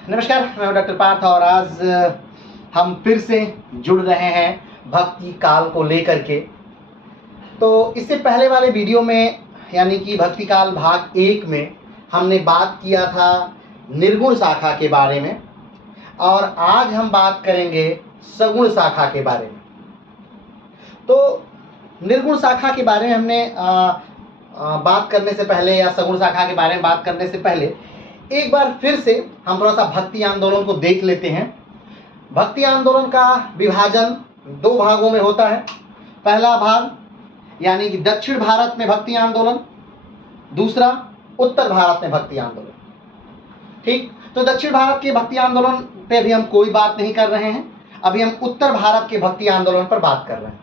नमस्कार, मैं हूं डॉक्टर पार्थ और आज हम फिर से जुड़ रहे हैं भक्ति काल को लेकर के। तो इससे पहले वाले वीडियो में यानी कि भक्ति काल भाग 1 में हमने बात किया था निर्गुण शाखा के बारे में और आज हम बात करेंगे सगुण शाखा के बारे में। तो निर्गुण शाखा के बारे में हमने बात करने से पहले या सगुण शाखा के बारे में बात करने से पहले एक बार फिर से हम थोड़ा सा भक्ति आंदोलन को देख लेते हैं। भक्ति आंदोलन का विभाजन 2 भागों में होता है। पहला भाग यानी कि दक्षिण भारत में भक्ति आंदोलन, दूसरा उत्तर भारत में भक्ति आंदोलन। ठीक, तो दक्षिण भारत के भक्ति आंदोलन पे अभी हम कोई बात नहीं कर रहे हैं, अभी हम उत्तर भारत के भक्ति आंदोलन पर बात कर रहे हैं।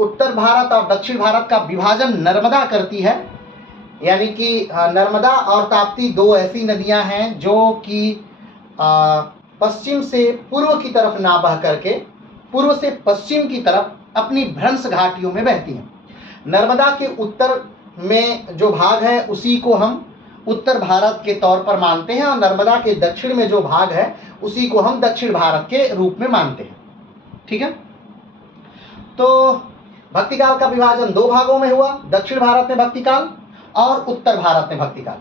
उत्तर भारत और दक्षिण भारत का विभाजन नर्मदा करती है, यानी कि नर्मदा और ताप्ती 2 ऐसी नदियां हैं जो कि पश्चिम से पूर्व की तरफ ना बह करके पूर्व से पश्चिम की तरफ अपनी भ्रंश घाटियों में बहती हैं। नर्मदा के उत्तर में जो भाग है उसी को हम उत्तर भारत के तौर पर मानते हैं और नर्मदा के दक्षिण में जो भाग है उसी को हम दक्षिण भारत के रूप में मानते हैं। ठीक है, तो भक्ति काल का विभाजन 2 भागों में हुआ, दक्षिण भारत में भक्ति काल और उत्तर भारत में भक्ति काल।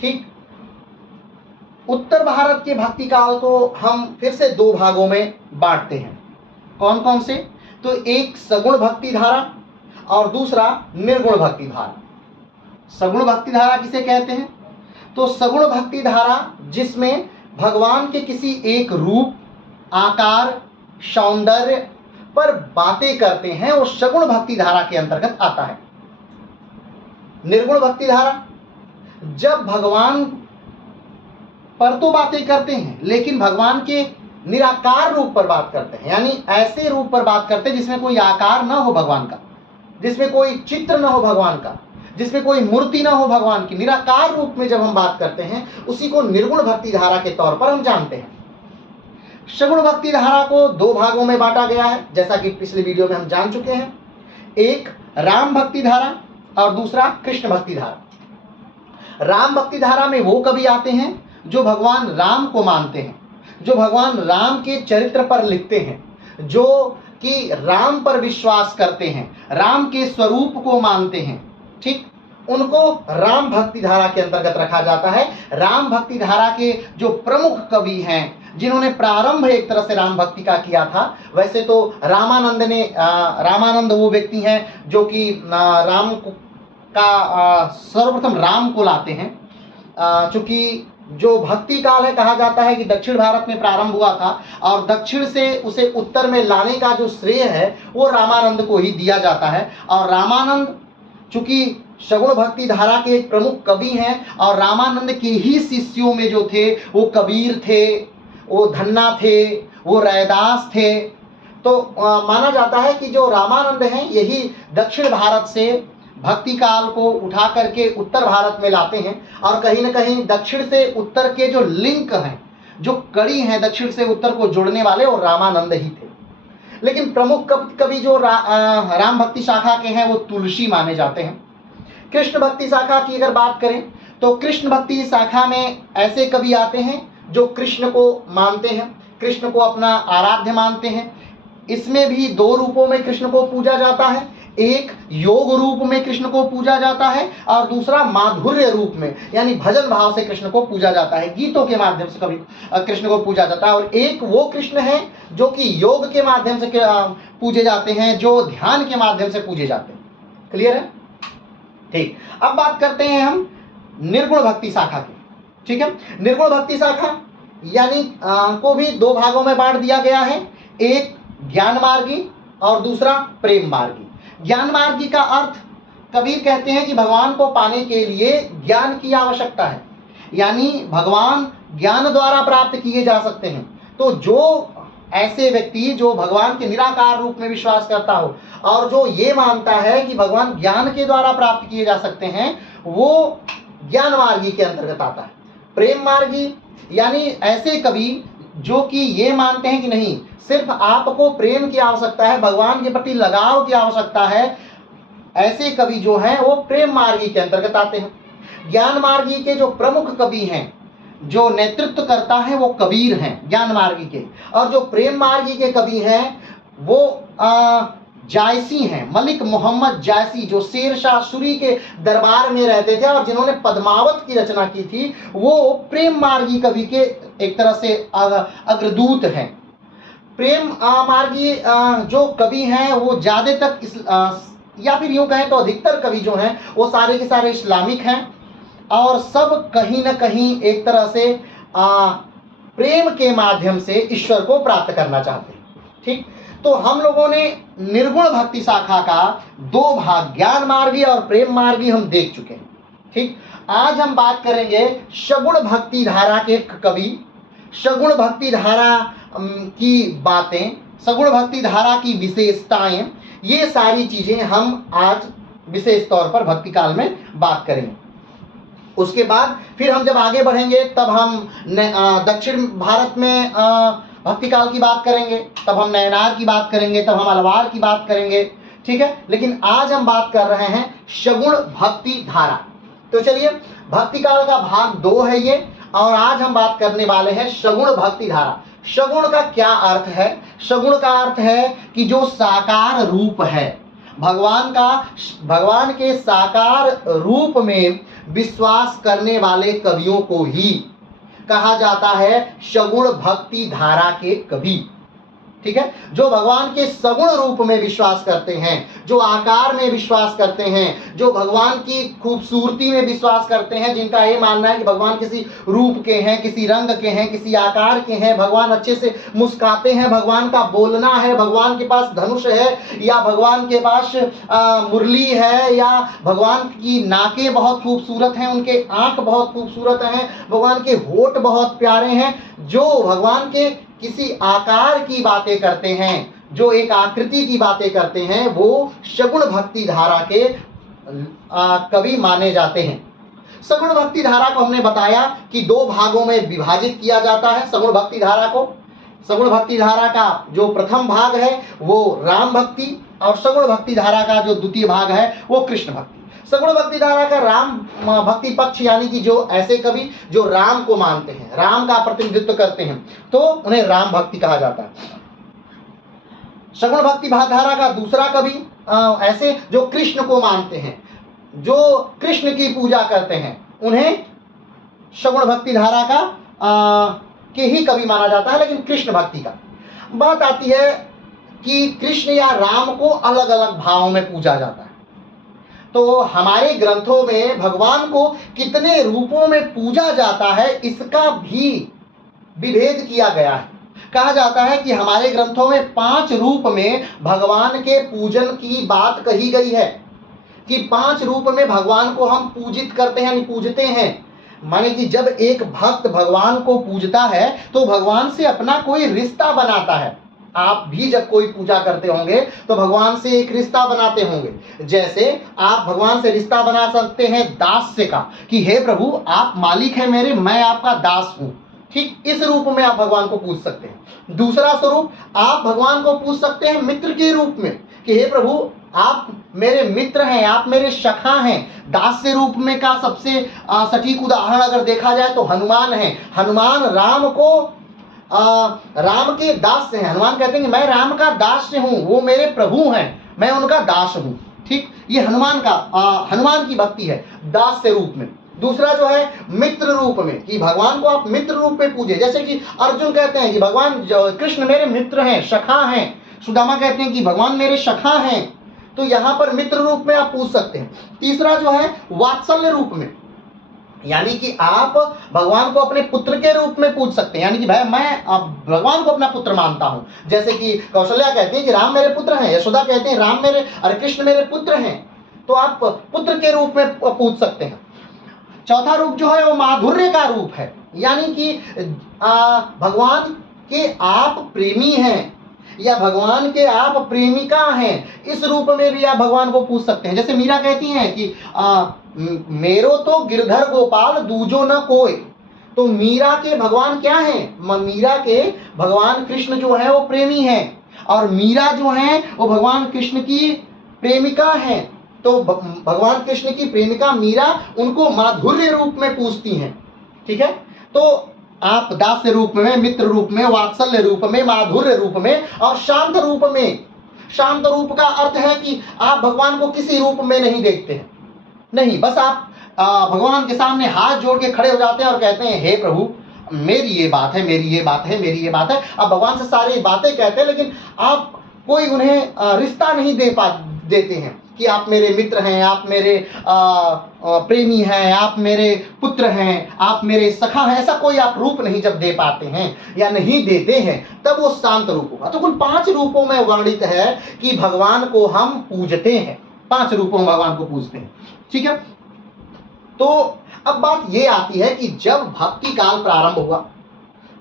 ठीक, उत्तर भारत के भक्ति काल को हम फिर से 2 भागों में बांटते हैं। कौन कौन से? तो एक सगुण भक्ति धारा और दूसरा निर्गुण भक्ति धारा। सगुण भक्ति धारा किसे कहते हैं? तो सगुण भक्ति धारा जिसमें भगवान के किसी एक रूप, आकार, सौंदर्य पर बातें करते हैं वो सगुण भक्ति धारा के अंतर्गत आता है। निर्गुण भक्ति धारा जब भगवान पर तो बातें करते हैं लेकिन भगवान के निराकार रूप पर बात करते हैं, यानी ऐसे रूप पर बात करते हैं जिसमें कोई आकार ना हो भगवान का, जिसमें कोई चित्र ना हो भगवान का, जिसमें कोई मूर्ति ना हो भगवान की, निराकार रूप में जब हम बात करते हैं उसी को निर्गुण भक्ति धारा के तौर पर हम जानते हैं। सगुण भक्ति धारा को 2 भागों में बांटा गया है, जैसा कि पिछले वीडियो में हम जान चुके हैं। एक राम भक्ति धारा और दूसरा कृष्ण भक्ति धारा। राम भक्ति धारा में वो कवि आते हैं जो भगवान राम को मानते हैं, जो भगवान राम के चरित्र पर लिखते हैं, जो कि राम पर विश्वास करते हैं, राम के स्वरूप को मानते हैं। ठीक, उनको राम भक्ति धारा के अंतर्गत रखा जाता है। राम भक्ति धारा के जो प्रमुख कवि हैं जिन्होंने प्रारंभ एक तरह से राम भक्ति का किया था, वैसे तो रामानंद वो व्यक्ति हैं जो कि राम का सर्वप्रथम राम को लाते हैं। चूंकि जो भक्ति काल है कहा जाता है कि दक्षिण भारत में प्रारंभ हुआ था और दक्षिण से उसे उत्तर में लाने का जो श्रेय है वो रामानंद को ही दिया जाता है। और रामानंद चूंकि सगुण भक्ति धारा के एक प्रमुख कवि हैं और रामानंद के ही शिष्यों में जो थे वो कबीर थे, वो धन्ना थे, वो रैदास थे। तो माना जाता है कि जो रामानंद हैं यही दक्षिण भारत से भक्ति काल को उठा करके उत्तर भारत में लाते हैं और कहीं ना कहीं दक्षिण से उत्तर के जो लिंक हैं, जो कड़ी हैं दक्षिण से उत्तर को जोड़ने वाले, वो रामानंद ही थे। लेकिन प्रमुख कवि जो राम भक्ति शाखा के हैं वो तुलसी माने जाते हैं। कृष्ण भक्ति शाखा की अगर बात करें तो कृष्ण भक्ति शाखा में ऐसे कवि आते हैं जो कृष्ण को मानते हैं, कृष्ण को अपना आराध्य मानते हैं। इसमें भी 2 रूपों में कृष्ण को पूजा जाता है, एक योग रूप में कृष्ण को पूजा जाता है और दूसरा माधुर्य रूप में, यानी भजन भाव से कृष्ण को पूजा जाता है, गीतों के माध्यम से कभी कृष्ण को पूजा जाता है। और एक वो कृष्ण है जो कि योग के माध्यम से पूजे जाते हैं, जो ध्यान के माध्यम से पूजे जाते हैं। क्लियर है? ठीक, अब बात करते हैं हम निर्गुण भक्ति शाखा की। ठीक है, निर्गुण भक्ति शाखा यानी को भी 2 भागों में बांट दिया गया है, एक ज्ञान मार्गी और दूसरा प्रेम मार्गी। ज्ञान मार्गी का अर्थ कबीर कहते हैं कि भगवान को पाने के लिए ज्ञान की आवश्यकता है, यानी भगवान ज्ञान द्वारा प्राप्त किए जा सकते हैं। तो जो ऐसे व्यक्ति जो भगवान के निराकार रूप में विश्वास करता हो और जो ये मानता है कि भगवान ज्ञान के द्वारा प्राप्त किए जा सकते हैं, वो ज्ञान मार्गी के अंतर्गत आता है। प्रेम मार्गी यानी ऐसे कवि जो कि ये मानते हैं कि नहीं, सिर्फ आपको प्रेम की आवश्यकता है, भगवान के प्रति लगाव की आवश्यकता है, ऐसे कवि जो हैं वो प्रेम मार्गी के अंतर्गत आते हैं। ज्ञान मार्गी के जो प्रमुख कवि हैं जो नेतृत्व करता है वो कबीर हैं ज्ञान मार्गी के, और जो प्रेम मार्गी के कवि हैं वो जायसी हैं, मलिक मोहम्मद जायसी, जो शेर शाह सूरी के दरबार में रहते थे और जिन्होंने पद्मावत की रचना की थी, वो प्रेम मार्गी कवि के एक तरह से अग्रदूत हैं। प्रेम मार्गी जो कवि हैं वो ज़्यादा तक या फिर यूँ कहें तो अधिकतर कवि जो हैं वो सारे के सारे इस्लामिक हैं, और सब कहीं ना कहीं एक तरह से प्रेम के माध्यम से ईश्वर को प्राप्त करना चाहते हैं। ठीक, तो हम लोगों ने निर्गुण भक्ति शाखा का 2 भाग ज्ञान मार्गी और प्रेम मार्गी हम देख चुके हैं। ठीक, आज हम बात करेंगे सगुण भक्ति धारा के कवि, सगुण भक्ति धारा की बातें, सगुण भक्ति धारा की विशेषताएं, ये सारी चीजें हम आज विशेष तौर पर भक्ति काल में बात करेंगे। उसके बाद फिर हम जब आगे बढ़ेंगे तब हम दक्षिण भारत में भक्ति काल की बात करेंगे, तब हम नयनार की बात करेंगे, तब हम अलवार की बात करेंगे। ठीक है, लेकिन आज हम बात कर रहे हैं सगुण भक्ति धारा। तो चलिए, भक्ति काल का भाग 2 है ये, और आज हम बात करने वाले हैं सगुण भक्ति धारा। सगुण का क्या अर्थ है? सगुण का अर्थ है कि जो साकार रूप है भगवान के साकार रूप में विश्वास करने वाले कवियों को ही कहा जाता है सगुण भक्ति धारा के कवि। ठीक है, जो भगवान के सगुण रूप में विश्वास करते हैं, जो आकार में विश्वास करते हैं, जो भगवान की खूबसूरती में विश्वास करते हैं, जिनका ये मानना है कि भगवान किसी रूप के हैं, किसी रंग के हैं, किसी आकार के हैं, भगवान अच्छे से मुस्कुराते हैं, भगवान का बोलना है, भगवान के पास धनुष है, या भगवान के पास मुरली है, या भगवान की नाकें बहुत खूबसूरत हैं, उनके आंख बहुत खूबसूरत हैं, भगवान के होठ बहुत प्यारे हैं, जो भगवान के किसी आकार की बातें करते हैं, जो एक आकृति की बातें करते हैं, वो सगुण भक्ति धारा के कवि माने जाते हैं। सगुण भक्ति धारा को हमने बताया कि 2 भागों में विभाजित किया जाता है। सगुण भक्ति धारा को, सगुण भक्ति धारा का जो प्रथम भाग है वो राम भक्ति, और सगुण भक्ति धारा का जो द्वितीय भाग है वो कृष्ण भक्ति। सगुण भक्ति धारा का राम भक्ति पक्ष, यानी कि जो ऐसे कवि जो राम को मानते हैं, राम का प्रतिनिधित्व करते हैं, तो उन्हें राम भक्ति कहा जाता है। सगुण भक्ति धारा का दूसरा कवि ऐसे जो कृष्ण को मानते हैं, जो कृष्ण की पूजा करते हैं, उन्हें सगुण भक्ति धारा का के ही कवि माना जाता है। लेकिन कृष्ण भक्ति का बात आती है कि कृष्ण या राम को अलग अलग भावों में पूजा जाता है। तो हमारे ग्रंथों में भगवान को कितने रूपों में पूजा जाता है, इसका भी विभेद किया गया है। कहा जाता है कि हमारे ग्रंथों में 5 रूप में भगवान के पूजन की बात कही गई है, कि 5 रूप में भगवान को हम पूजित करते हैं, यानी पूजते हैं। माने कि जब एक भक्त भगवान को पूजता है तो भगवान से अपना कोई रिश्ता बनाता है। आप भी जब कोई पूजा करते होंगे तो भगवान से एक रिश्ता बनाते होंगे। जैसे आप भगवान से रिश्ता बना सकते हैं दास से का, कि हे प्रभु आप मालिक हैं मेरे, मैं आपका दास हूं। ठीक, इस रूप में आप भगवान को पूज सकते हैं। दूसरा स्वरूप आप भगवान को पूज सकते हैं मित्र के रूप में, कि हे प्रभु आप मेरे मित्र हैं, आप मेरे सखा हैं। दास से रूप में का सबसे सटीक उदाहरण अगर देखा जाए तो हनुमान है। हनुमान राम को राम के दास से हैं। हनुमान कहते हैं कि मैं राम का दास हूं, वो मेरे प्रभु हैं, मैं उनका दास हूं। ठीक, ये हनुमान की भक्ति है दास से रूप में। दूसरा जो है मित्र रूप में, कि भगवान को आप मित्र रूप में पूजे। जैसे कि अर्जुन कहते हैं कि भगवान कृष्ण मेरे मित्र हैं, सखा हैं। सुदामा कहते हैं कि भगवान मेरे सखा हैं। तो यहाँ पर मित्र रूप में आप पूज सकते हैं। तीसरा जो है वात्सल्य रूप में, यानी कि आप भगवान को अपने पुत्र के रूप में पूज सकते हैं, यानी कि भाई मैं भगवान को अपना पुत्र मानता हूं। जैसे कि कौशल्या कहती है कि राम मेरे पुत्र हैं, यशोदा कहते हैं राम मेरे कृष्ण मेरे पुत्र हैं, तो आप पुत्र के रूप में पूज सकते हैं। चौथा रूप जो है वो माधुर्य का रूप है, यानी कि भगवान के आप प्रेमी हैं या भगवान के आप प्रेमिका हैं, इस रूप में भी आप भगवान को पूज सकते हैं। जैसे मीरा कहती हैं कि मेरो तो गिरधर गोपाल दूजो न कोई। तो मीरा के भगवान क्या हैं? मीरा के भगवान कृष्ण जो है वो प्रेमी हैं, और मीरा जो है वो भगवान कृष्ण की प्रेमिका हैं। तो भगवान कृष्ण की प्रेमिका मीरा उनको माधुर्य रूप में पूजती हैं। ठीक है, तो आप दास्य रूप में, मित्र रूप में, वात्सल्य रूप में, माधुर्य रूप में और शांत रूप में। शांत रूप का अर्थ है कि आप भगवान को किसी रूप में नहीं देखते हैं, नहीं, बस आप भगवान के सामने हाथ जोड़ के खड़े हो जाते हैं और कहते हैं हे प्रभु मेरी ये बात है, मेरी ये बात है, मेरी ये बात है। आप भगवान से सारी बातें कहते हैं, लेकिन आप कोई उन्हें रिश्ता नहीं देते हैं कि आप मेरे मित्र हैं, आप मेरे प्रेमी हैं, आप मेरे पुत्र हैं, आप मेरे सखा हैं। ऐसा कोई आप रूप नहीं जब दे पाते हैं या नहीं देते हैं, तब वो शांत रूप होगा। तो कुल 5 रूपों में वर्णित है कि भगवान को हम पूजते हैं, 5 रूपों में भगवान को पूजते हैं। ठीक है, तो अब बात ये आती है कि जब भक्ति काल प्रारंभ हुआ,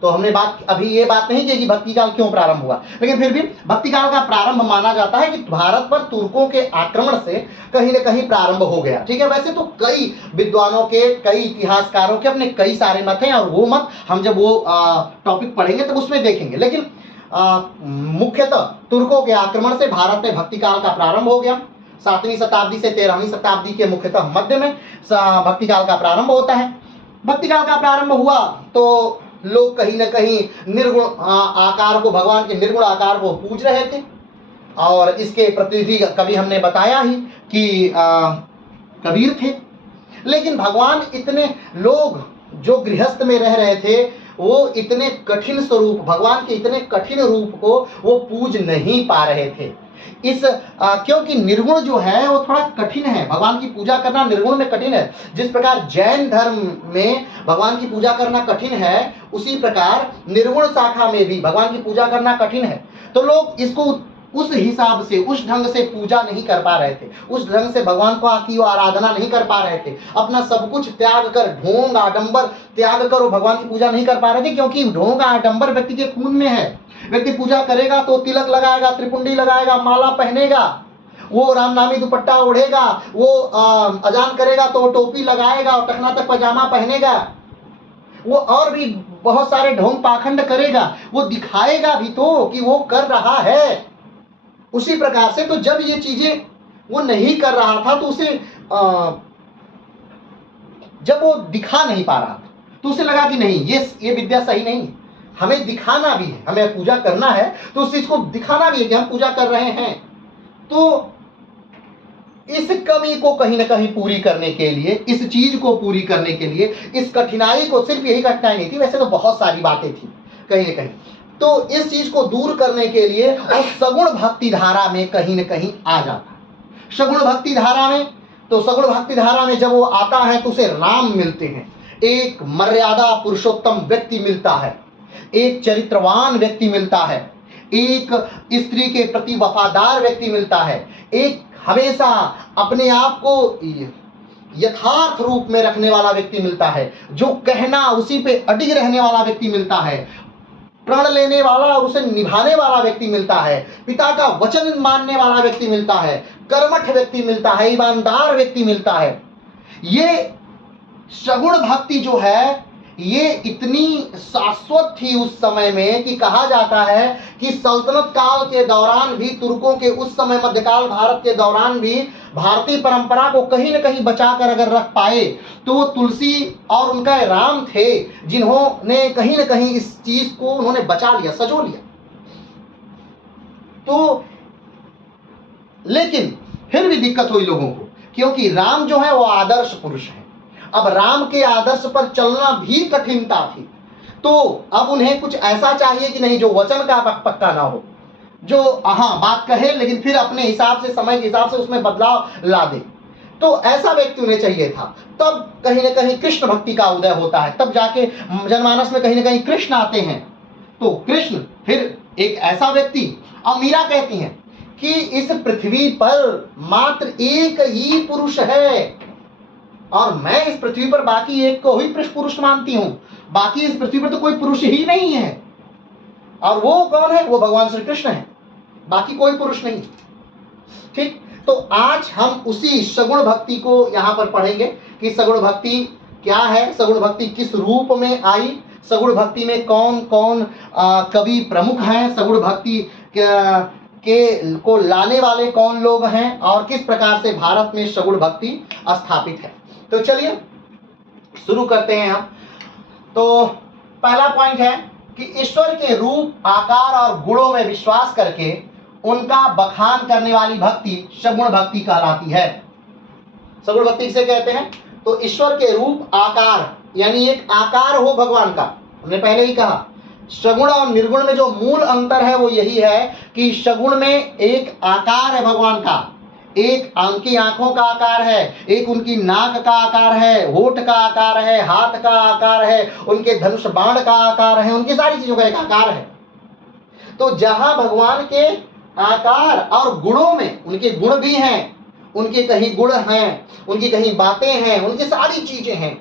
तो हमने अभी ये बात नहीं की कि भक्ति काल क्यों प्रारंभ हुआ, लेकिन फिर भी भक्ति काल का प्रारंभ माना जाता है कि भारत पर तुर्कों के आक्रमण से कहीं न कहीं प्रारंभ हो गया। ठीक है, वैसे तो कई विद्वानों के, कई इतिहासकारों के अपने कई सारे मत हैं, और वो मत हम जब वो टॉपिक पढ़ेंगे तब उसमें देखेंगे। लेकिन मुख्यतः तुर्कों के आक्रमण से भारत में भक्ति काल का प्रारंभ हो गया। 7वीं शताब्दी से 13वीं शताब्दी के मुख्यतः मध्य में भक्ति काल का प्रारंभ होता है। भक्ति काल का प्रारंभ हुआ तो लोग कहीं न कहीं निर्गुण आकार को, भगवान के निर्गुण आकार को पूज रहे थे, और इसके प्रतिनिधि कभी हमने बताया ही कि कबीर थे। लेकिन भगवान इतने लोग जो गृहस्थ में रह रहे थे, वो इतने कठिन स्वरूप, भगवान के इतने कठिन रूप को वो पूज नहीं पा रहे थे। क्योंकि निर्गुण जो है वो थोड़ा कठिन है, भगवान की पूजा करना निर्गुण में कठिन है। जिस प्रकार जैन धर्म में भगवान की पूजा करना कठिन है, उसी प्रकार निर्गुण शाखा में भी भगवान की पूजा करना कठिन है। तो लोग इसको उस हिसाब से, उस ढंग से पूजा नहीं कर पा रहे थे, उस ढंग से भगवान को की आराधना नहीं कर पा रहे थे। अपना सब कुछ त्याग कर, ढोंग आडंबर त्याग कर वो भगवान की पूजा नहीं कर पा रहे थे, क्योंकि ढोंग आडंबर व्यक्ति के खून में है। व्यक्ति पूजा करेगा तो तिलक लगाएगा, त्रिपुंडी लगाएगा, माला पहनेगा, वो रामनामी दुपट्टा ओढ़ेगा, वो अजान करेगा तो वो टोपी लगाएगा और टखना तक पजामा पहनेगा, वो और भी बहुत सारे ढोंग पाखंड करेगा, वो दिखाएगा भी तो कि वो कर रहा है। उसी प्रकार से तो जब ये चीजें वो नहीं कर रहा था, तो उसे जब वो दिखा नहीं पा रहा था, तो उसे लगा कि नहीं, ये विद्या सही नहीं है, हमें दिखाना भी है, हमें पूजा करना है तो उस चीज को दिखाना भी है कि हम पूजा कर रहे हैं। तो इस कमी को कहीं ना कहीं पूरी करने के लिए, इस चीज को पूरी करने के लिए, इस कठिनाई को, सिर्फ यही कठिनाई नहीं थी, वैसे तो बहुत सारी बातें थी कहीं ना कहीं, तो इस चीज को दूर करने के लिए वो सगुण भक्ति धारा में कहीं ना कहीं आ जाता है। सगुण भक्ति धारा में, तो सगुण भक्ति धारा में जब वो आता है तो उसे राम मिलते हैं, एक मर्यादा पुरुषोत्तम व्यक्ति मिलता है, एक चरित्रवान व्यक्ति मिलता है, एक स्त्री के प्रति वफादार व्यक्ति मिलता है, एक हमेशा अपने आप को यथार्थ रूप में रखने वाला व्यक्ति मिलता है, जो कहना उसी पे अडिग रहने वाला व्यक्ति मिलता है, प्रण लेने वाला और उसे निभाने वाला व्यक्ति मिलता है, पिता का वचन मानने वाला व्यक्ति मिलता है, कर्मठ व्यक्ति मिलता है, ईमानदार व्यक्ति मिलता है। ये सगुण भक्ति जो है ये इतनी शाश्वत थी उस समय में कि कहा जाता है कि सल्तनत काल के दौरान भी, तुर्कों के उस समय मध्यकाल भारत के दौरान भी भारतीय परंपरा को कहीं न कहीं बचाकर अगर रख पाए तो वो तुलसी और उनका राम थे, जिन्होंने कहीं न कहीं इस चीज को उन्होंने बचा लिया, सजो लिया। तो लेकिन फिर भी दिक्कत हुई लोगों को, क्योंकि राम जो है वो आदर्श पुरुष है। अब राम के आदर्श पर चलना भी कठिनता थी, तो अब उन्हें कुछ ऐसा चाहिए कि नहीं जो वचन का पक्का ना हो, जो बात कहे लेकिन फिर अपने हिसाब से, समय के हिसाब से उसमें बदलाव ला दे। तो ऐसा व्यक्ति उन्हें चाहिए था। तब कहीं ना कहीं कृष्ण भक्ति का उदय होता है, तब जाके जनमानस में कहीं ना कहीं कृष्ण आते हैं। तो कृष्ण फिर एक ऐसा व्यक्ति, अब मीरा कहती हैं कि इस पृथ्वी पर मात्र एक ही पुरुष है और मैं इस पृथ्वी पर बाकी एक को ही पुरुष मानती हूं, बाकी इस पृथ्वी पर तो कोई पुरुष ही नहीं है। और वो कौन है? वो भगवान श्री कृष्ण है, बाकी कोई पुरुष नहीं। ठीक, तो आज हम उसी सगुण भक्ति को यहां पर पढ़ेंगे कि सगुण भक्ति क्या है, सगुण भक्ति किस रूप में आई, सगुण भक्ति में कौन कौन कवि प्रमुख हैं, सगुण भक्ति को लाने वाले कौन लोग हैं और किस प्रकार से भारत में सगुण भक्ति स्थापित है। तो चलिए शुरू करते हैं हम। तो पहला पॉइंट है कि ईश्वर के रूप, आकार और गुणों में विश्वास करके उनका बखान करने वाली भक्ति सगुण भक्ति कहलाती है। सगुण भक्ति किसे कहते हैं? तो ईश्वर के रूप, आकार, यानी एक आकार हो भगवान का। हमने पहले ही कहा सगुण और निर्गुण में जो मूल अंतर है वो यही है कि सगुण में एक आकार है भगवान का, एक उनकी आंखों का आकार है, एक उनकी नाक का आकार है, होठ का आकार है, हाथ का आकार है, उनके धनुष बाण का आकार है, उनकी सारी चीजों का एक आकार है। तो जहां भगवान के आकार और गुणों में, उनके गुण भी हैं, उनके कहीं गुण हैं, उनकी कहीं बातें हैं, उनकी सारी चीजें हैं,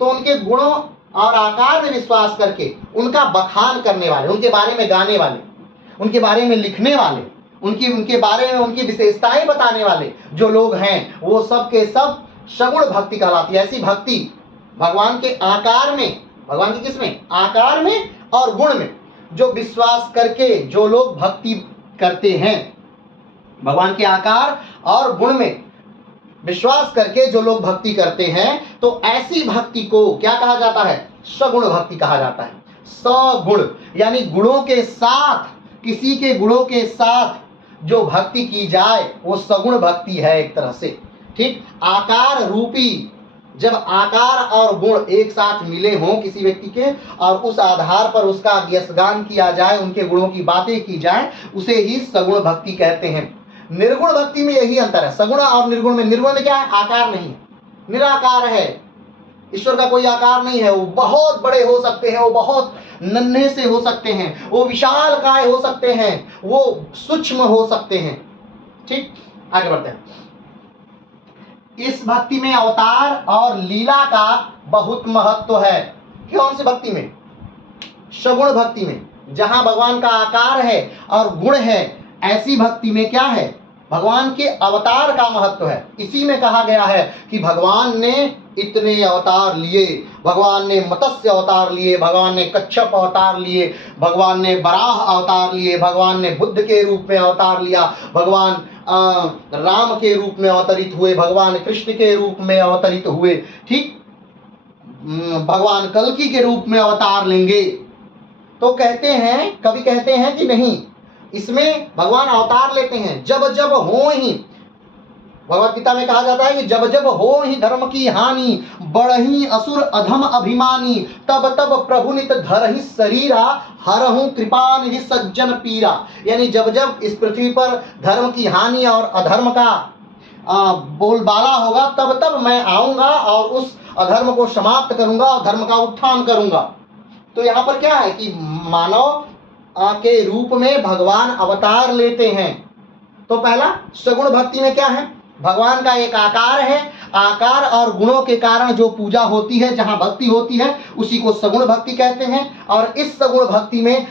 तो उनके गुणों और आकार में विश्वास करके उनका बखान करने वाले, उनके बारे में गाने वाले, उनके बारे में लिखने वाले, उनके बारे में उनकी विशेषताएं बताने वाले जो लोग हैं, वो सब के सब सगुण भक्ति कहलाती है। ऐसी भक्ति भगवान के आकार में, भगवान की किसमें? आकार में और गुण में जो विश्वास करके जो लोग भक्ति करते हैं, भगवान के आकार और गुण में विश्वास करके जो लोग भक्ति करते हैं, तो ऐसी भक्ति को क्या कहा जाता है? सगुण भक्ति कहा जाता है। सगुण यानी गुणों के साथ, किसी के गुणों के साथ जो भक्ति की जाए वो सगुण भक्ति है एक तरह से। ठीक, आकार रूपी, जब आकार और गुण एक साथ मिले हों किसी व्यक्ति के और उस आधार पर उसका यशगान किया जाए, उनके गुणों की बातें की जाए, उसे ही सगुण भक्ति कहते हैं। निर्गुण भक्ति में यही अंतर है, सगुण और निर्गुण में। निर्गुण में क्या है? आकार नहीं है, निराकार है, ईश्वर का कोई आकार नहीं है। वो बहुत बड़े हो सकते हैं, वो बहुत नन्हे से हो सकते हैं, वो विशालकाय हो सकते हैं, वो सूक्ष्म हो सकते हैं। ठीक, आगे बढ़ते हैं। इस भक्ति में अवतार और लीला का बहुत महत्व है। कौन सी भक्ति में? सगुण भक्ति में, जहां भगवान का आकार है और गुण है। ऐसी भक्ति में क्या है? भगवान के अवतार का महत्व है। इसी में कहा गया है कि भगवान ने इतने अवतार लिए, भगवान ने मत्स्य अवतार लिए, भगवान ने कच्छप अवतार लिए, भगवान ने बराह अवतार लिए, भगवान ने बुद्ध के रूप में अवतार लिया, भगवान राम के रूप में अवतरित हुए, भगवान कृष्ण के रूप में अवतरित हुए। ठीक, भगवान कल्कि के रूप में अवतार लेंगे। तो कहते हैं, कभी कहते हैं कि नहीं, इसमें भगवान अवतार लेते हैं जब जब हो ही, भगवत गीता में कहा जाता है कि जब जब हो ही धर्म की हानि, बढ़ही असुर अधम अभिमानी, तब तब प्रभु नित धरहि शरीरा, हरहु कृपा निधि सज्जन पीरा। यानी जब जब इस पृथ्वी पर धर्म की हानि और अधर्म का बोलबाला होगा, तब तब मैं आऊंगा और उस अधर्म को समाप्त करूंगा और धर्म का उत्थान करूंगा। तो यहाँ पर क्या है कि मानव के रूप में भगवान अवतार लेते हैं। तो पहला सगुण भक्ति में क्या है? भगवान का एक आकार है, आकार और गुणों के कारण जो पूजा होती है, जहां भक्ति होती है, उसी को सगुण भक्ति कहते हैं। और इस सगुण भक्ति में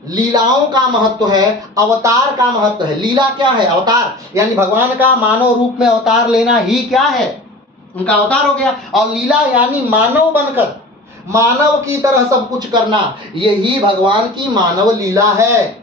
लीलाओं का महत्व है, अवतार का महत्व है। लीला क्या है? अवतार, यानी भगवान का मानव रूप में अवतार लेना ही क्या है? उनका अवतार हो गया। और लीला यानी मानव बनकर, मानव की तरह सब कुछ करना, यही भगवान की मानव लीला है।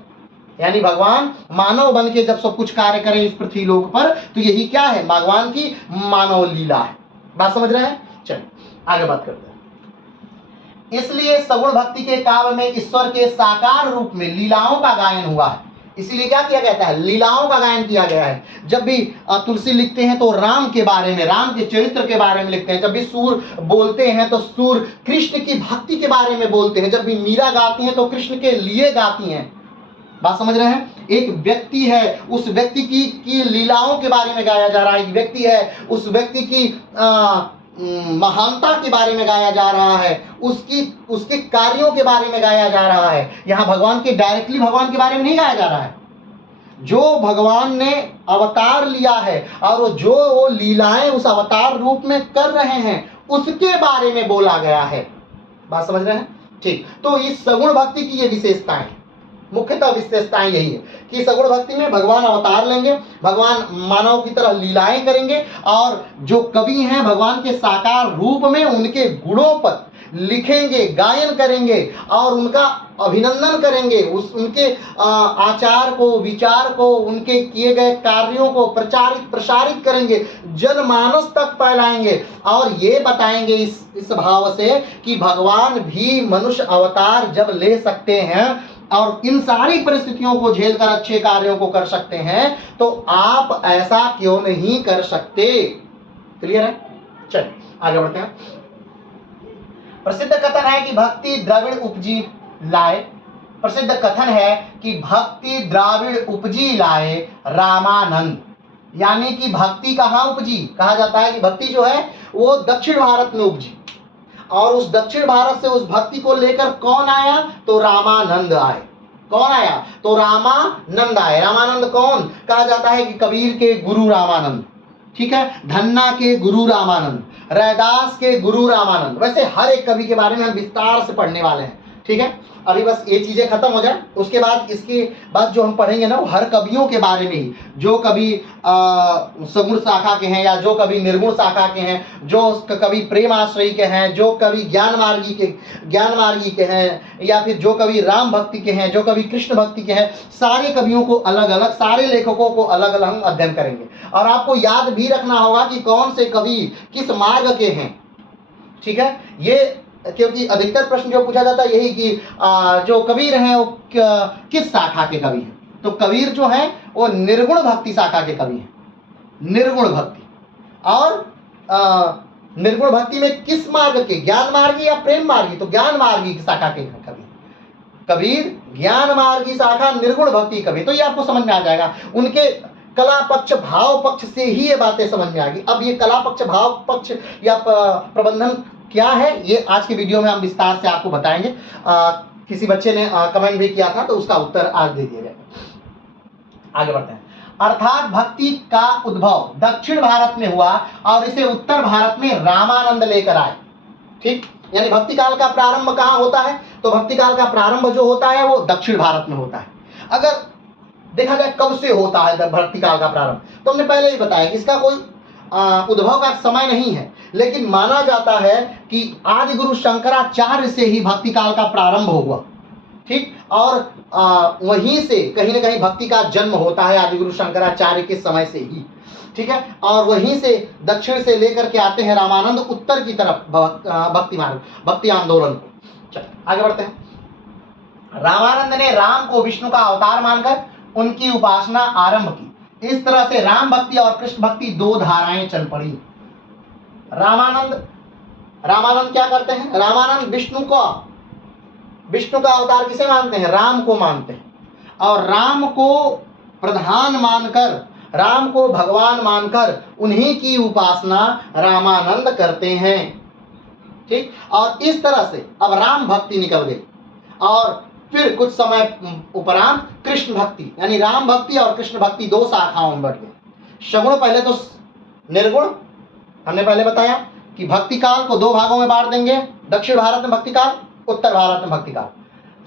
यानी भगवान मानव बन के जब सब कुछ कार्य करें इस पृथ्वी लोक पर, तो यही क्या है? भगवान की मानव लीला है। बात समझ रहे हैं? चलिए आगे बात करते हैं। इसलिए सगुण भक्ति के काव्य में ईश्वर के साकार रूप में लीलाओं का गायन हुआ है। इसीलिए क्या किया गया है? लीलाओं का गायन किया गया है। जब भी तुलसी लिखते हैं तो राम के बारे में, राम के चरित्र के बारे में लिखते हैं। जब भी सूर बोलते हैं तो सूर कृष्ण की भक्ति के बारे में बोलते हैं। जब भी मीरा गाती हैं तो कृष्ण के लिए गाती हैं। बात समझ रहे हैं? एक व्यक्ति है, उस व्यक्ति की लीलाओं के बारे में गाया जा रहा है। एक व्यक्ति है, उस व्यक्ति की महानता के बारे में गाया जा रहा है, उसके कार्यों के बारे में गाया जा रहा है। यहाँ भगवान के डायरेक्टली भगवान के बारे में नहीं गाया जा रहा है। जो भगवान ने अवतार लिया है और जो वो लीलाएं उस अवतार रूप में कर रहे हैं, उसके बारे में बोला गया है। बात समझ रहे हैं? ठीक, तो इस सगुण भक्ति की ये विशेषताएं, मुख्यतः विशेषताएं यही है कि सगुण भक्ति में भगवान अवतार लेंगे, भगवान मानव की तरह लीलाएं करेंगे, और जो कवि हैं भगवान के साकार रूप में उनके गुणों पर लिखेंगे, गायन करेंगे और उनका अभिनंदन करेंगे, उनके आचार को, विचार को, उनके किए गए कार्यों को प्रसारित करेंगे, जनमानस तक फैलाएंगे और ये बताएंगे इस भाव से कि भगवान भी मनुष्य अवतार जब ले सकते हैं और इन सारी परिस्थितियों को झेलकर अच्छे कार्यों को कर सकते हैं, तो आप ऐसा क्यों नहीं कर सकते। क्लियर है? चलिए आगे बढ़ते हैं। प्रसिद्ध कथन है कि भक्ति द्रविड़ उपजी लाए, प्रसिद्ध कथन है कि भक्ति द्राविड़ उपजी लाए रामानंद। यानी कि भक्ति कहाँ उपजी? कहा जाता है कि भक्ति जो है वो दक्षिण भारत में उपजी और उस दक्षिण भारत से उस भक्ति को लेकर कौन आया? तो रामानंद आए। कौन आया? तो रामानंद आए। रामानंद कौन? कहा जाता है कि कबीर के गुरु रामानंद, ठीक है, धन्ना के गुरु रामानंद, रैदास के गुरु रामानंद। वैसे हर एक कवि के बारे में हम विस्तार से पढ़ने वाले हैं, ठीक है। अभी बस ये चीजें खत्म हो जाए, उसके बाद इसके बाद जो हम पढ़ेंगे ना वो हर कवियों के बारे में ही, जो कवि सगुण शाखा के हैं या जो कवि निर्गुण शाखा के हैं, जो कवि प्रेम आश्रयी के हैं, जो कवि ज्ञान मार्गी के हैं, या फिर जो कवि राम भक्ति के हैं, जो कवि कृष्ण भक्ति के हैं, सारे कवियों को अलग अलग, सारे लेखकों को अलग अलग हम अध्ययन करेंगे। और आपको याद भी रखना होगा कि कौन से कवि किस मार्ग के हैं, ठीक है। ये क्योंकि अधिकतर प्रश्न जो पूछा जाता है यही कि जो कबीर हैं वो किस शाखा के कवि हैं। तो कबीर जो हैं वो निर्गुण भक्ति शाखा के कवि हैं, निर्गुण भक्ति। और निर्गुण भक्ति में किस मार्ग के? ज्ञान मार्गी या प्रेम मार्गी? तो ज्ञान मार्गी की शाखा के कवि कबीर, ज्ञान मार्गी शाखा, निर्गुण भक्ति कवि। तो ये आपको समझ में आ जाएगा। उनके कला पक्ष भाव पक्ष से ही ये बातें समझ में आ गई। अब ये कला पक्ष भाव पक्ष या प्रबंधन क्या है, ये आज के वीडियो में हम विस्तार से आपको बताएंगे। किसी बच्चे ने कमेंट भी किया था तो उसका उत्तर आज दे दिया जाएगा। आगे बढ़ते हैं। अर्थात भक्ति का उद्भव दक्षिण भारत में हुआ और इसे उत्तर भारत में रामानंद लेकर आए, ठीक। यानी भक्ति काल का प्रारंभ कहाँ होता है? तो भक्ति काल का प्रारंभ जो होता है वो दक्षिण भारत में होता है। अगर देखा जाए कब से होता है भक्ति काल का प्रारंभ, तो हमने पहले ही बताया कि इसका कोई उद्भव का समय नहीं है, लेकिन माना जाता है कि आदि गुरु शंकराचार्य से ही भक्ति काल का प्रारंभ हुआ, ठीक। और वहीं से कहीं ना कहीं भक्ति का जन्म होता है, आदि गुरु शंकराचार्य के समय से ही, ठीक है। और वहीं से दक्षिण से लेकर के आते हैं रामानंद उत्तर की तरफ भक्ति मार्ग, भक्ति आंदोलन को। चलिए आगे बढ़ते हैं। रामानंद ने राम को विष्णु का अवतार मानकर उनकी उपासना आरंभ की। इस तरह से राम भक्ति और कृष्ण भक्ति दो धाराएं चल पड़ी। रामानंद क्या करते हैं? रामानंद विष्णु का अवतार किसे मानते हैं? राम को मानते हैं। और राम को प्रधान मानकर, राम को भगवान मानकर उन्हीं की उपासना रामानंद करते हैं, ठीक। और इस तरह से अब राम भक्ति निकल गई और फिर कुछ समय उपरांत कृष्ण भक्ति, यानी राम भक्ति और कृष्ण भक्ति दो शाखाओं में बढ़ गए। सगुण पहले तो निर्गुण, हमने पहले बताया कि भक्ति काल को दो भागों में बांट देंगे, दक्षिण भारत में भक्ति काल, उत्तर भारत में भक्ति काल,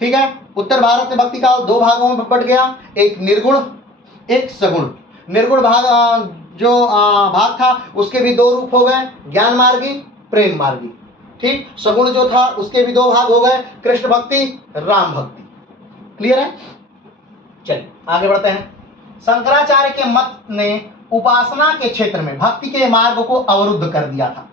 ठीक है। उत्तर भारत में भक्ति काल दो भागों में बट गया, एक निर्गुण एक सगुण। निर्गुण भाग जो भाग था उसके भी दो रूप हो गए, ज्ञान मार्गी प्रेम मार्गी, ठीक। सगुण जो था उसके भी दो भाग हो गए, कृष्ण भक्ति राम भक्ति। क्लियर है? चलिए आगे बढ़ते हैं। शंकराचार्य के मत ने उपासना के क्षेत्र में भक्ति के मार्ग को अवरुद्ध कर दिया था।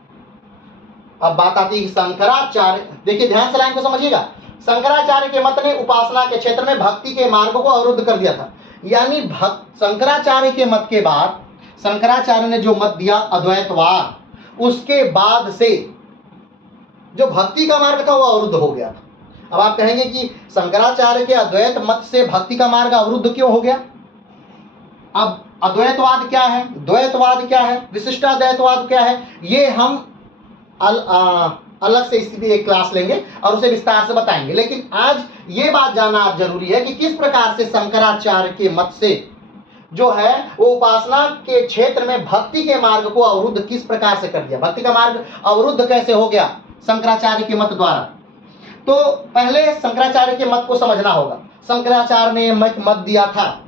अब बात आती है शंकराचार्य, देखिए ध्यान से लाइन को समझिएगा। शंकराचार्य के मत ने उपासना के क्षेत्र में भक्ति के मार्ग को अवरुद्ध कर दिया था। यानी शंकराचार्य के मत के बाद, शंकराचार्य ने जो मत दिया अद्वैतवाद, उसके बाद से जो भक्ति का मार्ग था वो अवरुद्ध हो गया था। अब आप कहेंगे कि शंकराचार्य के अद्वैत मत से भक्ति का मार्ग अवरुद्ध क्यों हो गया? अब अद्वैतवाद क्या है, द्वैतवाद क्या है, विशिष्टाद्वैतवाद क्या है, ये हम अलग से इसी भी एक क्लास लेंगे और उसे विस्तार से बताएंगे। लेकिन आज ये बात जानना जरूरी है कि किस प्रकार से शंकराचार्य के मत से जो है वो उपासना के क्षेत्र में भक्ति के मार्ग को अवरुद्ध किस प्रकार से कर दिया, भक्ति का मार्ग अवरुद्ध कैसे हो गया शंकराचार्य के मत द्वारा। तो पहले शंकराचार्य के मत को समझना होगा। शंकराचार्य ने मत दिया था,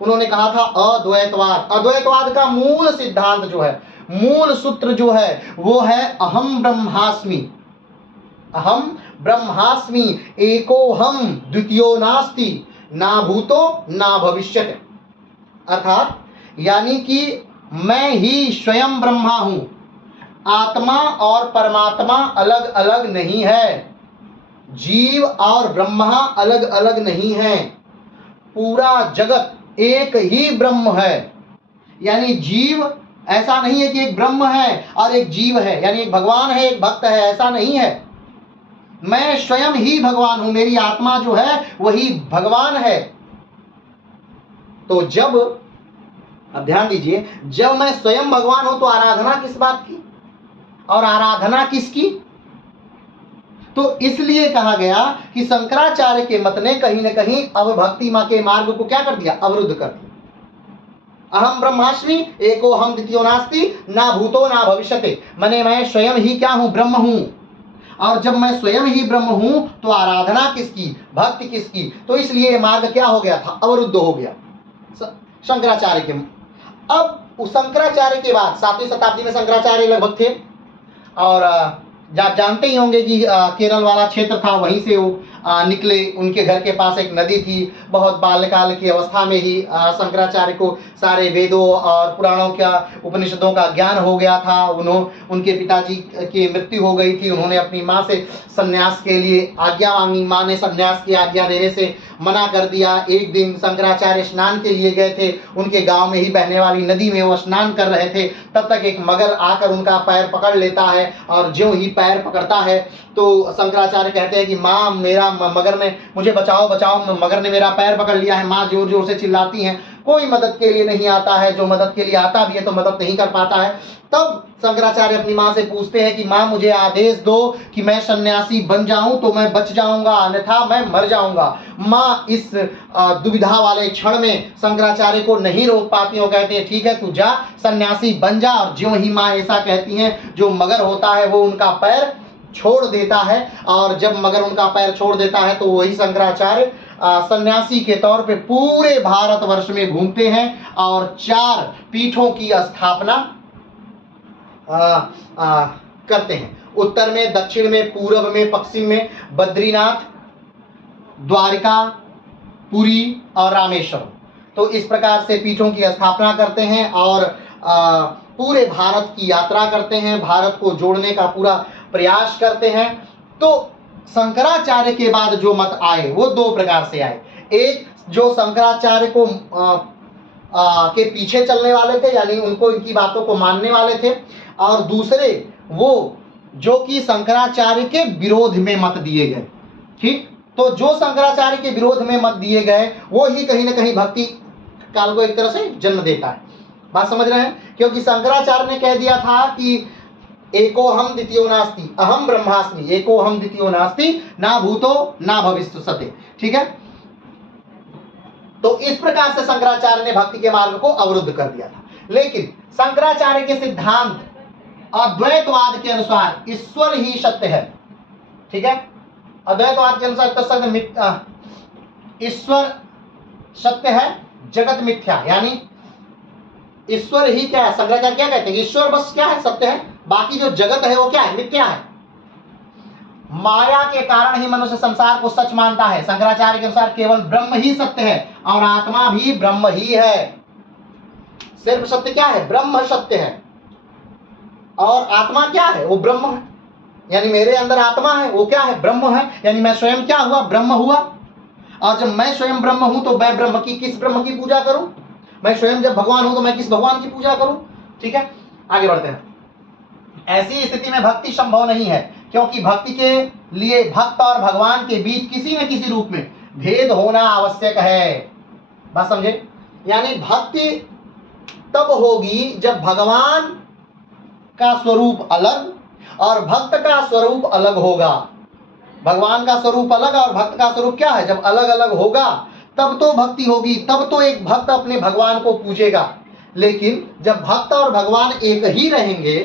उन्होंने कहा था अद्वैतवाद। अद्वैतवाद का मूल सिद्धांत जो है, मूल सूत्र जो है वो है अहम ब्रह्मास्मि। अहम ब्रह्मास्मि एकोहम द्वितीयो नास्ति ना भूतो ना भविष्यति। अर्थात यानी कि मैं ही स्वयं ब्रह्मा हूं, आत्मा और परमात्मा अलग अलग नहीं है, जीव और ब्रह्मा अलग अलग नहीं है, पूरा जगत एक ही ब्रह्म है। यानी जीव ऐसा नहीं है कि एक ब्रह्म है और एक जीव है, यानी एक भगवान है एक भक्त है, ऐसा नहीं है। मैं स्वयं ही भगवान हूं, मेरी आत्मा जो है वही भगवान है। तो जब, अब ध्यान दीजिए, जब मैं स्वयं भगवान हूं तो आराधना किस बात की और आराधना किसकी? तो इसलिए कहा गया कि शंकराचार्य के मत ने कहीं न कहीं अब भक्ति मां के मार्ग को क्या कर दिया? अवरुद्ध कर दिया। अहम ब्रह्मास्मि एको हम द्वितीयो नास्ति ना भूतो ना भविष्यते, माने मैं स्वयं ही क्या हूं? ब्रह्म हूं। और जब मैं स्वयं ही ब्रह्म हूं तो आराधना किसकी? भक्ति किसकी? तो इसलिए मार्ग क्या हो गया था? अवरुद्ध हो गया शंकराचार्य के। अब उस शंकराचार्य के बाद 7वीं शताब्दी में शंकराचार्य लगभग थे, और आप जानते ही होंगे कि केरल वाला क्षेत्र था, वहीं से वो निकले। उनके घर के पास एक नदी थी। बहुत बाल्यकाल की अवस्था में ही शंकराचार्य को सारे वेदों और पुराणों का, उपनिषदों का ज्ञान हो गया था। उनके पिताजी की मृत्यु हो गई थी। उन्होंने अपनी माँ से संन्यास के लिए आज्ञा मांगी, माँ ने संन्यास की आज्ञा देने से मना कर दिया। एक दिन शंकराचार्य स्नान के लिए गए थे, उनके गांव में ही बहने वाली नदी में वो स्नान कर रहे थे। तब तक एक मगर आकर उनका पैर पकड़ लेता है, और ज्यों ही पैर पकड़ता है तो शंकराचार्य कहते हैं कि माँ, मेरा मगर ने, मुझे बचाओ बचाओ, मगर ने मेरा पैर पकड़ लिया है। माँ जोर जोर से चिल्लाती हैं, कोई मदद के लिए नहीं आता है, जो मदद के लिए आता भी है तो मदद नहीं कर पाता है। तब शंकराचार्य अपनी माँ से पूछते हैं कि माँ, मुझे आदेश दो कि मैं सन्यासी बन जाऊं तो मैं बच जाऊंगा, अन्यथा मैं मर जाऊंगा। माँ इस दुविधा वाले क्षण में शंकराचार्य को नहीं रोक पाती हो, कहते हैं ठीक है तू जा, सन्यासी बन जा। और ज्यों ही माँ ऐसा कहती हैं, जो मगर होता है वो उनका पैर छोड़ देता है। और जब मगर उनका पैर छोड़ देता है तो वही शंकराचार्य सन्यासी के तौर पे पूरे भारतवर्ष में घूमते हैं और 4 पीठों की स्थापना करते हैं। उत्तर में, दक्षिण में, पूर्व में, पश्चिम में बद्रीनाथ, द्वारिका, पुरी और रामेश्वरम। तो इस प्रकार से पीठों की स्थापना करते हैं और पूरे भारत की यात्रा करते हैं, भारत को जोड़ने का पूरा प्रयास करते हैं। तो शंकराचार्य के बाद जो मत आए वो 2 प्रकार से आए। एक जो शंकराचार्य को के पीछे चलने वाले थे, यानी उनको, इनकी बातों को मानने वाले थे, और दूसरे वो जो कि शंकराचार्य के विरोध में मत दिए गए। ठीक, तो जो शंकराचार्य के विरोध में मत दिए गए वो ही कहीं ना कहीं भक्ति काल को एक तरह से जन्म देता है। बात समझ रहे हैं? क्योंकि शंकराचार्य ने कह दिया था कि एको हम द्वितीयो नास्ति अहम ब्रह्मास्मि एको हम द्वितीयो नास्ति ना भूतो ना भविष्यति। ठीक है, तो इस प्रकार से शंकराचार्य ने भक्ति के मार्ग को अवरुद्ध कर दिया था। लेकिन शंकराचार्य के सिद्धांत अद्वैतवाद के अनुसार ईश्वर ही सत्य है। ठीक है, अद्वैतवाद के अनुसार तो ईश्वर सत्य है, जगत मिथ्या। यानी ईश्वर ही क्या है? शंकराचार्य क्या कहते हैं? ईश्वर बस क्या है? सत्य है, बाकी जो जगत है वो क्या है? मिथ्या है। माया के कारण ही मनुष्य संसार को सच मानता है। शंकराचार्य के अनुसार केवल ब्रह्म ही सत्य है और आत्मा भी ब्रह्म ही है। सिर्फ सत्य क्या है? ब्रह्म सत्य है। और आत्मा क्या है? वो ब्रह्म है। यानी मेरे अंदर आत्मा है, वो क्या है? ब्रह्म है। यानी मैं स्वयं क्या हुआ? ब्रह्म हुआ। और जब मैं स्वयं ब्रह्म हूं तो मैं ब्रह्म की, किस ब्रह्म की पूजा करूं? मैं स्वयं जब भगवान हूं तो मैं किस भगवान की पूजा करूं? ठीक है, आगे बढ़ते हैं। ऐसी स्थिति में भक्ति संभव नहीं है, क्योंकि भक्ति के लिए भक्त और भगवान के बीच किसी न किसी रूप में भेद होना आवश्यक है। बात समझे? यानी भक्ति तब होगी जब भगवान का स्वरूप अलग और भक्त का स्वरूप अलग होगा। भगवान का स्वरूप अलग और भक्त का स्वरूप क्या है? जब अलग अलग होगा तब तो भक्ति होगी, तब तो एक भक्त अपने भगवान को पूजेगा। लेकिन जब भक्त और भगवान एक ही रहेंगे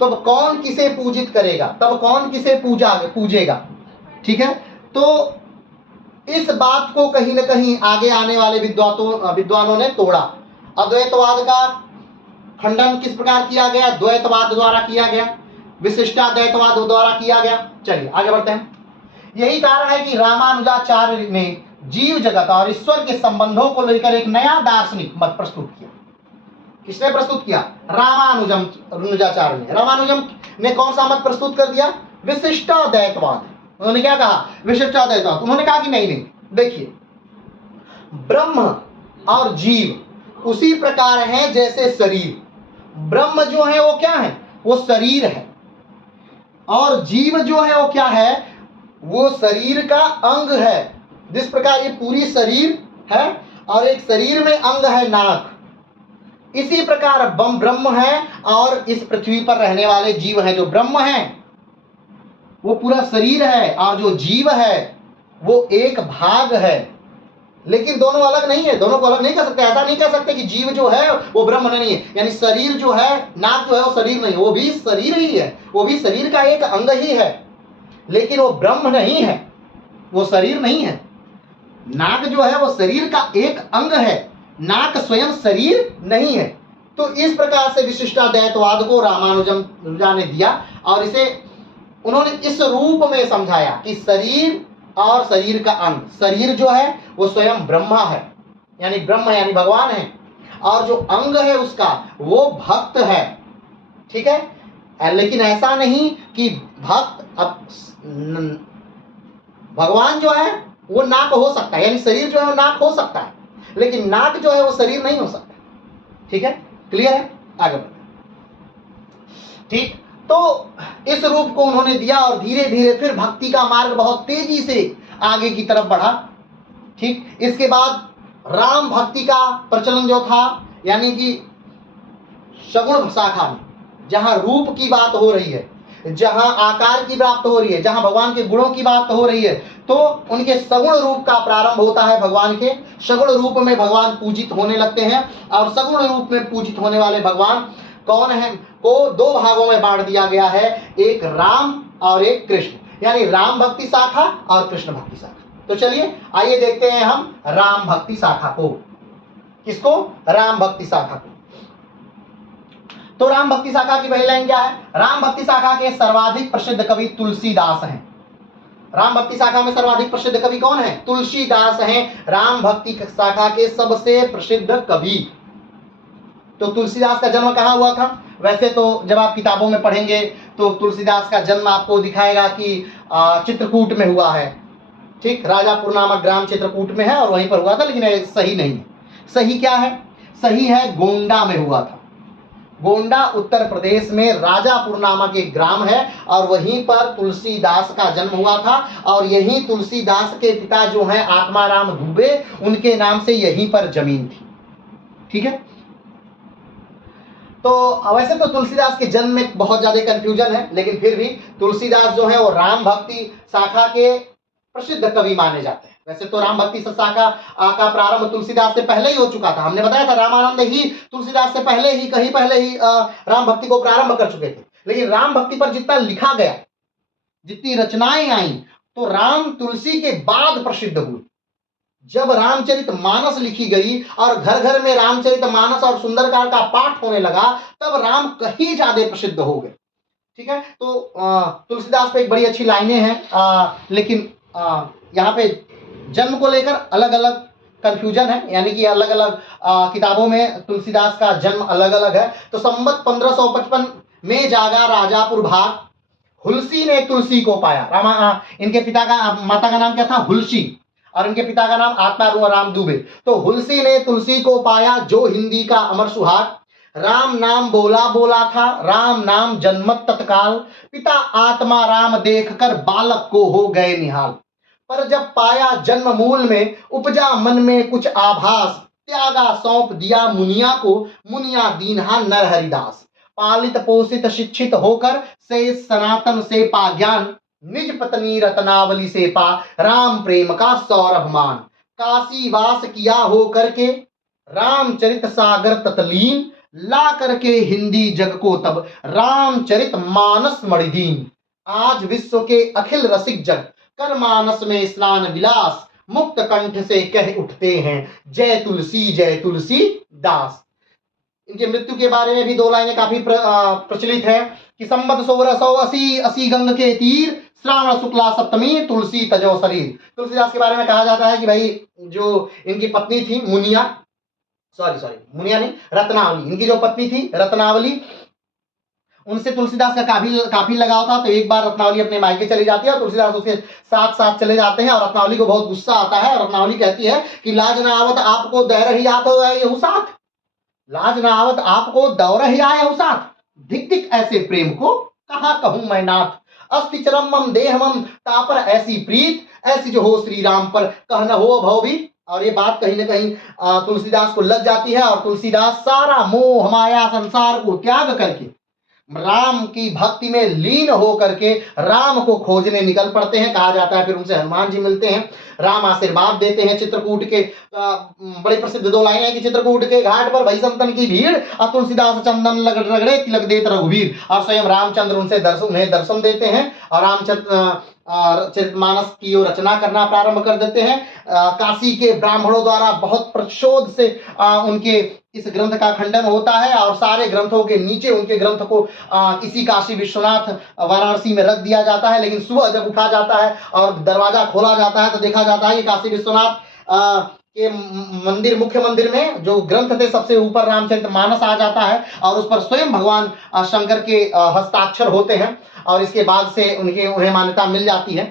तब कौन किसे पूजित करेगा? तब कौन किसे पूजेगा? ठीक है, तो इस बात को कहीं न कहीं आगे आने वाले विद्वानों ने तोड़ा। अद्वैतवाद का खंडन किस प्रकार किया गया? द्वैतवाद द्वारा किया गया। विशिष्टाद्वैतवाद द्वारा किया गया। चलिए आगे बढ़ते हैं। यही कारण है कि रामानुजाचार्य ने जीव जगत और ईश्वर के संबंधों को लेकर एक नया दार्शनिक मत प्रस्तुत किया। किसने प्रस्तुत किया? रामानुजाचार्य ने। रामानुजम ने कौन सा मत प्रस्तुत कर दिया? विशिष्टाद्वैतवाद। उन्होंने क्या कहा? विशिष्टाद्वैतवाद। उन्होंने कहा कि नहीं नहीं, देखिए ब्रह्म और जीव उसी प्रकार है जैसे शरीर। ब्रह्म जो है वो क्या है? वो शरीर है, और जीव जो है वो क्या है? वो शरीर का अंग है। जिस प्रकार ये पूरी शरीर है और एक शरीर में अंग है नाक, इसी प्रकार ब्रह्म है और इस पृथ्वी पर रहने वाले जीव हैं। जो ब्रह्म है वो पूरा शरीर है और जो जीव है वो एक भाग है, लेकिन दोनों अलग नहीं है। दोनों को अलग नहीं कर सकते। ऐसा नहीं कह सकते कि जीव जो है वो ब्रह्म नहीं है, यानी शरीर जो है, नाक जो है वो शरीर नहीं, वो भी शरीर ही है, वो भी शरीर का एक अंग ही है, लेकिन वो ब्रह्म नहीं है, वो शरीर नहीं है। नाक जो है वो शरीर का एक अंग है, नाक स्वयं शरीर नहीं है। तो इस प्रकार से विशिष्टाद्वैतवाद को रामानुजम ने दिया और इसे उन्होंने इस रूप में समझाया कि शरीर और शरीर का अंग, शरीर जो है वो स्वयं ब्रह्मा है, यानी ब्रह्म यानी भगवान है, और जो अंग है उसका वो भक्त है। ठीक है, लेकिन ऐसा नहीं कि भक्त, अब भगवान जो है वो नाक हो सकता है, यानी शरीर जो है वो नाक हो सकता है, लेकिन नाक जो है वो शरीर नहीं हो सकता। ठीक है, क्लियर है? आगे बढ़ते। ठीक, तो इस रूप को उन्होंने दिया और धीरे धीरे फिर भक्ति का मार्ग बहुत तेजी से आगे की तरफ बढ़ा। ठीक, इसके बाद राम भक्ति का प्रचलन जो था, यानी कि सगुण शाखा में जहां रूप की बात हो रही है, जहां आकार की बात हो रही है, जहां भगवान के गुणों की बात हो रही है, तो उनके सगुण रूप का प्रारंभ होता है। भगवान के सगुण रूप में भगवान पूजित होने लगते हैं, और सगुण रूप में पूजित होने वाले भगवान कौन है को दो भागों में बांट दिया गया है, एक राम और एक कृष्ण, यानी राम भक्ति शाखा और कृष्ण भक्ति शाखा। तो चलिए आइए देखते हैं हम राम भक्ति शाखा को। किसको? राम भक्ति शाखा को। तो राम भक्ति शाखा की पहली लाइन क्या है? राम भक्ति शाखा के सर्वाधिक प्रसिद्ध कवि तुलसीदास हैं। राम भक्ति शाखा में सर्वाधिक प्रसिद्ध कवि कौन है? तुलसीदास हैं, राम भक्ति शाखा के सबसे प्रसिद्ध कवि। तो तुलसीदास का जन्म कहाँ हुआ था? वैसे तो जब आप किताबों में पढ़ेंगे तो तुलसीदास का जन्म आपको दिखाएगा कि चित्रकूट में हुआ है। ठीक, राजापुर नामक ग्राम चित्रकूट में है और वहीं पर हुआ था, लेकिन सही नहीं है। सही क्या है? सही है गोंडा में हुआ था। गोंडा उत्तर प्रदेश में राजापुर नामक एक ग्राम है और वहीं पर तुलसीदास का जन्म हुआ था, और यहीं तुलसीदास के पिता जो हैं आत्माराम दुबे, उनके नाम से यहीं पर जमीन थी। ठीक है, तो वैसे तो तुलसीदास के जन्म में बहुत ज्यादा कंफ्यूजन है, लेकिन फिर भी तुलसीदास जो है वो राम भक्ति शाखा के प्रसिद्ध कवि माने जाते हैं। वैसे तो राम भक्ति शाखा का प्रारंभ तुलसीदास से पहले ही हो चुका था। हमने बताया था रामानंद ही तुलसीदास से पहले ही, कहीं पहले ही राम भक्ति को प्रारंभ कर चुके थे। लेकिन राम भक्ति पर जितना लिखा गया, जितनी रचनाएं आई, तो राम तुलसी के बाद प्रसिद्ध हुए। जब रामचरित मानस लिखी गई और घर घर में रामचरित मानस और सुंदरकांड का पाठ होने लगा, तब राम कहीं ज्यादा प्रसिद्ध हो गए। ठीक है, तो तुलसीदास पे एक बड़ी अच्छी लाइनें हैं, लेकिन यहाँ पे जन्म को लेकर अलग अलग कंफ्यूजन है, यानी कि अलग अलग किताबों में तुलसीदास का जन्म अलग अलग है। तो संवत 1555 में जागा राजापुर भाग, हुलसी ने तुलसी को पाया। इनके पिता का, माता का नाम क्या था? हुलसी, और इनके पिता का नाम आत्माराम दुबे। तो हुलसी ने तुलसी को पाया, जो हिंदी का अमर सुहाग, राम नाम बोला बोला था, राम नाम जन्मत तत्काल, पिता आत्मा राम देखकर बालक को हो गए निहाल। पर जब पाया जन्म मूल में, उपजा मन में कुछ आभास, त्यागा सौंप दिया मुनिया को, मुनिया दीन्हा नर हरिदास। पालित पोषित शिक्षित होकर से सनातन से पा ज्ञान, निज पत्नी रत्नावली से पा राम प्रेम का सौरभ मान। काशी वास किया हो करके रामचरित सागर ततलीन, ला करके हिंदी जग को तब रामचरित मानस मणिदीन। आज विश्व के अखिल रसिक जग कर मानस में स्नान विलास, मुक्त कंठ से कह उठते हैं जय तुलसी दास। इनके मृत्यु के बारे में भी दो लाइनें काफी प्रचलित है कि संबत 1680 असी गंग के तीर श्रावण शुक्ला सप्तमी तुलसी तजो शरीर। तुलसीदास के बारे में कहा जाता है कि भाई जो इनकी पत्नी थी मुनिया, सॉरी मुनिया नहीं, रत्नावली, इनकी जो पत्नी थी रत्नावली, उनसे तुलसीदास का काफी लगाव था। तो एक बार रत्नावली अपने मायके चली जाती है और तुलसीदास उसके साथ साथ चले जाते हैं और रत्नावली को बहुत गुस्सा आता है और रत्नावली कहती है कि लाज न आवत आपको दैर ही आत हो यहू साथ, लाज न आवत आपको दौर ही आए यहू साथ, धिक धिक ऐसे प्रेम को कहाँ कहूं मैं नाथ, अस्ति चरम मम देह मम तापर ऐसी प्रीत, ऐसी जो हो श्री राम पर कह न हो भव भी। और ये बात कहीं ना कहीं तुलसीदास को लग जाती है और तुलसीदास सारा मोह माया संसार को त्याग करके राम की भक्ति में लीन होकर के राम को खोजने निकल पड़ते हैं। कहा जाता है फिर उनसे हनुमान जी मिलते हैं, राम आशीर्वाद देते हैं। चित्रकूट के बड़े प्रसिद्ध दो लाइनें हैं कि चित्रकूट के घाट पर भई संतन की भीड़ और तुलसीदास चंदन रगड़े तिलक देत रघुवीर, और स्वयं रामचंद्र उन्हें दर्शन देते हैं और रामचंद्र चरितमानस की रचना करना प्रारंभ कर देते हैं। काशी के ब्राह्मणों द्वारा बहुत प्रतिशोध से उनके इस ग्रंथ का खंडन होता है और सारे ग्रंथों के नीचे उनके ग्रंथ को किसी काशी विश्वनाथ वाराणसी में रख दिया जाता है। लेकिन सुबह जब उठा जाता है और दरवाजा खोला जाता है तो देखा जाता है कि काशी विश्वनाथ के मंदिर, मुख्य मंदिर में जो ग्रंथ थे सबसे ऊपर रामचरितमानस आ जाता है और उस पर स्वयं भगवान शंकर के हस्ताक्षर होते हैं और इसके बाद से उन्हें मान्यता मिल जाती है।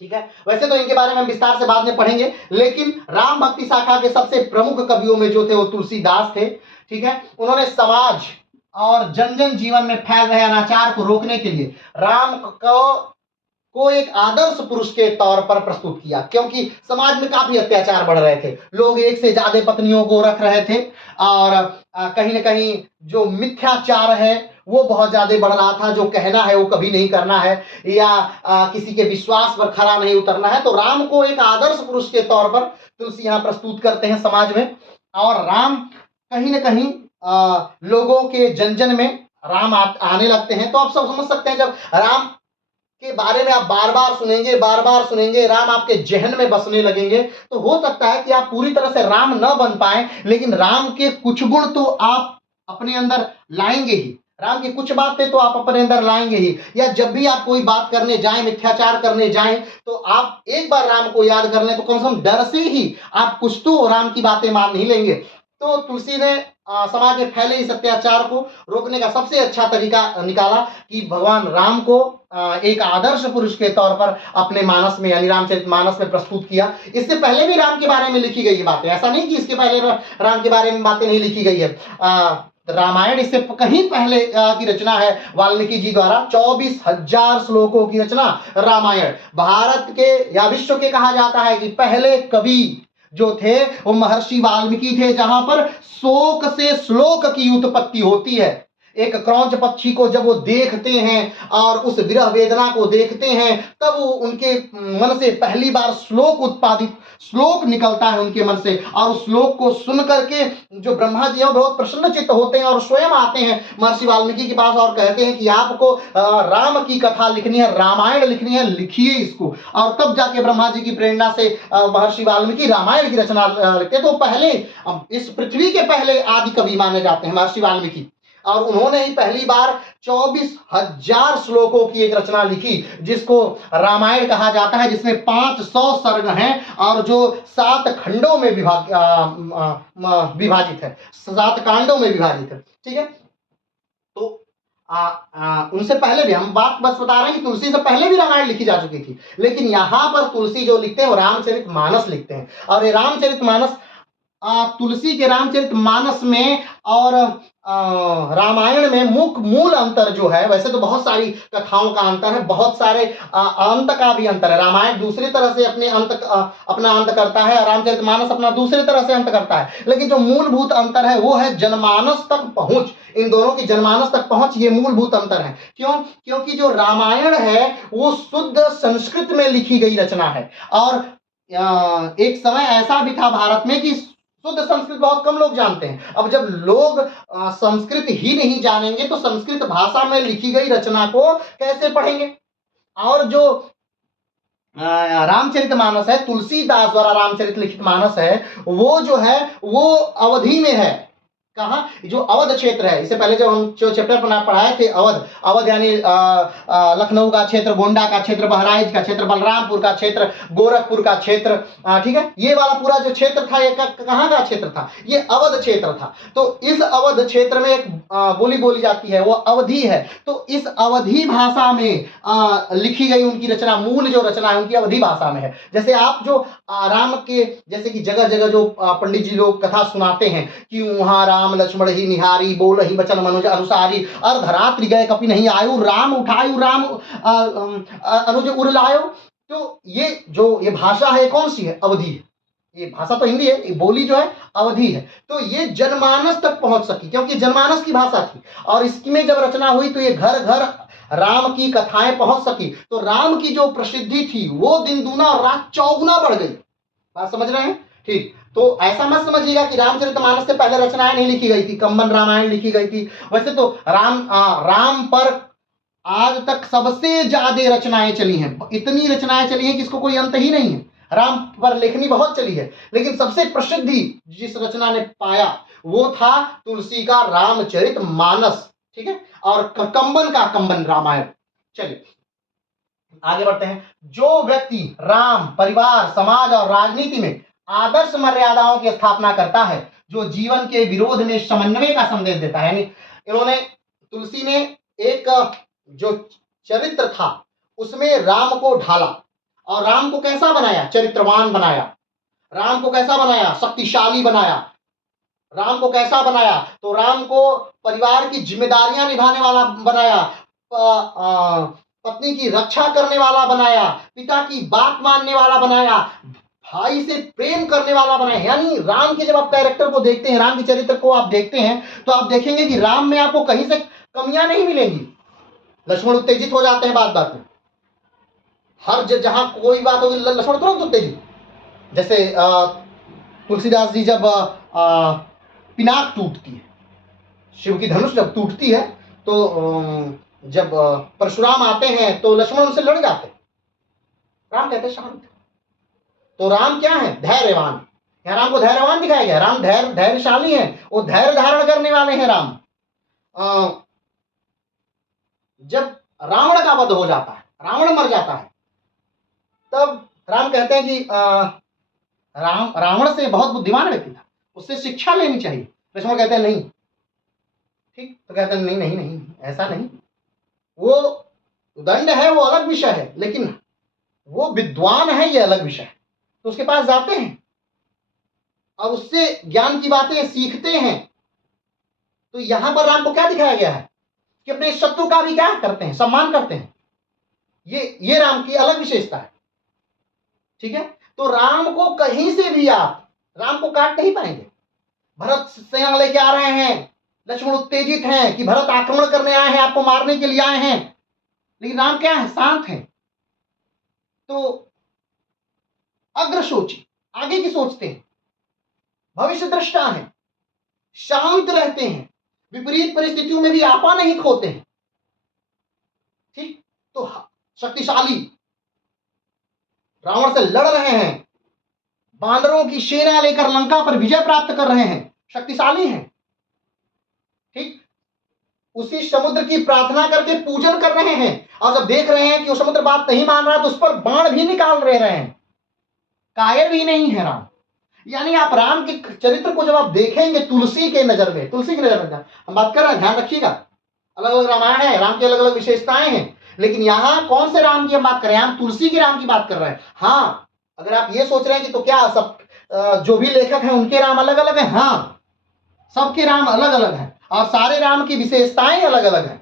ठीक है, वैसे तो इनके बारे में विस्तार से बाद में पढ़ेंगे, लेकिन राम भक्ति शाखा के सबसे प्रमुख कवियों में जो थे वो तुलसीदास थे। ठीक है, उन्होंने समाज और जन जन जीवन में फैल रहे अनाचार को रोकने के लिए राम को एक आदर्श पुरुष के तौर पर प्रस्तुत किया, क्योंकि समाज में काफी अत्याचार बढ़ रहे थे, लोग एक से ज्यादा पत्नियों को रख रहे थे और कहीं ना कहीं जो मिथ्याचार है वो बहुत ज्यादा बढ़ रहा था, जो कहना है वो कभी नहीं करना है या किसी के विश्वास पर खरा नहीं उतरना है। तो राम को एक आदर्श पुरुष के तौर पर तुलसी यहाँ प्रस्तुत करते हैं समाज में, और राम कहीं ना कहीं लोगों के जन जन में राम आने लगते हैं। तो आप सब समझ सकते हैं, जब राम के बारे में आप बार बार सुनेंगे, राम आपके जहन में बसने लगेंगे, तो हो सकता है कि आप पूरी तरह से राम न बन पाए, लेकिन राम के कुछ गुण तो आप अपने अंदर लाएंगे ही, राम की कुछ बातें तो आप अपने अंदर लाएंगे ही। या जब भी आप कोई बात करने जाएं, मिथ्याचार करने जाएं, तो आप एक बार राम को याद कर लें तो कम से कम डर से ही आप कुछ तो राम की बातें मान ही लेंगे। तो तुलसी ने समाज में फैले इस अत्याचार को रोकने का सबसे अच्छा तरीका निकाला कि भगवान राम को एक आदर्श पुरुष के तौर पर अपने मानस में यानी रामचरितमानस में प्रस्तुत किया। इससे पहले भी राम के बारे में लिखी गई बातें, ऐसा नहीं कि इसके पहले राम के बारे में बातें नहीं लिखी गई है। रामायण इससे कहीं पहले की रचना है वाल्मीकि जी द्वारा। 24,000 श्लोकों की रचना रामायण। भारत के या विश्व के कहा जाता है कि पहले कवि जो थे वो महर्षि वाल्मीकि थे, जहां पर शोक से श्लोक की उत्पत्ति होती है। एक क्रौंच पक्षी को जब वो देखते हैं और उस विरह वेदना को देखते हैं, तब वो उनके मन से पहली बार श्लोक निकलता है उनके मन से, और उस श्लोक को सुन करके जो ब्रह्मा जी हैं बहुत प्रसन्नचित्त होते हैं और स्वयं आते हैं महर्षि वाल्मीकि के पास और कहते हैं कि आपको राम की कथा लिखनी है, रामायण लिखनी है, लिखिए इसको। और तब जाके ब्रह्मा जी की प्रेरणा से महर्षि वाल्मीकि रामायण की रचना लिखते हैं। तो पहले इस पृथ्वी के पहले आदि कवि माने जाते हैं महर्षि वाल्मीकि, और उन्होंने ही पहली बार 24,000 श्लोकों की एक रचना लिखी जिसको रामायण कहा जाता है, जिसमें 500 सर्ग हैं और जो 7 खंडों में विभाजित है, 7 कांडों में विभाजित है। ठीक है, तो उनसे पहले भी हम बात बस बता रहे हैं कि तुलसी से पहले भी रामायण लिखी जा चुकी थी, लेकिन यहाँ पर तुलसी जो लिखते हैं वो रामचरितमानस लिखते हैं। और ये रामचरितमानस तुलसी के रामचरितमानस में और रामायण में मूल अंतर जो है, वैसे तो बहुत सारी कथाओं का अंतर है, बहुत सारे अंत का भी अंतर है। रामायण दूसरी तरह से अपना अंत करता है और रामचरितमानस अपना दूसरी तरह से अंत करता है, लेकिन जो मूलभूत अंतर है वो है जनमानस तक पहुंच। इन दोनों की जनमानस तक पहुंच ये मूलभूत अंतर है। क्यों? क्योंकि जो रामायण है वो शुद्ध संस्कृत में लिखी गई रचना है, और एक समय ऐसा भी था भारत में कि शुद्ध संस्कृत बहुत कम लोग जानते हैं। अब जब लोग संस्कृत ही नहीं जानेंगे तो संस्कृत भाषा में लिखी गई रचना को कैसे पढ़ेंगे? और जो रामचरितमानस है, तुलसीदास द्वारा रामचरित लिखित मानस है, वो जो है वो अवधि में है, कहाँ, जो अवध क्षेत्र है, इससे पहले जब हम जो चैप्टर पढ़ाए थे अवध, अवध यानी लखनऊ का क्षेत्र, गोंडा का क्षेत्र, बहराइच का क्षेत्र, बलरामपुर का क्षेत्र, गोरखपुर का क्षेत्र, ठीक है, ये वाला पूरा जो क्षेत्र था ये कहाँ का क्षेत्र था, ये अवध क्षेत्र था। तो इस अवध क्षेत्र में एक बोली बोली जाती है, वो अवधी है। तो इस अवधी भाषा में लिखी गई उनकी रचना, मूल जो रचना है उनकी अवधी भाषा में है। जैसे आप जो राम के, जैसे कि जगह जगह जो पंडित जी लोग कथा सुनाते हैं कि वहां राम लक्ष्मण ही निहारी, बोल ही बचन मनुज अनुसारी, अर्धरात्रि गए कपि नहीं आयु, राम उठायु राम अनुज उर लायो। तो ये भाषा है कौन सी है, अवधी है। ये भाषा तो हिंदी है, ये बोली जो है अवधी है। तो ये जनमानस तक पहुंच सकी क्योंकि जनमानस की भाषा थी, और इसमें जब रचना हुई तो ये घर घर राम की कथाएं पहुंच सकी। तो राम की जो प्रसिद्धि थी वो दिन दूना और रात चौगुना बढ़ गई। बात समझ रहे हैं? ठीक। तो ऐसा मत समझिएगा कि रामचरितमानस से पहले रचनाएं नहीं लिखी गई थी, कंबन रामायण लिखी गई थी। वैसे तो राम पर आज तक सबसे ज्यादा रचनाएं चली हैं, इतनी रचनाएं चली हैं कि इसको कोई अंत ही नहीं है। राम पर लेखनी बहुत चली है, लेकिन सबसे प्रसिद्धि जिस रचना ने पाया वो था तुलसी का रामचरितमानस, ठीक है, और कंबन का कंबन रामायण। चलिए आगे बढ़ते हैं। जो व्यक्ति राम, परिवार, समाज और राजनीति में आदर्श मर्यादाओं की स्थापना करता है, जो जीवन के विरोध में समन्वय का संदेश देता है, यानी इन्होंने, तुलसी ने एक जो चरित्र था उसमें राम को ढाला, और राम को कैसा बनाया, चरित्रवान बनाया। राम को कैसा बनाया, शक्तिशाली बनाया। राम को कैसा बनाया, तो राम को परिवार की जिम्मेदारियां निभाने वाला बनाया, पत्नी की रक्षा करने वाला बनाया, पिता की बात मानने वाला बनाया, भाई से प्रेम करने वाला बनाया। यानी राम के जब आप कैरेक्टर को देखते हैं, राम के चरित्र को आप देखते हैं, तो आप देखेंगे कि राम में आपको कहीं से कमियां नहीं मिलेंगी। लक्ष्मण उत्तेजित हो जाते हैं बात बात में, हर जहां कोई बात होगी लक्ष्मण तुरंत उत्तेजित। जैसे तुलसीदास जी जब पिनाक टूटती है, शिव की धनुष जब टूटती है, तो जब परशुराम आते हैं तो लक्ष्मण उनसे लड़ जाते, राम कहते शांत। तो राम क्या है, धैर्यवान। यहाँ राम को धैर्यवान दिखाया गया। राम धैर्यशाली है, वो धैर्य धारण करने वाले हैं राम। जब रावण का वध हो जाता है, रावण मर जाता है, तब राम कहते हैं कि रावण से बहुत बुद्धिमान व्यक्ति था, उससे शिक्षा लेनी चाहिए। लक्ष्मण कहते हैं नहीं, ठीक। तो कहते हैं नहीं नहीं नहीं, ऐसा नहीं, वो दंड है वो अलग विषय है, लेकिन वो विद्वान है ये अलग विषय है। तो उसके पास जाते हैं और उससे ज्ञान की बातें सीखते हैं। तो यहां पर राम को क्या दिखाया गया है कि अपने शत्रु का भी क्या करते हैं, सम्मान करते हैं। ये राम की अलग विशेषता है, ठीक है। तो राम को कहीं से भी आप राम को काट नहीं पाएंगे। भरत सेना लेके आ रहे हैं, लक्ष्मण उत्तेजित हैं कि भरत आक्रमण करने आए हैं, आपको मारने के लिए आए हैं, लेकिन राम क्या है, शांत है। तो अग्रसोची, आगे की सोचते हैं, भविष्य दृष्टा है, शांत रहते हैं, विपरीत परिस्थितियों में भी आपा नहीं खोते हैं, ठीक। तो शक्तिशाली, रावण से लड़ रहे हैं, बांदरों की सेना लेकर लंका पर विजय प्राप्त कर रहे हैं, शक्तिशाली हैं, ठीक। उसी समुद्र की प्रार्थना करके पूजन कर रहे हैं, और जब देख रहे हैं कि वो समुद्र बात नहीं मान रहा तो उस पर बाण भी निकाल रहे हैं, कायर भी नहीं है राम। यानी आप राम के चरित्र को जब आप देखेंगे तुलसी के नजर में, तुलसी की नजर में हम बात कर रहे हैं, ध्यान रखिएगा, अलग अलग रामायण है, राम की अलग अलग विशेषताएं हैं, लेकिन यहां कौन से राम की हम बात कर रहे हैं, हम तुलसी के राम की बात कर रहे हैं। हाँ, अगर आप ये सोच रहे हैं कि तो क्या सब जो भी लेखक हैं उनके राम अलग अलग हैं, हाँ, सबके राम अलग अलग हैं, और सारे राम की विशेषताएं अलग अलग हैं।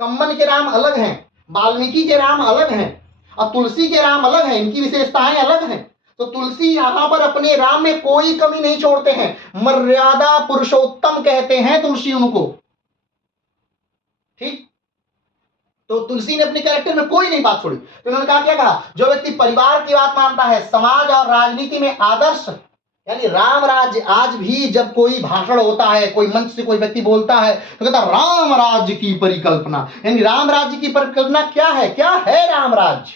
कंबन के राम अलग हैं, वाल्मीकि के राम अलग हैं, और तुलसी के राम अलग हैं, इनकी विशेषताएं अलग हैं। तो तुलसी यहां पर अपने राम में कोई कमी नहीं छोड़ते हैं, मर्यादा पुरुषोत्तम कहते हैं तुलसी उनको, ठीक। तो तुलसी ने अपने कैरेक्टर में कोई नहीं बात छोड़ी। तो उन्होंने कहा, क्या कहा, जो व्यक्ति परिवार की बात मानता है, समाज और राजनीति में आदर्श, यानी राम राज्य, आज भी जब कोई भाषण होता है, कोई मंच से कोई व्यक्ति बोलता है तो कहता राम राज्य की परिकल्पना, यानी राम राज्य की परिकल्पना क्या है, क्या है राम राज्य।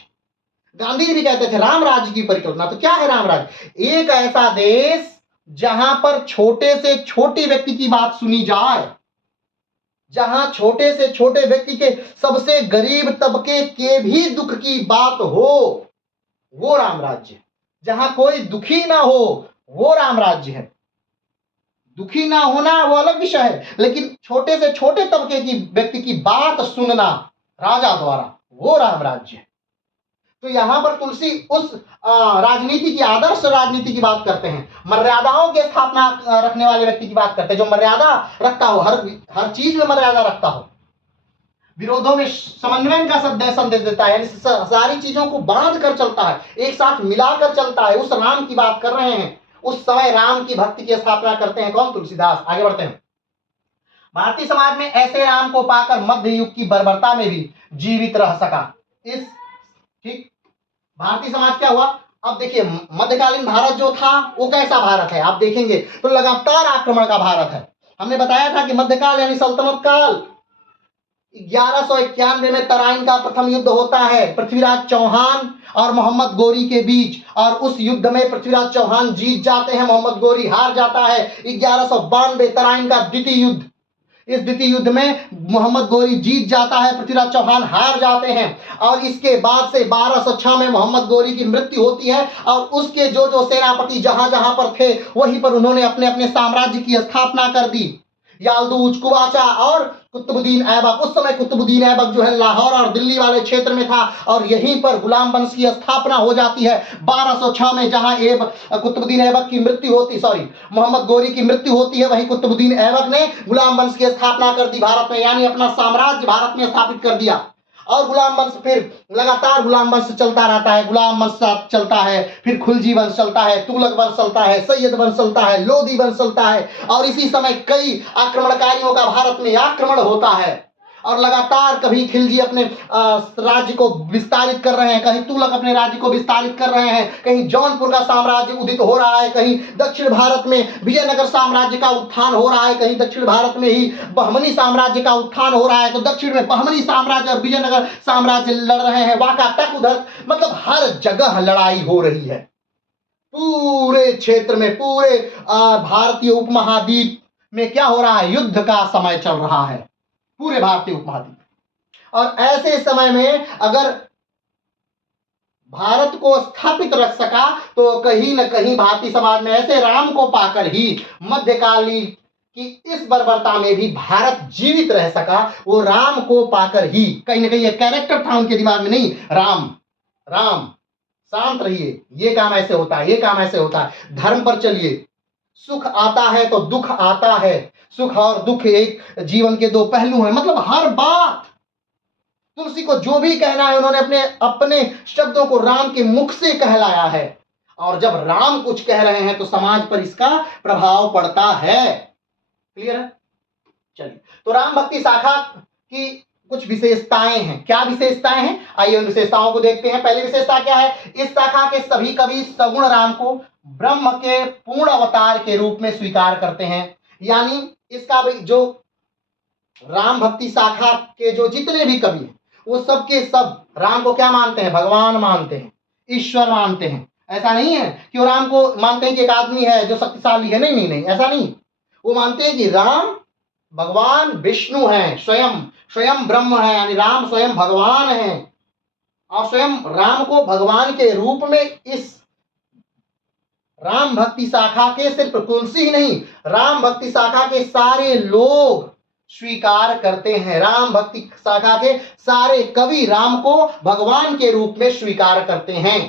गांधी जी भी कहते थे राम राज्य की परिकल्पना। तो क्या है राम राज्य, एक ऐसा देश जहां पर छोटे से छोटे व्यक्ति की बात सुनी जाए, जहां छोटे से छोटे व्यक्ति के, सबसे गरीब तबके के भी दुख की बात हो, वो राम राज्य है। जहां कोई दुखी ना हो, वो राम राज्य है। दुखी ना होना वो अलग विषय है, लेकिन छोटे से छोटे तबके की व्यक्ति की बात सुनना राजा द्वारा, वो राम राज्य है। तो यहां पर तुलसी उस राजनीति की, आदर्श राजनीति की बात करते हैं, मर्यादाओं की स्थापना रखने वाले व्यक्ति की बात करते हैं, जो मर्यादा रखता हो, हर चीज में मर्यादा रखता हो, विरोधों में समन्वय का संदेश देता है, यानी सारी चीजों को बांध कर चलता है, एक साथ मिलाकर चलता है। उस राम की बात कर रहे हैं। उस समय राम की भक्ति की स्थापना करते हैं कौन? तुलसीदास। आगे बढ़ते हैं। भारतीय समाज में ऐसे राम को पाकर मध्य युग की बर्बरता में भी जीवित रह सका। इस ठीक भारतीय समाज क्या हुआ? अब देखिए, मध्यकालीन भारत जो था वो कैसा भारत है आप देखेंगे तो लगातार आक्रमण का भारत है। हमने बताया था कि मध्यकाल यानी सल्तनत काल, 1191 में तराइन का प्रथम युद्ध होता है पृथ्वीराज चौहान और मोहम्मद गोरी के बीच, और उस युद्ध में पृथ्वीराज चौहान जीत जाते हैं, मोहम्मद गोरी हार जाता है। 1192 तराइन का द्वितीय युद्ध, इस द्वितीय युद्ध में मोहम्मद गोरी जीत जाता है, पृथ्वीराज चौहान हार जाते हैं। और इसके बाद से 1206 में मोहम्मद गोरी की मृत्यु होती है, और उसके जो जो सेनापति जहां जहां पर थे वहीं पर उन्होंने अपने अपने साम्राज्य की स्थापना कर दी। याल्दूज, कुवाचा और कुतुबुद्दीन ऐबक। उस समय कुतुबुद्दीन ऐबक जो है लाहौर और दिल्ली वाले क्षेत्र में था, और यहीं पर गुलाम वंश की स्थापना हो जाती है 1206 में, जहां कुतुबुद्दीन ऐबक की मृत्यु होती, मोहम्मद गोरी की मृत्यु होती है, वहीं कुतुबुद्दीन ऐबक ने गुलाम वंश की स्थापना कर दी भारत में, यानी अपना साम्राज्य भारत में स्थापित कर दिया। और गुलाम वंश फिर लगातार गुलाम वंश चलता रहता है, गुलाम वंश चलता है, फिर खुलजी वंश चलता है, तुगलक वंश चलता है, सैयद वंश चलता है, लोधी वंश चलता है, और इसी समय कई आक्रमणकारियों का भारत में आक्रमण होता है, और लगातार कभी खिलजी अपने राज्य को विस्तारित कर रहे हैं, कहीं तुगलक अपने राज्य को विस्तारित कर रहे हैं, कहीं जौनपुर का साम्राज्य उदित हो रहा है, कहीं दक्षिण भारत में विजयनगर साम्राज्य का उत्थान हो रहा है, कहीं दक्षिण भारत में ही बहमनी साम्राज्य का उत्थान हो रहा है। तो दक्षिण में बहमनी साम्राज्य और विजयनगर साम्राज्य लड़ रहे हैं, वाकाटक उधर, मतलब हर जगह लड़ाई हो रही है। पूरे क्षेत्र में, पूरे भारतीय उपमहाद्वीप में क्या हो रहा है? युद्ध का समय चल रहा है, पूरे भारतीय उपमहाद्वीप। और ऐसे समय में अगर भारत को स्थापित रख सका तो कहीं न कहीं भारतीय समाज में ऐसे राम को पाकर ही मध्यकाली की इस बर्बरता में भी भारत जीवित रह सका। वो राम को पाकर ही, कहीं ना कहीं एक कैरेक्टर था उनके दिमाग में, नहीं राम राम शांत रहिए, ये काम ऐसे होता है, ये काम ऐसे होता है, धर्म पर चलिए, सुख आता है तो दुख आता है, सुख और दुख एक जीवन के दो पहलू हैं। मतलब हर बात तुलसी को जो भी कहना है उन्होंने अपने अपने शब्दों को राम के मुख से कहलाया है, और जब राम कुछ कह रहे हैं तो समाज पर इसका प्रभाव पड़ता है। क्लियर है? चलिए, तो राम भक्ति शाखा की कुछ विशेषताएं हैं। क्या विशेषताएं हैं? आइए उन विशेषताओं को देखते हैं। पहली विशेषता क्या है? इस शाखा के सभी कवि सगुण राम को ब्रह्म के पूर्ण अवतार के रूप में स्वीकार करते हैं। यानी इसका जो राम भक्ति शाखा के जो जितने भी कवि हैं वो सब के सब राम को क्या मानते हैं? भगवान मानते हैं, ईश्वर मानते हैं। ऐसा नहीं है कि वो राम को मानते हैं कि एक आदमी है जो शक्तिशाली है, नहीं नहीं नहीं, ऐसा नहीं। वो मानते हैं कि राम भगवान विष्णु हैं, स्वयं स्वयं ब्रह्म है, यानी राम स्वयं भगवान है, और स्वयं राम को भगवान के रूप में इस राम भक्ति शाखा के सिर्फ तुलसी ही नहीं, राम भक्ति शाखा के सारे लोग स्वीकार करते हैं। राम भक्ति शाखा के सारे कवि राम को भगवान के रूप में स्वीकार करते हैं।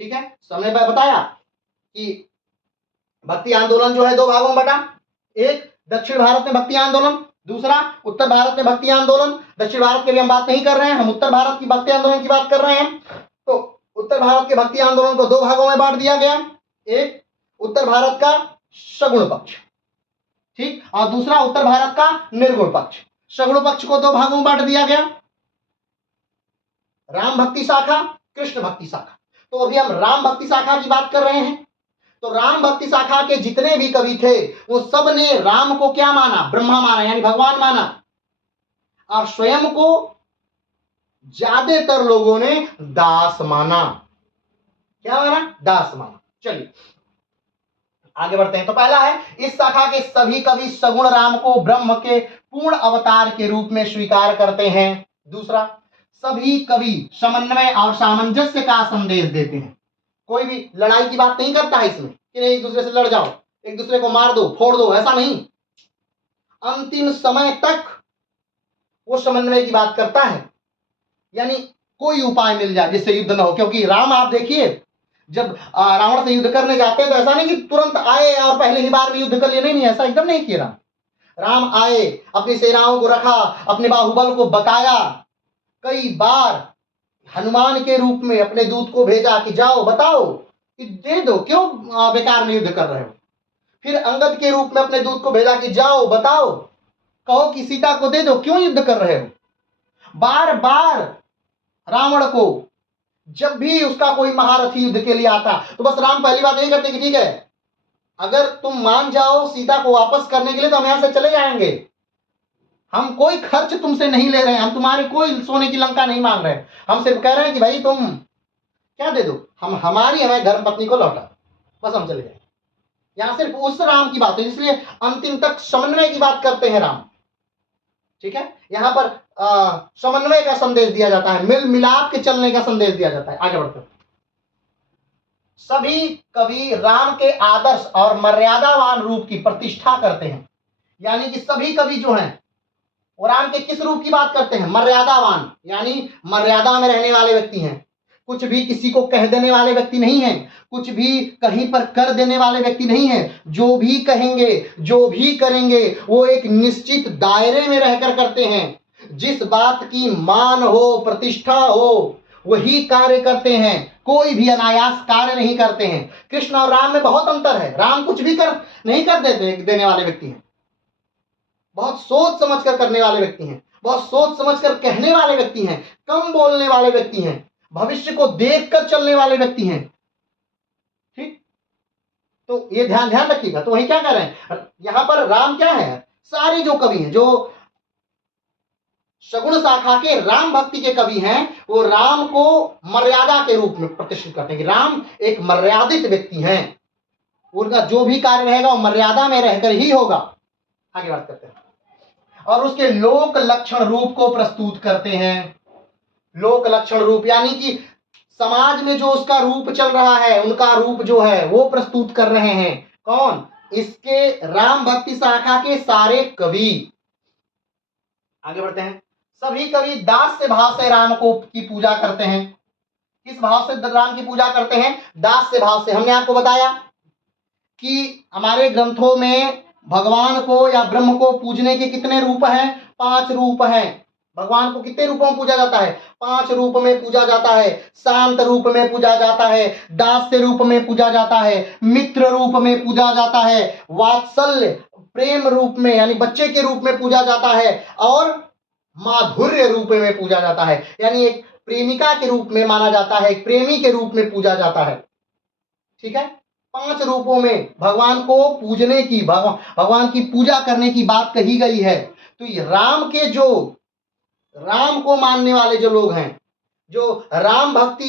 ठीक है, हमने बताया कि भक्ति आंदोलन जो है दो भागों में बटा, एक दक्षिण भारत में भक्ति आंदोलन, दूसरा उत्तर भारत में भक्ति आंदोलन। दक्षिण भारत की भी हम बात नहीं कर रहे हैं, हम उत्तर भारत की भक्ति आंदोलन की बात कर रहे हैं। तो उत्तर भारत के भक्ति आंदोलन को दो भागों में बांट दिया गया, एक उत्तर भारत का सगुण पक्ष, ठीक, और दूसरा उत्तर भारत का निर्गुण पक्ष। सगुण पक्ष को दो भागों में बांट दिया गया, राम भक्ति शाखा, कृष्ण भक्ति शाखा। तो अभी हम राम भक्ति शाखा की बात कर रहे हैं। तो राम भक्ति शाखा के जितने भी कवि थे वो सब ने राम को क्या माना? ब्रह्मा माना, यानी भगवान माना, और स्वयं को ज्यादातर लोगों ने दास माना। क्या माना? दास माना। चलिए आगे बढ़ते हैं। तो पहला है, इस शाखा के सभी कवि सगुण राम को ब्रह्म के पूर्ण अवतार के रूप में स्वीकार करते हैं। दूसरा, सभी कवि समन्वय और सामंजस्य का संदेश देते हैं। कोई भी लड़ाई की बात नहीं करता है इसमें कि नहीं एक दूसरे से लड़ जाओ, एक दूसरे को मार दो, फोड़ दो, ऐसा नहीं। अंतिम समय तक वो समन्वय की बात करता है, यानी कोई उपाय मिल जाए जिससे युद्ध न हो। क्योंकि राम, आप देखिए, जब रावण से युद्ध करने जाते हैं तो ऐसा नहीं कि तुरंत आए और पहले ही बार में युद्ध कर लिए, नहीं, ऐसा एकदम नहीं किया। राम आए, अपनी सेनाओं को रखा, अपने बाहुबल को बकाया, कई बार हनुमान के रूप में अपने दूत को भेजा कि जाओ बताओ कि दे दो, क्यों बेकार में युद्ध कर रहे हो। फिर अंगद के रूप में अपने दूत को भेजा कि जाओ बताओ, कहो कि सीता को दे दो, क्यों युद्ध कर रहे हो। बार बार रावण को जब भी उसका कोई महारथी युद्ध के लिए आता तो बस राम पहली बात यही करते कि ठीक है, अगर तुम मान जाओ सीता को वापस करने के लिए तो हम यहां से चले जाएंगे, हम कोई खर्च तुमसे नहीं ले रहे हैं, हम तुम्हारी कोई सोने की लंका नहीं मांग रहे हैं, हम सिर्फ कह रहे हैं कि भाई तुम क्या दे दो, हमारी हमें धर्म पत्नी को लौटा, बस हम चले जाए। यहां सिर्फ उस राम की बात है, इसलिए अंतिम तक समन्वय की बात करते हैं राम। ठीक है, यहां पर समन्वय का संदेश दिया जाता है, मिल मिलाप के चलने का संदेश दिया जाता है। आगे बढ़ते हैं। सभी कवि राम के आदर्श और मर्यादावान रूप की प्रतिष्ठा करते हैं, यानी कि सभी कवि जो हैं वो राम के किस रूप की बात करते हैं, मर्यादावान, यानी मर्यादा में रहने वाले व्यक्ति हैं, कुछ भी किसी को कह देने वाले व्यक्ति नहीं है, कुछ भी कहीं पर कर देने वाले व्यक्ति नहीं है। जो भी कहेंगे, जो भी करेंगे वो एक निश्चित दायरे में रहकर करते हैं। जिस बात की मान हो, प्रतिष्ठा हो, वही कार्य करते हैं, कोई भी अनायास कार्य नहीं करते हैं। कृष्ण और राम में बहुत अंतर है। राम कुछ भी कर नहीं कर देने वाले व्यक्ति हैं, बहुत सोच समझ कर करने वाले व्यक्ति हैं, बहुत सोच समझ कर कहने वाले व्यक्ति हैं, कम बोलने वाले व्यक्ति हैं, भविष्य को देखकर चलने वाले व्यक्ति हैं। ठीक, तो ये ध्यान रखिएगा। तो वही क्या कर रहे हैं यहां पर, राम क्या है, सारे जो कवि हैं, जो सगुण शाखा के राम भक्ति के कवि हैं, वो राम को मर्यादा के रूप में प्रतिष्ठित करते हैं कि राम एक मर्यादित व्यक्ति हैं, उनका जो भी कार्य रहेगा वो मर्यादा में रहकर ही होगा। आगे बात करते हैं। और उसके लोक लक्षण रूप को प्रस्तुत करते हैं। लोक लक्षण रूप यानी कि समाज में जो उसका रूप चल रहा है, उनका रूप जो है वो प्रस्तुत कर रहे हैं। कौन? इसके राम भक्ति शाखा के सारे कवि। आगे बढ़ते हैं। सभी कवि दास्य भाव से राम को की पूजा करते हैं। किस भाव से राम की पूजा करते हैं? दास्य भाव से। हमने आपको बताया कि हमारे ग्रंथों में भगवान को या ब्रह्म को पूजने के कितने रूप हैं? 5 रूप हैं। भगवान को कितने रूपों में पूजा जाता है? 5 रूप में पूजा जाता है। शांत रूप में पूजा जाता है, दास्य रूप में पूजा जाता है, मित्र रूप में पूजा जाता है, वात्सल्य प्रेम रूप में यानी बच्चे के रूप में पूजा जाता है, और माधुर्य रूप में पूजा जाता है, यानी एक प्रेमिका के रूप में माना जाता है, एक प्रेमी के रूप में पूजा जाता है। ठीक है, 5 रूपों में भगवान को पूजने की, भगवान की पूजा करने की बात कही गई है। तो ये राम को मानने वाले जो लोग हैं, जो राम भक्ति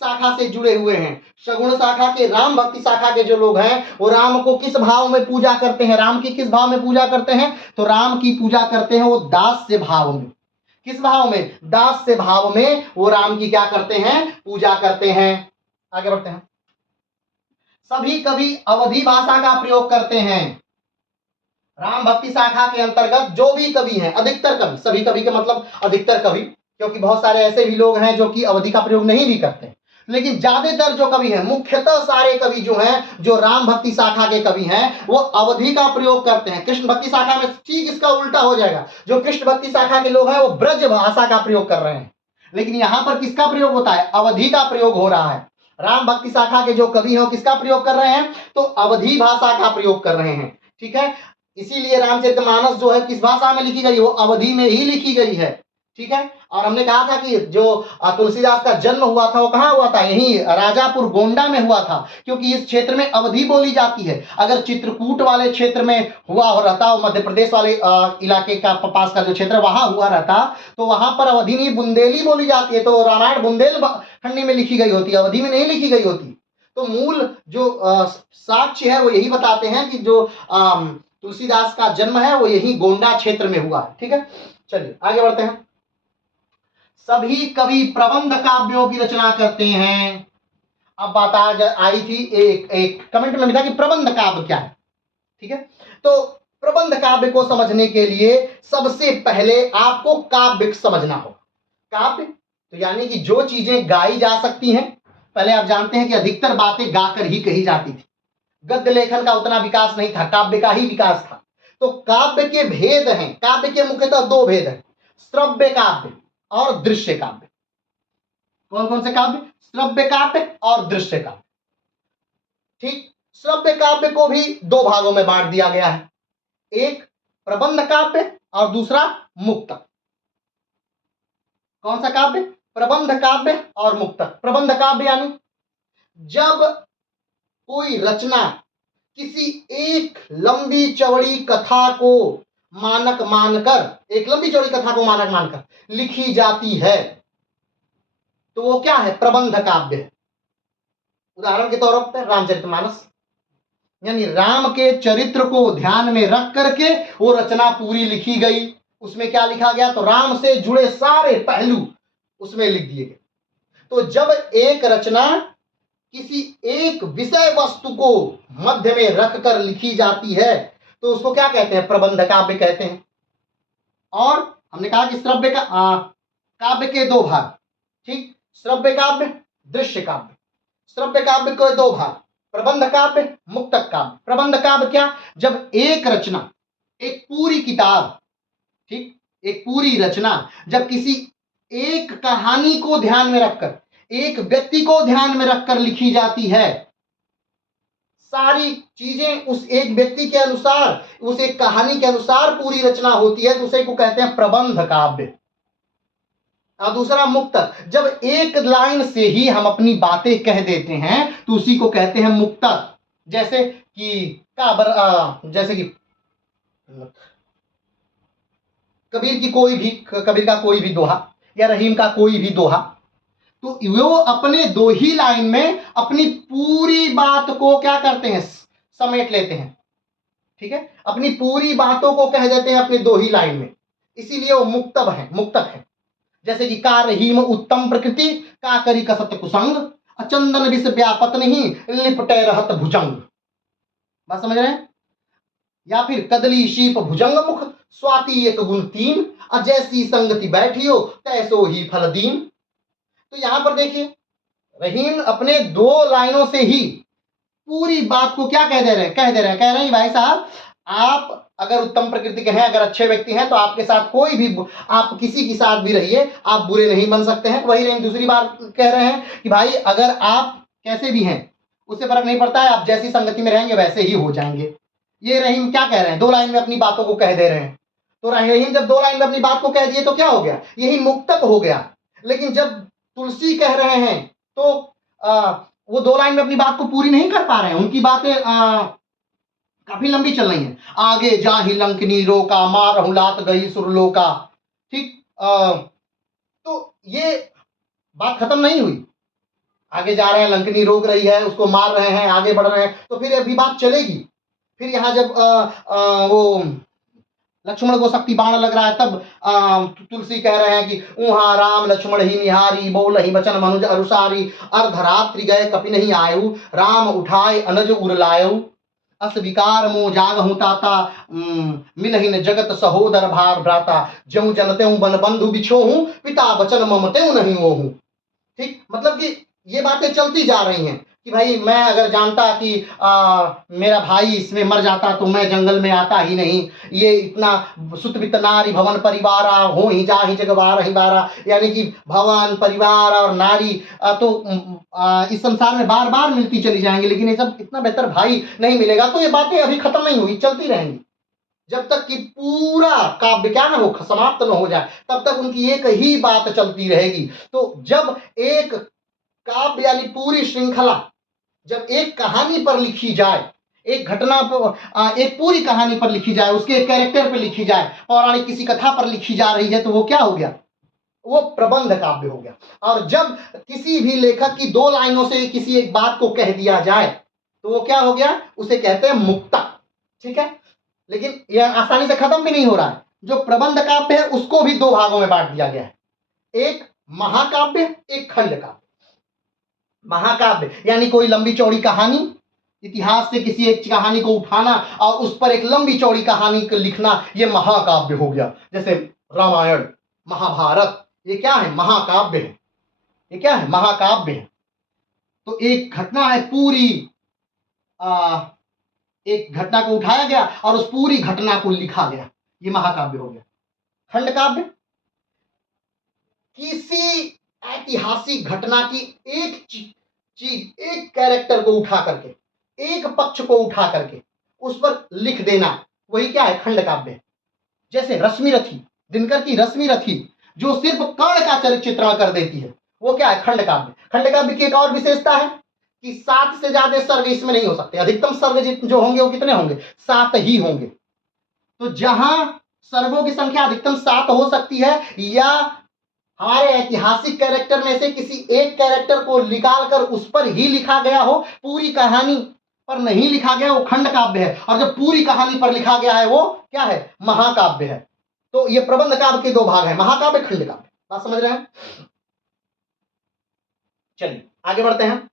शाखा से जुड़े हुए हैं, सगुण शाखा के राम भक्ति शाखा के जो लोग हैं, वो राम को किस भाव में पूजा करते हैं? राम की किस भाव में पूजा करते हैं? तो राम की पूजा करते हैं वो दास्य भाव में। किस भाव में? दास्य भाव में वो राम की क्या करते हैं? पूजा करते हैं। आगे बढ़ते हैं। सभी कवि अवधी भाषा का प्रयोग करते हैं। राम भक्ति शाखा के अंतर्गत जो भी कवि हैं, अधिकतर कवि, सभी कवि के मतलब अधिकतर कवि, क्योंकि बहुत सारे ऐसे भी लोग हैं जो कि अवधी का प्रयोग नहीं भी करते, लेकिन ज्यादातर जो कवि हैं, मुख्यतः सारे कवि जो हैं, जो राम भक्ति शाखा के कवि हैं, वो अवधी का प्रयोग करते हैं। कृष्ण भक्ति शाखा में ठीक इसका उल्टा हो जाएगा। जो कृष्ण भक्ति शाखा के लोग हैं वो ब्रज भाषा का प्रयोग कर रहे हैं, लेकिन यहां पर किसका प्रयोग होता है? अवधी का प्रयोग हो रहा है। राम भक्ति शाखा के जो कवि हैं किसका प्रयोग कर रहे हैं? तो अवधी भाषा का प्रयोग कर रहे हैं। ठीक है, इसीलिए रामचरितमानस जो है किस भाषा में लिखी गई? वो अवधी में ही लिखी गई है। ठीक है, और हमने कहा था कि जो तुलसीदास का जन्म हुआ था वो कहाँ हुआ था? यही राजापुर गोंडा में हुआ था, क्योंकि इस क्षेत्र में अवधी बोली जाती है। अगर चित्रकूट वाले क्षेत्र में हुआ हो रहता, मध्य प्रदेश वाले इलाके का पास का जो क्षेत्र वहां हुआ रहता, तो वहां पर अवधी नहीं बुंदेली बोली जाती है, तो रामायण बुंदेल खंडी में लिखी गई होती, अवधी में नहीं लिखी गई होती। तो मूल जो साक्ष्य है वो यही बताते हैं कि जो तुलसीदास का जन्म है वो यही गोंडा क्षेत्र में हुआ है। ठीक है, चलिए आगे बढ़ते हैं। सभी कवि प्रबंध काव्यों की रचना करते हैं। अब बात आज आई थी, एक कमेंट में मिला कि प्रबंध काव्य क्या है। ठीक है, तो प्रबंध काव्य को समझने के लिए सबसे पहले आपको काव्य समझना होगा। काव्य तो यानी कि जो चीजें गाई जा सकती हैं। पहले आप जानते हैं कि अधिकतर बातें गाकर ही कही जाती थी, गद्य लेखन का उतना विकास नहीं था, काव्य का ही विकास था। तो काव्य के भेद हैं, काव्य के मुख्यतः दो भेद हैं, श्रव्य काव्य और दृश्य काव्य। कौन कौन से काव्य? श्रव्य काव्य और दृश्य काव्य। ठीक, श्रव्य काव्य को भी दो भागों में बांट दिया गया है, एक प्रबंध काव्य और दूसरा मुक्तक। कौन सा काव्य? प्रबंध काव्य और मुक्तक। प्रबंध काव्य यानी जब कोई रचना किसी एक लंबी चौड़ी कथा को मानक मानकर, एक लंबी चौड़ी कथा को मानक मानकर लिखी जाती है तो वो क्या है? प्रबंध काव्य है। उदाहरण के तौर पर रामचरितमानस, यानी राम के चरित्र को ध्यान में रख करके वो रचना पूरी लिखी गई। उसमें क्या लिखा गया? तो राम से जुड़े सारे पहलू उसमें लिख दिए गए। तो जब एक रचना किसी एक विषय वस्तु को मध्य में रखकर लिखी जाती है तो उसको क्या कहते हैं? प्रबंध काव्य कहते हैं। और हमने कहा कि श्रव्य का काव्य के दो भाग, ठीक, श्रव्य काव्य, दृश्य काव्य। श्रव्य काव्य के दो भाग, प्रबंध काव्य, मुक्तक काव्य। प्रबंध काव्य क्या? जब एक रचना, एक पूरी किताब, ठीक, एक पूरी रचना जब किसी एक कहानी को ध्यान में रखकर, एक व्यक्ति को ध्यान में रखकर लिखी जाती है, सारी चीजें उस एक व्यक्ति के अनुसार, उस एक कहानी के अनुसार पूरी रचना होती है, दूसरे को कहते हैं प्रबंध काव्य। और दूसरा मुक्तक, जब एक लाइन से ही हम अपनी बातें कह देते हैं तो उसी को कहते हैं मुक्तक। जैसे कि जैसे कि कबीर का कोई भी दोहा या रहीम का कोई भी दोहा, तो वो अपने दो ही लाइन में अपनी पूरी बात को क्या करते हैं? समेट लेते हैं। ठीक है, अपनी पूरी बातों को कह देते हैं अपने दो ही लाइन में, इसीलिए वो मुक्तक है। जैसे कि का रहीम उत्तम प्रकृति, का करी कसत कुसंग, अचंदन विष व्यापत नहीं, लिपटे रहत भुजंग। बात समझ रहे हैं? या फिर कदली शीप भुजंग मुख, स्वाति एक गुण तीन, अजैसी संगति बैठियो तैसो ही फल दीन। तो यहां पर देखिए, रहीम अपने दो लाइनों से ही पूरी बात को क्या कह रहे हैं भाई साहब, आप अगर उत्तम प्रकृति के हैं, अगर अच्छे व्यक्ति हैं तो आपके साथ कोई भी, आप किसी के साथ भी रहिए, आप बुरे नहीं बन सकते हैं। वही रहीम दूसरी बात कह रहे हैं कि भाई अगर आप कैसे भी हैं उससे फर्क नहीं पड़ता है, आप जैसी संगति में रहेंगे वैसे ही हो जाएंगे। ये रहीम क्या कह रहे हैं? दो लाइन में अपनी बातों को कह दे रहे हैं। तो रहीम जब दो लाइन में अपनी बात को कह दिए तो क्या हो गया? यही मुक्तक हो गया। लेकिन जब तुलसी कह रहे हैं तो वो दो लाइन में अपनी बात को पूरी नहीं कर पा रहे हैं, उनकी बातें काफी लंबी चल रही हैं। आगे जाहि लंकनी रोका, मारहु लात गई सुरलोका। ठीक, तो ये बात खत्म नहीं हुई, आगे जा रहे हैं, लंकनी रोक रही है, उसको मार रहे हैं, आगे बढ़ रहे हैं, तो फिर अभी बात चलेगी। फिर यहाँ जब वो लक्ष्मण को शक्ति बाण लग रहा है तब तुलसी कह रहे हैं कि उहा राम लक्ष्मण ही निहारी, बोल ही बचन मनुज अनुसारी, अर्धरात्रि गए कपि नहीं आयु, राम उठाए अनज उर लायु, अस विकार मो जागहु ताता, मिलहिन जगत सहोदर भार भ्राता, ज्यों जनतेऊ बन बंधु बिछोहूं, पिता बचन मम तेऊ नहीं ओहूं। ठीक, मतलब कि ये बातें चलती जा रही हैं कि भाई मैं अगर जानता कि मेरा भाई इसमें मर जाता तो मैं जंगल में आता ही नहीं, ये इतना सुतवित नारी भवन परिवारा, हो ही जा ही जगवार ही बारा, यानी कि भवन परिवार और नारी तो इस संसार में बार बार मिलती चली जाएंगी, लेकिन ये सब इतना बेहतर भाई नहीं मिलेगा। तो ये बातें अभी खत्म नहीं हुई, चलती रहेंगी जब तक कि पूरा काव्य क्या ना हो, समाप्त न हो जाए, तब तक उनकी एक ही बात चलती रहेगी। तो जब एक काव्य यानी पूरी श्रृंखला जब एक कहानी पर लिखी जाए, एक घटना पर, एक पूरी कहानी पर लिखी जाए, उसके कैरेक्टर पर लिखी जाए, पौराणिक किसी कथा पर लिखी जा रही है, तो वो क्या हो गया? वो प्रबंध काव्य हो गया। और जब किसी भी लेखक की 2 लाइनों से किसी एक बात को कह दिया जाए तो वो क्या हो गया, उसे कहते हैं मुक्तक। ठीक है, लेकिन यह आसानी से खत्म भी नहीं हो रहा है। जो प्रबंध काव्य है उसको भी 2 भागों में बांट दिया गया है, एक महाकाव्य, एक खंड काव्य। महाकाव्य यानी कोई लंबी चौड़ी कहानी, इतिहास से किसी एक कहानी को उठाना और उस पर एक लंबी चौड़ी कहानी को लिखना, ये महाकाव्य हो गया। जैसे रामायण, महाभारत, ये क्या है, महाकाव्य है। ये क्या है, महाकाव्य है। तो एक घटना है पूरी, एक घटना को उठाया गया और उस पूरी घटना को लिखा गया, ये महाकाव्य हो गया। खंड काव्य किसी ऐतिहासिक घटना की एक चीज, एक कैरेक्टर को उठा करके, एक पक्ष को उठा करके उस पर लिख देना, वही क्या है, खंड काव्य। जैसे रश्मि रथी, दिनकर की रश्मि रथी जो सिर्फ कर्ण का चित्रण कर देती है, वो क्या है, खंड काव्य। खंड काव्य की एक और विशेषता है कि 7 से ज्यादा सर्ग इसमें नहीं हो सकते। अधिकतम सर्ग जो होंगे वो कितने होंगे, 7 ही होंगे। तो जहां सर्गों की संख्या अधिकतम 7 हो सकती है, या हमारे ऐतिहासिक कैरेक्टर में से किसी एक कैरेक्टर को निकाल कर उस पर ही लिखा गया हो, पूरी कहानी पर नहीं लिखा गया, वो खंड काव्य है। और जब पूरी कहानी पर लिखा गया है वो क्या है, महाकाव्य है। तो ये प्रबंध काव्य के 2 भाग हैं, महाकाव्य, खंड काव्य। बात समझ रहे हैं? चलिए आगे बढ़ते हैं,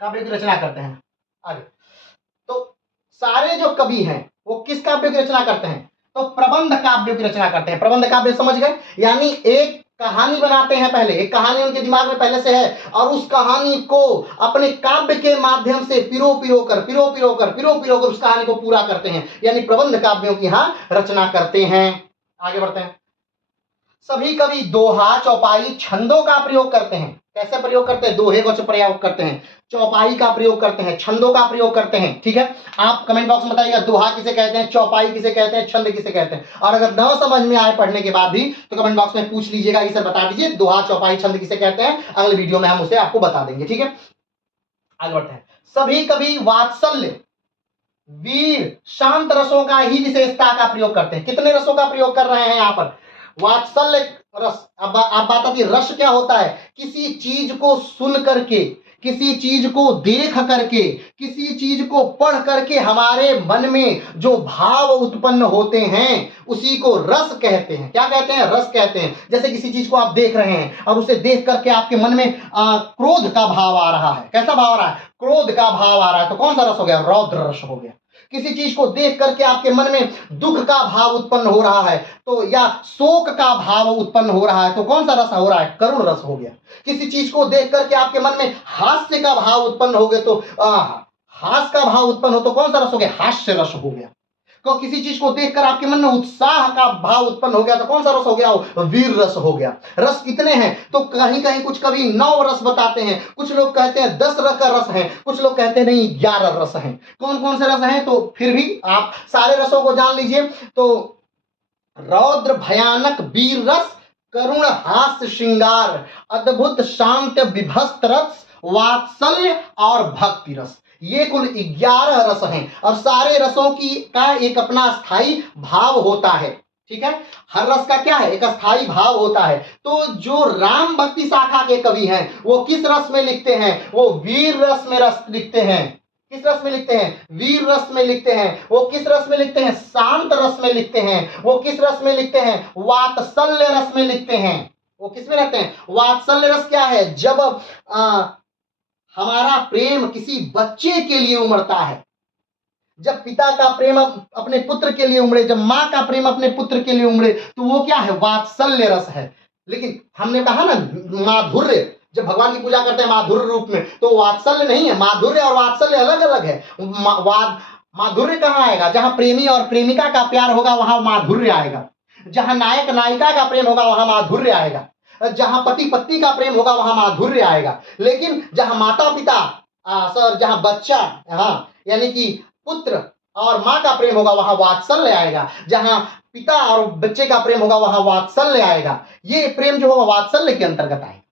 काव्य की रचना करते हैं आगे। तो सारे जो कवि हैं वो किस काव्य की रचना करते हैं, तो प्रबंध काव्य की रचना करते हैं। प्रबंध काव्य समझ गए, यानी एक कहानी बनाते हैं, पहले एक कहानी उनके दिमाग में पहले से है और उस कहानी को अपने काव्य के माध्यम से पिरो पिरो कर उस कहानी को पूरा करते हैं, यानी प्रबंध काव्यों की यहाँ रचना करते हैं। आगे बढ़ते हैं। सभी कवि दोहा, चौपाई, छंदों का प्रयोग करते हैं। कैसे प्रयोग करते हैं, दोहे को प्रयोग करते हैं, चौपाई का प्रयोग करते हैं, छंदों का प्रयोग करते हैं। ठीक है, आप कमेंट बॉक्स में बताइएगा दोहा किसे कहते हैं, चौपाई किसे कहते हैं, छंद किसे कहते हैं। और अगर न समझ में आए पढ़ने के बाद भी तो कमेंट बॉक्स में पूछ लीजिएगा कि सर बता दीजिए दोहा, चौपाई, छंद किसे कहते हैं। अगले वीडियो में हम उसे आपको बता देंगे। ठीक है, आगे बढ़ते हैं। सभी कवि वात्सल्य, वीर, शांत रसों का ही विशेषता का प्रयोग करते हैं। कितने रसों का प्रयोग कर रहे हैं यहाँ पर, वात्सल्य रस। अब बात आती है, रस क्या होता है, किसी चीज को सुन करके, किसी चीज को देख करके, किसी चीज को पढ़ करके हमारे मन में जो भाव उत्पन्न होते हैं उसी को रस कहते हैं। क्या कहते हैं, रस कहते हैं। जैसे किसी चीज को आप देख रहे हैं और उसे देख करके आपके मन में क्रोध का भाव आ रहा है। कैसा भाव आ रहा है, क्रोध का भाव आ रहा है, तो कौन सा रस हो गया, रौद्र रस हो गया। किसी चीज को देख करके आपके मन में दुख का भाव उत्पन्न हो रहा है, तो या शोक का भाव उत्पन्न हो रहा है, तो कौन सा रस हो रहा है, करुण रस हो गया। किसी चीज को देख करके आपके मन में हास्य का भाव उत्पन्न हो गया, तो हास्य का भाव उत्पन्न हो तो कौन सा रस हो गया, हास्य रस हो गया। तो किसी चीज को देखकर आपके मन में उत्साह का भाव उत्पन्न हो गया, तो कौन सा रस हो गया, वीर रस हो गया। रस कितने हैं, तो कहीं कहीं कुछ कवि 9 रस बताते हैं, कुछ लोग कहते हैं 10 रस का रस है, कुछ लोग कहते हैं नहीं 11 रस हैं। कौन कौन से रस हैं, तो फिर भी आप सारे रसों को जान लीजिए। तो रौद्र भयानक वीर रस, करुण हास्य श्रृंगार, अद्भुत शांत विभस्त रस, वात्सल्य और भक्ति रस, ये कुल 11 रस हैं। और सारे रसों की का एक अपना स्थायी भाव होता है। ठीक है, हर रस का क्या है, एक स्थायी भाव होता है। तो जो राम भक्ति शाखा के कवि हैं वो किस रस में लिखते हैं, वो वीर रस में रस लिखते हैं। किस रस में लिखते हैं, वीर रस में लिखते हैं। वो किस रस में लिखते हैं, शांत रस में लिखते हैं। वो किस रस में लिखते हैं, वात्सल्य रस में लिखते हैं। वो किस में रहते हैं, वात्सल्य रस क्या है, जब हमारा प्रेम किसी बच्चे के लिए उमड़ता है, जब पिता का प्रेम अपने पुत्र के लिए उमड़े, जब माँ का प्रेम अपने पुत्र के लिए उमड़े, तो वो क्या है, वात्सल्य रस है। लेकिन हमने कहा ना माधुर्य, जब भगवान की पूजा करते हैं माधुर्य रूप में, तो वात्सल्य नहीं है। माधुर्य और वात्सल्य अलग अलग है। माधुर्य कहाँ आएगा, जहां प्रेमी और प्रेमिका का प्यार होगा वहां माधुर्य आएगा। जहां नायक नायिका का प्रेम होगा वहां माधुर्य आएगा। जहां पति पत्नी का प्रेम होगा वहां माधुर्य आएगा। लेकिन जहां माता पिता जहां बच्चा, हाँ यानी कि पुत्र और माँ का प्रेम होगा वहां वात्सल्य आएगा। जहां पिता और बच्चे का प्रेम होगा वहां वात्सल्य आएगा। ये प्रेम जो होगा वात्सल्य के अंतर्गत आएगा।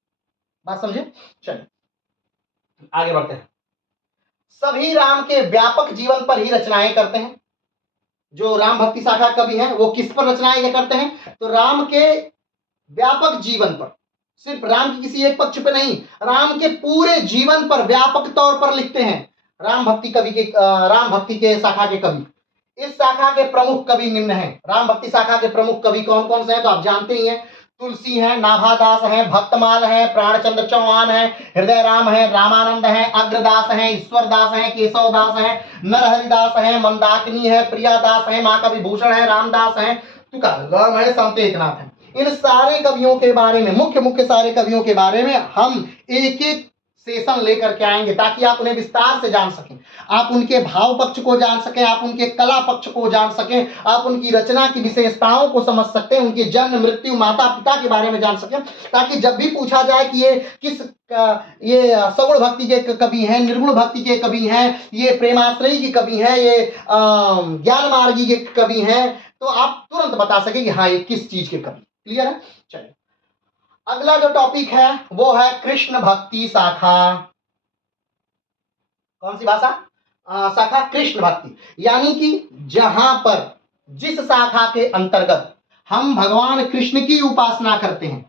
बात समझे, चलिए आगे बढ़ते हैं। सभी राम के व्यापक जीवन पर ही रचनाएं करते हैं। जो राम भक्ति शाखा कवि हैं वो किस पर रचनाएं क्या करते हैं, तो राम के व्यापक जीवन पर, सिर्फ राम की किसी एक पक्ष पे नहीं, राम के पूरे जीवन पर व्यापक तौर पर लिखते हैं राम भक्ति के शाखा के कवि। इस शाखा के प्रमुख कवि निम्न हैं। राम भक्ति शाखा के प्रमुख कवि कौन कौन से हैं, तो आप जानते ही हैं, तुलसी हैं, नाभादास हैं, भक्तमाल हैं, प्राणचंद्र चौहान हैं, हृदय राम है, रामानंद है, अग्रदास हैं, ईश्वरदास हैं, केशवदास हैं, नरहरिदास हैं, मंदाकिनी है, प्रियादास है, महाकवि भूषण है, रामदास हैं, तुकाराम है, संत एकनाथ है। इन सारे कवियों के बारे में, मुख्य सारे कवियों के बारे में हम एक एक सेशन लेकर के आएंगे ताकि आप उन्हें विस्तार से जान सकें, आप उनके भाव पक्ष को जान सकें, आप उनके कला पक्ष को जान सकें, आप उनकी रचना की विशेषताओं को समझ सकते हैं, उनके जन्म मृत्यु माता पिता के बारे में जान सकें, ताकि जब भी पूछा जाए कि ये सगुण भक्ति के कवि हैं, निर्गुण भक्ति के कवि हैं, ये प्रेमाश्रयी की कवि हैं, ये ज्ञान मार्गी के कवि हैं, तो आप तुरंत बता सकें कि हाँ ये किस चीज के कवि। क्लियर है? चलिए अगला जो टॉपिक है वो है कृष्ण भक्ति शाखा। कौन सी भाषा? शाखा कृष्ण भक्ति, यानी कि जहां पर जिस शाखा के अंतर्गत हम भगवान कृष्ण की उपासना करते हैं,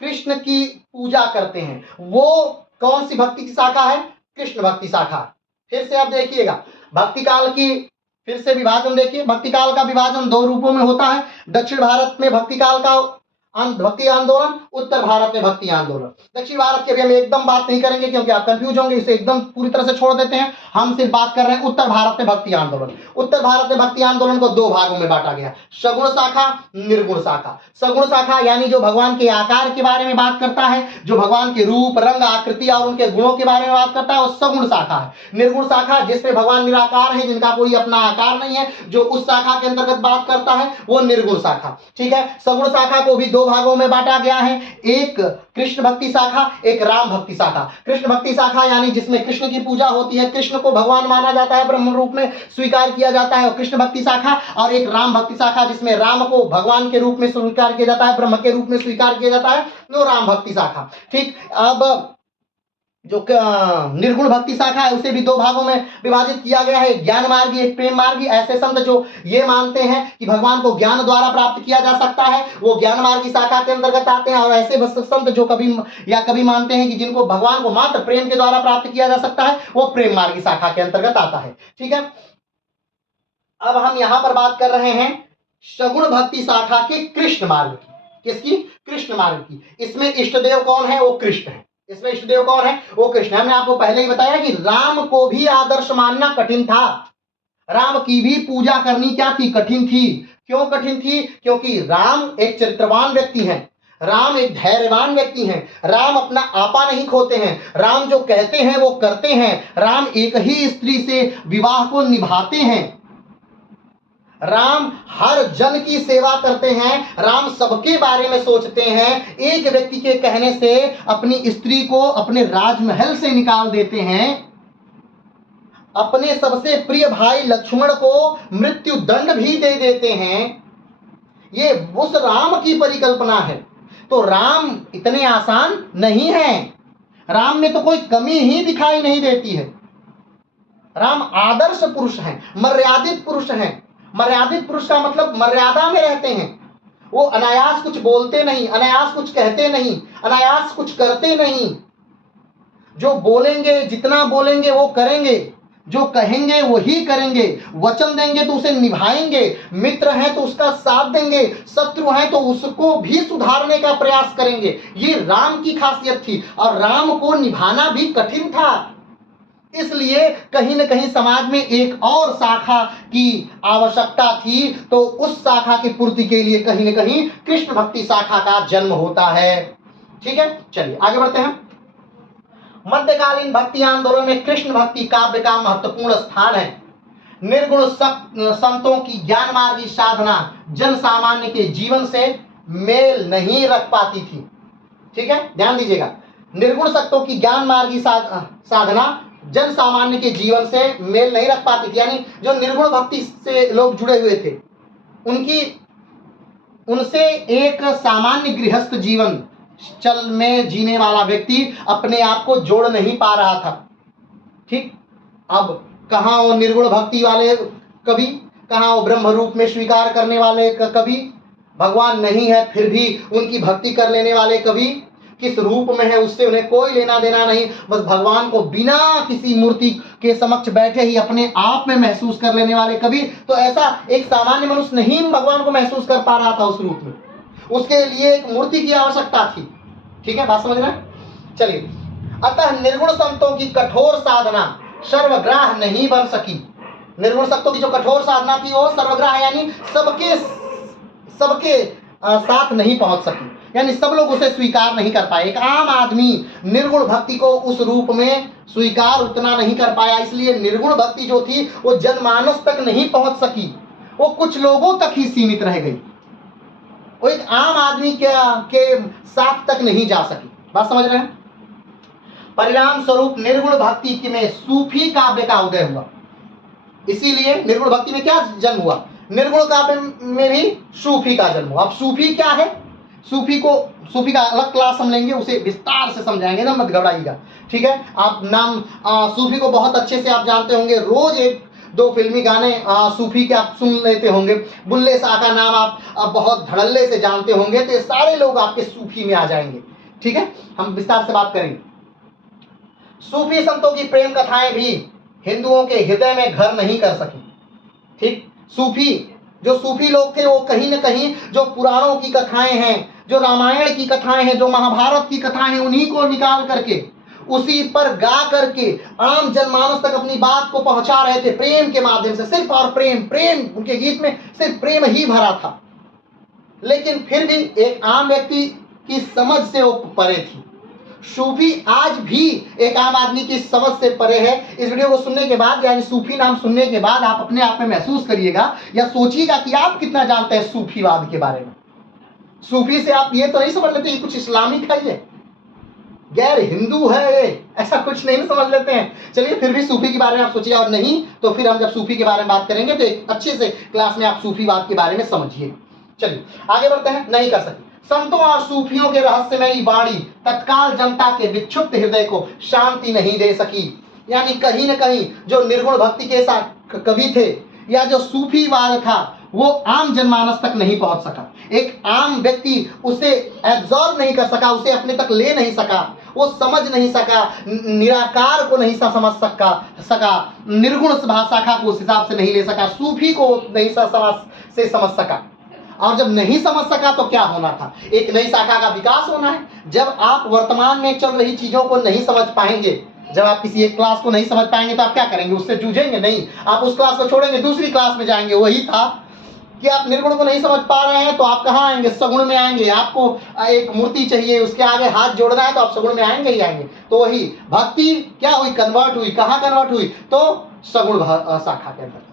कृष्ण की पूजा करते हैं, वो कौन सी भक्ति की शाखा है? कृष्ण भक्ति शाखा। फिर से आप देखिएगा, भक्ति काल की फिर से विभाजन देखिए। भक्ति काल का विभाजन दो रूपों में होता है। दक्षिण भारत में भक्ति काल का भक्ति आंदोलन, उत्तर भारत में भक्ति आंदोलन। दक्षिण भारत की अभी हम एकदम बात नहीं करेंगे क्योंकि आप कंफ्यूज होंगे, इसे एकदम पूरी तरह से छोड़ देते हैं। हम सिर्फ बात कर रहे हैं उत्तर भारत में भक्ति आंदोलन। उत्तर भारत में भक्ति आंदोलन को दो भागों में बांटा गया, सगुण शाखा, निर्गुण शाखा। सगुण शाखा यानी जो भगवान के आकार के बारे में बात करता है, जो भगवान के रूप, रंग, आकृति और उनके गुणों के बारे में बात करता है, वो सगुण शाखा है। निर्गुण शाखा जिसमें भगवान निराकार है, जिनका कोई अपना आकार नहीं है, जो उस शाखा के अंतर्गत बात करता है, वो निर्गुण शाखा। ठीक है, सगुण शाखा को भी दो भागों में बांटा गया है, एक कृष्ण भक्ति शाखा, एक राम भक्ति शाखा। कृष्ण भक्ति शाखा यानी जिसमें कृष्ण की पूजा होती है, कृष्ण को भगवान माना जाता है, ब्रह्म रूप में स्वीकार किया जाता है, कृष्ण भक्ति शाखा। और एक राम भक्ति शाखा जिसमें राम को भगवान के रूप में स्वीकार किया जाता है, ब्रह्म के रूप में स्वीकार किया जाता है, वो राम भक्ति शाखा। ठीक, अब जो निर्गुण भक्ति शाखा है उसे भी दो भागों में विभाजित किया गया है, ज्ञान मार्गी, एक प्रेम मार्गी। ऐसे संत जो ये मानते हैं कि भगवान को ज्ञान द्वारा प्राप्त किया जा सकता है, वो ज्ञान मार्गी शाखा के अंतर्गत आते हैं। और ऐसे संत जो कभी मानते हैं कि जिनको भगवान को मात्र प्रेम के द्वारा प्राप्त किया जा सकता है, वो प्रेम मार्गी शाखा के अंतर्गत आता है। ठीक है, अब हम यहां पर बात कर रहे हैं सगुण भक्ति शाखा के कृष्ण मार्ग की। किसकी? कृष्ण मार्ग की। इसमें इष्ट देव कौन है? वो कृष्ण है। इसमें इष्ट देव कौन है? वो कृष्ण। हमने आपको पहले ही बताया कि राम को भी आदर्श मानना कठिन था, राम की भी पूजा करनी क्या थी? कठिन थी। क्यों कठिन थी? क्योंकि राम एक चरित्रवान व्यक्ति है, राम एक धैर्यवान व्यक्ति हैं, राम अपना आपा नहीं खोते हैं, राम जो कहते हैं वो करते हैं, राम एक ही स्त्री से विवाह को निभाते हैं, राम हर जन की सेवा करते हैं, राम सबके बारे में सोचते हैं। एक व्यक्ति के कहने से अपनी स्त्री को अपने राजमहल से निकाल देते हैं, अपने सबसे प्रिय भाई लक्ष्मण को मृत्यु दंड भी दे देते हैं। ये उस राम की परिकल्पना है। तो राम इतने आसान नहीं है, राम में तो कोई कमी ही दिखाई नहीं देती है। राम आदर्श पुरुष हैं, मर्यादित पुरुष हैं। मर्यादित पुरुष का मतलब मर्यादा में रहते हैं। वो अनायास कुछ बोलते नहीं, अनायास कुछ कहते नहीं, अनायास कुछ करते नहीं। जो बोलेंगे, जितना बोलेंगे वो करेंगे, जो कहेंगे वही करेंगे, वचन देंगे तो उसे निभाएंगे, मित्र हैं तो उसका साथ देंगे, शत्रु हैं तो उसको भी सुधारने का प्रयास करेंगे। ये राम की खासियत थी और राम को निभाना भी कठिन था। इसलिए कहीं न कहीं समाज में एक और शाखा की आवश्यकता थी, तो उस शाखा की पूर्ति के लिए कहीं न कहीं कृष्ण भक्ति शाखा का जन्म होता है। ठीक है, चलिए आगे बढ़ते हैं। मध्यकालीन भक्ति आंदोलन में कृष्ण भक्ति काव्य का महत्वपूर्ण स्थान है। निर्गुण संतों की ज्ञान मार्गी साधना जन सामान्य के जीवन से मेल नहीं रख पाती थी। ठीक है, ध्यान दीजिएगा, निर्गुण संतों की ज्ञान मार्गी साधना जन सामान्य के जीवन से मेल नहीं रख पाती थी। यानी जो निर्गुण भक्ति से लोग जुड़े हुए थे, उनसे एक सामान्य गृहस्थ जीवन चल में जीने वाला व्यक्ति अपने आप को जोड़ नहीं पा रहा था। ठीक, अब कहाँ वो निर्गुण भक्ति वाले कवि, कहाँ वो ब्रह्म रूप में स्वीकार करने वाले कवि, भगवान नहीं है फिर भी उनकी भक्ति कर लेने वाले कवि, किस रूप में है उससे उन्हें कोई लेना देना नहीं, बस भगवान को बिना किसी मूर्ति के समक्ष बैठे ही अपने आप में महसूस कर लेने वाले कवि। तो ऐसा एक सामान्य मनुष्य नहीं भगवान को महसूस कर पा रहा था उस रूप में, उसके लिए एक मूर्ति की आवश्यकता थी। ठीक है, बात समझ रहे हैं? चलिए, अतः निर्गुण संतों की कठोर साधना सर्वग्राह नहीं बन सकी। निर्गुण संतों की जो कठोर साधना थी वो सर्वग्राह यानी सबके साथ नहीं पहुंच सकी, यानी सब लोग उसे स्वीकार नहीं कर पाए। एक आम आदमी निर्गुण भक्ति को उस रूप में स्वीकार उतना नहीं कर पाया, इसलिए निर्गुण भक्ति जो थी वो जनमानस तक नहीं पहुंच सकी, वो कुछ लोगों तक ही सीमित रह गई, वो एक आम आदमी के साथ तक नहीं जा सकी। बात समझ रहे हैं? परिणाम स्वरूप निर्गुण भक्ति में सूफी काव्य का उदय हुआ। इसीलिए निर्गुण भक्ति में क्या जन्म हुआ? निर्गुण काव्य में भी सूफी का जन्म हुआ। अब सूफी क्या है? सूफी का अलग क्लास हम लेंगे, उसे विस्तार से समझाएंगे ना, मत घबराइएगा। ठीक है, आप नाम सूफी को बहुत अच्छे से आप जानते होंगे, रोज एक दो फिल्मी गाने सूफी के आप सुन लेते होंगे। बुल्ले शाह का नाम आप बहुत धड़ल्ले से जानते होंगे, तो ये सारे लोग आपके सूफी में आ जाएंगे। ठीक है, हम विस्तार से बात करेंगे। सूफी संतों की प्रेम कथाएं भी हिंदुओं के हृदय में घर नहीं कर सकी। ठीक, जो सूफी लोग थे वो कहीं ना कहीं जो पुराणों की कथाएं हैं, जो रामायण की कथाएं हैं, जो महाभारत की कथाएं हैं, उन्हीं को निकाल करके उसी पर गा करके आम जनमानस तक अपनी बात को पहुंचा रहे थे प्रेम के माध्यम से। सिर्फ और प्रेम, उनके गीत में सिर्फ प्रेम ही भरा था, लेकिन फिर भी एक आम व्यक्ति की समझ से वो परे थी। सूफी आज भी एक आम आदमी की समझ से परे है। इस वीडियो को सुनने के बाद, यानी सूफी नाम सुनने के बाद आप अपने आप में महसूस करिएगा या सोचिएगा कि आप कितना जानते हैं सूफीवाद के बारे में। सूफी से आप ये तो नहीं समझ लेते कि कुछ इस्लामिक है, ये गैर हिंदू है, ये ऐसा कुछ नहीं समझ लेते हैं। चलिए, फिर भी सूफी के बारे में आप सोचिए, और नहीं तो फिर हम जब सूफी के बारे में बात करेंगे तो एक अच्छे से क्लास में आप सूफीवाद के बारे में समझिए। चलिए आगे बढ़ते हैं। नहीं कर सके। संतों और सूफियों के रहस्यमयी वाणी तत्काल जनता के विक्षुब्ध हृदय को शांति नहीं दे सकी। यानी कहीं न कहीं जो निर्गुण भक्ति के साथ कवि थे या जो सूफीवाद था वो आम जनमानस तक नहीं पहुंच सका। एक आम व्यक्ति उसे एब्जॉर्ब नहीं कर सका, उसे अपने तक ले नहीं सका, वो समझ नहीं सका, निराकार को नहीं समझ सका, निर्गुण शाखा को उस हिसाब से नहीं ले सका, सूफी को नहीं समझ सका। और जब नहीं समझ सका तो क्या होना था? एक नई शाखा का विकास होना है। जब आप वर्तमान में चल रही चीजों को नहीं समझ पाएंगे, जब आप किसी एक क्लास को नहीं समझ पाएंगे तो आप क्या करेंगे? उससे जूझेंगे नहीं, आप उस क्लास को छोड़ेंगे, दूसरी क्लास में जाएंगे। वही था कि आप निर्गुण को नहीं समझ पा रहे हैं तो आप कहाँ आएंगे? सगुण में आएंगे। आपको एक मूर्ति चाहिए, उसके आगे हाथ जोड़ना है तो आप सगुण में आएंगे ही आएंगे। तो वही भक्ति क्या हुई? कन्वर्ट हुई। कहाँ कन्वर्ट हुई? तो सगुण शाखा के अंदर।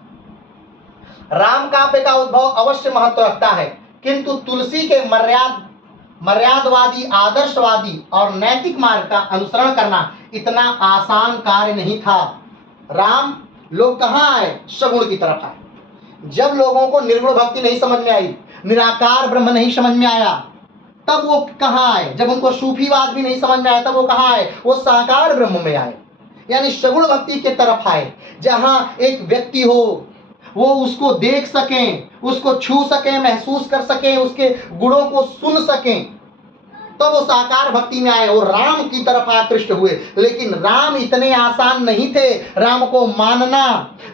राम काव्य का उद्भव अवश्य महत्व रखता है, किंतु तुलसी के मर्यादवादी, आदर्शवादी और नैतिक मार्ग का अनुसरण करना इतना आसान कार्य नहीं था। राम लोग कहाँ आए? सगुण की तरफ आए। जब लोगों को निर्गुण भक्ति नहीं समझ में आई, निराकार ब्रह्म नहीं समझ में आया, तब वो कहाँ आए? जब उनको सूफीवाद भी नहीं समझ में आया तब वो कहाँ आए? वो साकार ब्रह्म में आए, यानी सगुण भक्ति के तरफ आए, जहां एक व्यक्ति हो, वो उसको देख सकें, उसको छू सकें, महसूस कर सकें, उसके गुणों को सुन सकें, तो वो साकार भक्ति में आए और राम की तरफ आकृष्ट हुए। लेकिन राम इतने आसान नहीं थे। राम को मानना,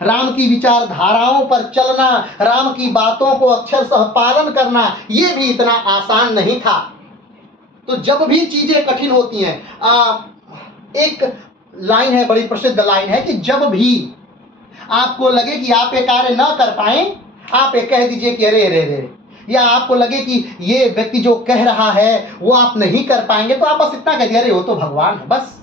राम की विचारधाराओं पर चलना, राम की बातों को अक्षरशः पालन करना, ये भी इतना आसान नहीं था। तो जब भी चीजें कठिन होती हैं, एक लाइन है, बड़ी प्रसिद्ध लाइन है कि जब भी आपको लगे कि आप ये कार्य न कर पाए, आप ये कह दीजिए कि अरे रे रे, या आपको लगे कि ये व्यक्ति जो कह रहा है वो आप नहीं कर पाएंगे, तो आप बस इतना कह दिए, अरे वो तो भगवान है। बस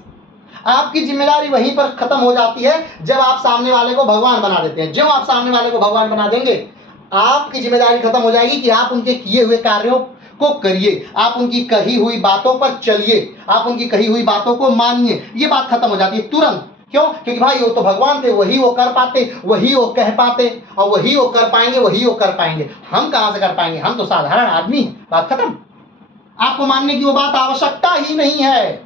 आपकी जिम्मेदारी वहीं पर खत्म हो जाती है जब आप सामने वाले को भगवान बना देते हैं। जब आप सामने वाले को भगवान बना देंगे, आपकी जिम्मेदारी खत्म हो जाएगी कि आप उनके किए हुए कार्यों को करिए, आप उनकी कही हुई बातों पर चलिए, आप उनकी कही हुई बातों को मानिए। ये बात खत्म हो जाती है तुरंत। क्यों? क्योंकि भाई वो तो भगवान थे, वही वो कर पाते, वही वो कह पाते, और वही वो कर पाएंगे, वही वो कर पाएंगे। हम कहां से कर पाएंगे? हम तो साधारण आदमी हैं। बात खत्म। आपको मानने की वो बात आवश्यकता ही नहीं है।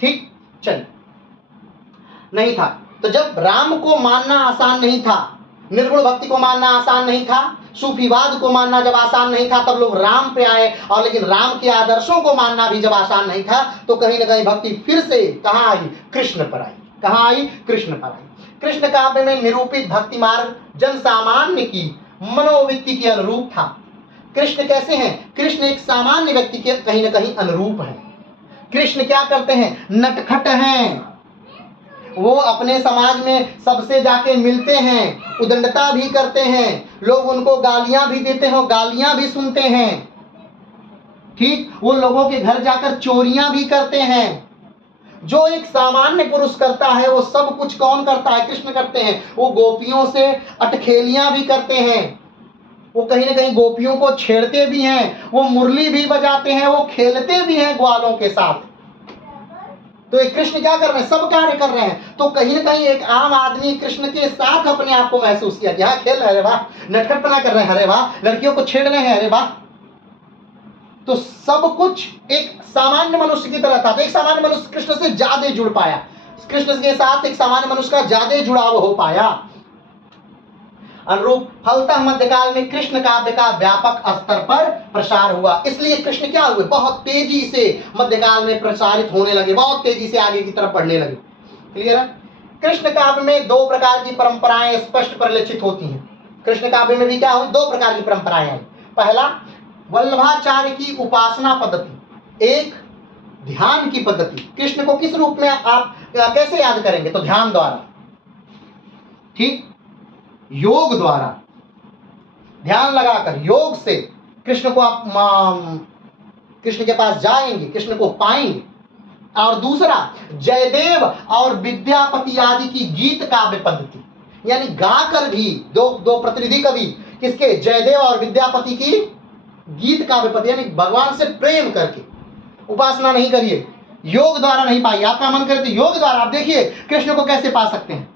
ठीक, चलिए, नहीं था। तो जब राम को मानना आसान नहीं था, निर्गुण भक्ति को मानना आसान नहीं था, सूफीवाद को मानना जब आसान नहीं था तब लोग राम पे आए, और लेकिन राम के आदर्शों को मानना भी जब आसान नहीं था तो कहीं ना कहीं भक्ति फिर से कहाँ आई? कृष्ण पर आई। कहाँ आई? कृष्ण पर आई। कृष्ण काव्य में निरूपित भक्ति मार्ग जन सामान्य की मनोवृत्ति के अनुरूप था। कृष्ण कैसे हैं? कृष्ण एक सामान्य व्यक्ति के कहीं ना कहीं अनुरूप है। कृष्ण क्या करते हैं? नटखट हैं। वो अपने समाज में सबसे जाके मिलते हैं, उदंडता भी करते हैं, लोग उनको गालियां भी देते हैं, गालियां भी सुनते हैं। ठीक, वो लोगों के घर जाकर चोरियां भी करते हैं। जो एक सामान्य पुरुष करता है वो सब कुछ कौन करता है? कृष्ण करते हैं। वो गोपियों से अटखेलियां भी करते हैं, वो कहीं ना कहीं गोपियों को छेड़ते भी हैं, वो मुरली भी बजाते हैं, वो खेलते भी हैं ग्वालों के साथ। तो ये कृष्ण क्या कर रहे हैं? सब कार्य कर रहे हैं। तो कहीं ना कहीं एक आम आदमी कृष्ण के साथ अपने आप को महसूस किया कि हाँ खेल रहे हैं, अरे वाह, नटखटपना कर रहे हैं, अरे वाह, लड़कियों को छेड़ रहे हैं, अरे वाह। तो सब कुछ एक सामान्य मनुष्य की तरह था। तो एक सामान्य मनुष्य कृष्ण से ज्यादा जुड़ पाया, कृष्ण के साथ एक सामान्य मनुष्य का ज्यादा जुड़ाव हो पाया। अनुरूप फलतः मध्यकाल में कृष्ण काव्य का व्यापक स्तर पर प्रसार हुआ। इसलिए कृष्ण क्या हुए? बहुत तेजी से मध्यकाल में प्रसारित होने लगे, बहुत तेजी से आगे की तरफ बढ़ने लगे। क्लियर है? कृष्ण काव्य में दो प्रकार की परंपराएं स्पष्ट परिलक्षित होती हैं। कृष्ण काव्य में भी क्या हुई? दो प्रकार की परंपराएं हैं। पहला, वल्लभाचार्य की उपासना पद्धति, एक ध्यान की पद्धति। कृष्ण को किस रूप में आप कैसे याद करेंगे? तो ध्यान द्वारा, ठीक, योग द्वारा, ध्यान लगाकर योग से कृष्ण को आप कृष्ण के पास जाएंगे, कृष्ण को पाएंगे। और दूसरा, जयदेव और विद्यापति आदि की गीत काव्य पद्धति, यानी गाकर भी दो प्रतिनिधि कवि किसके? जयदेव और विद्यापति की गीत काव्य पद्धति, यानी भगवान से प्रेम करके। उपासना नहीं करिए, योग द्वारा नहीं पाइए। आपका मन करे तो योग द्वारा आप देखिए कृष्ण को कैसे पा सकते हैं।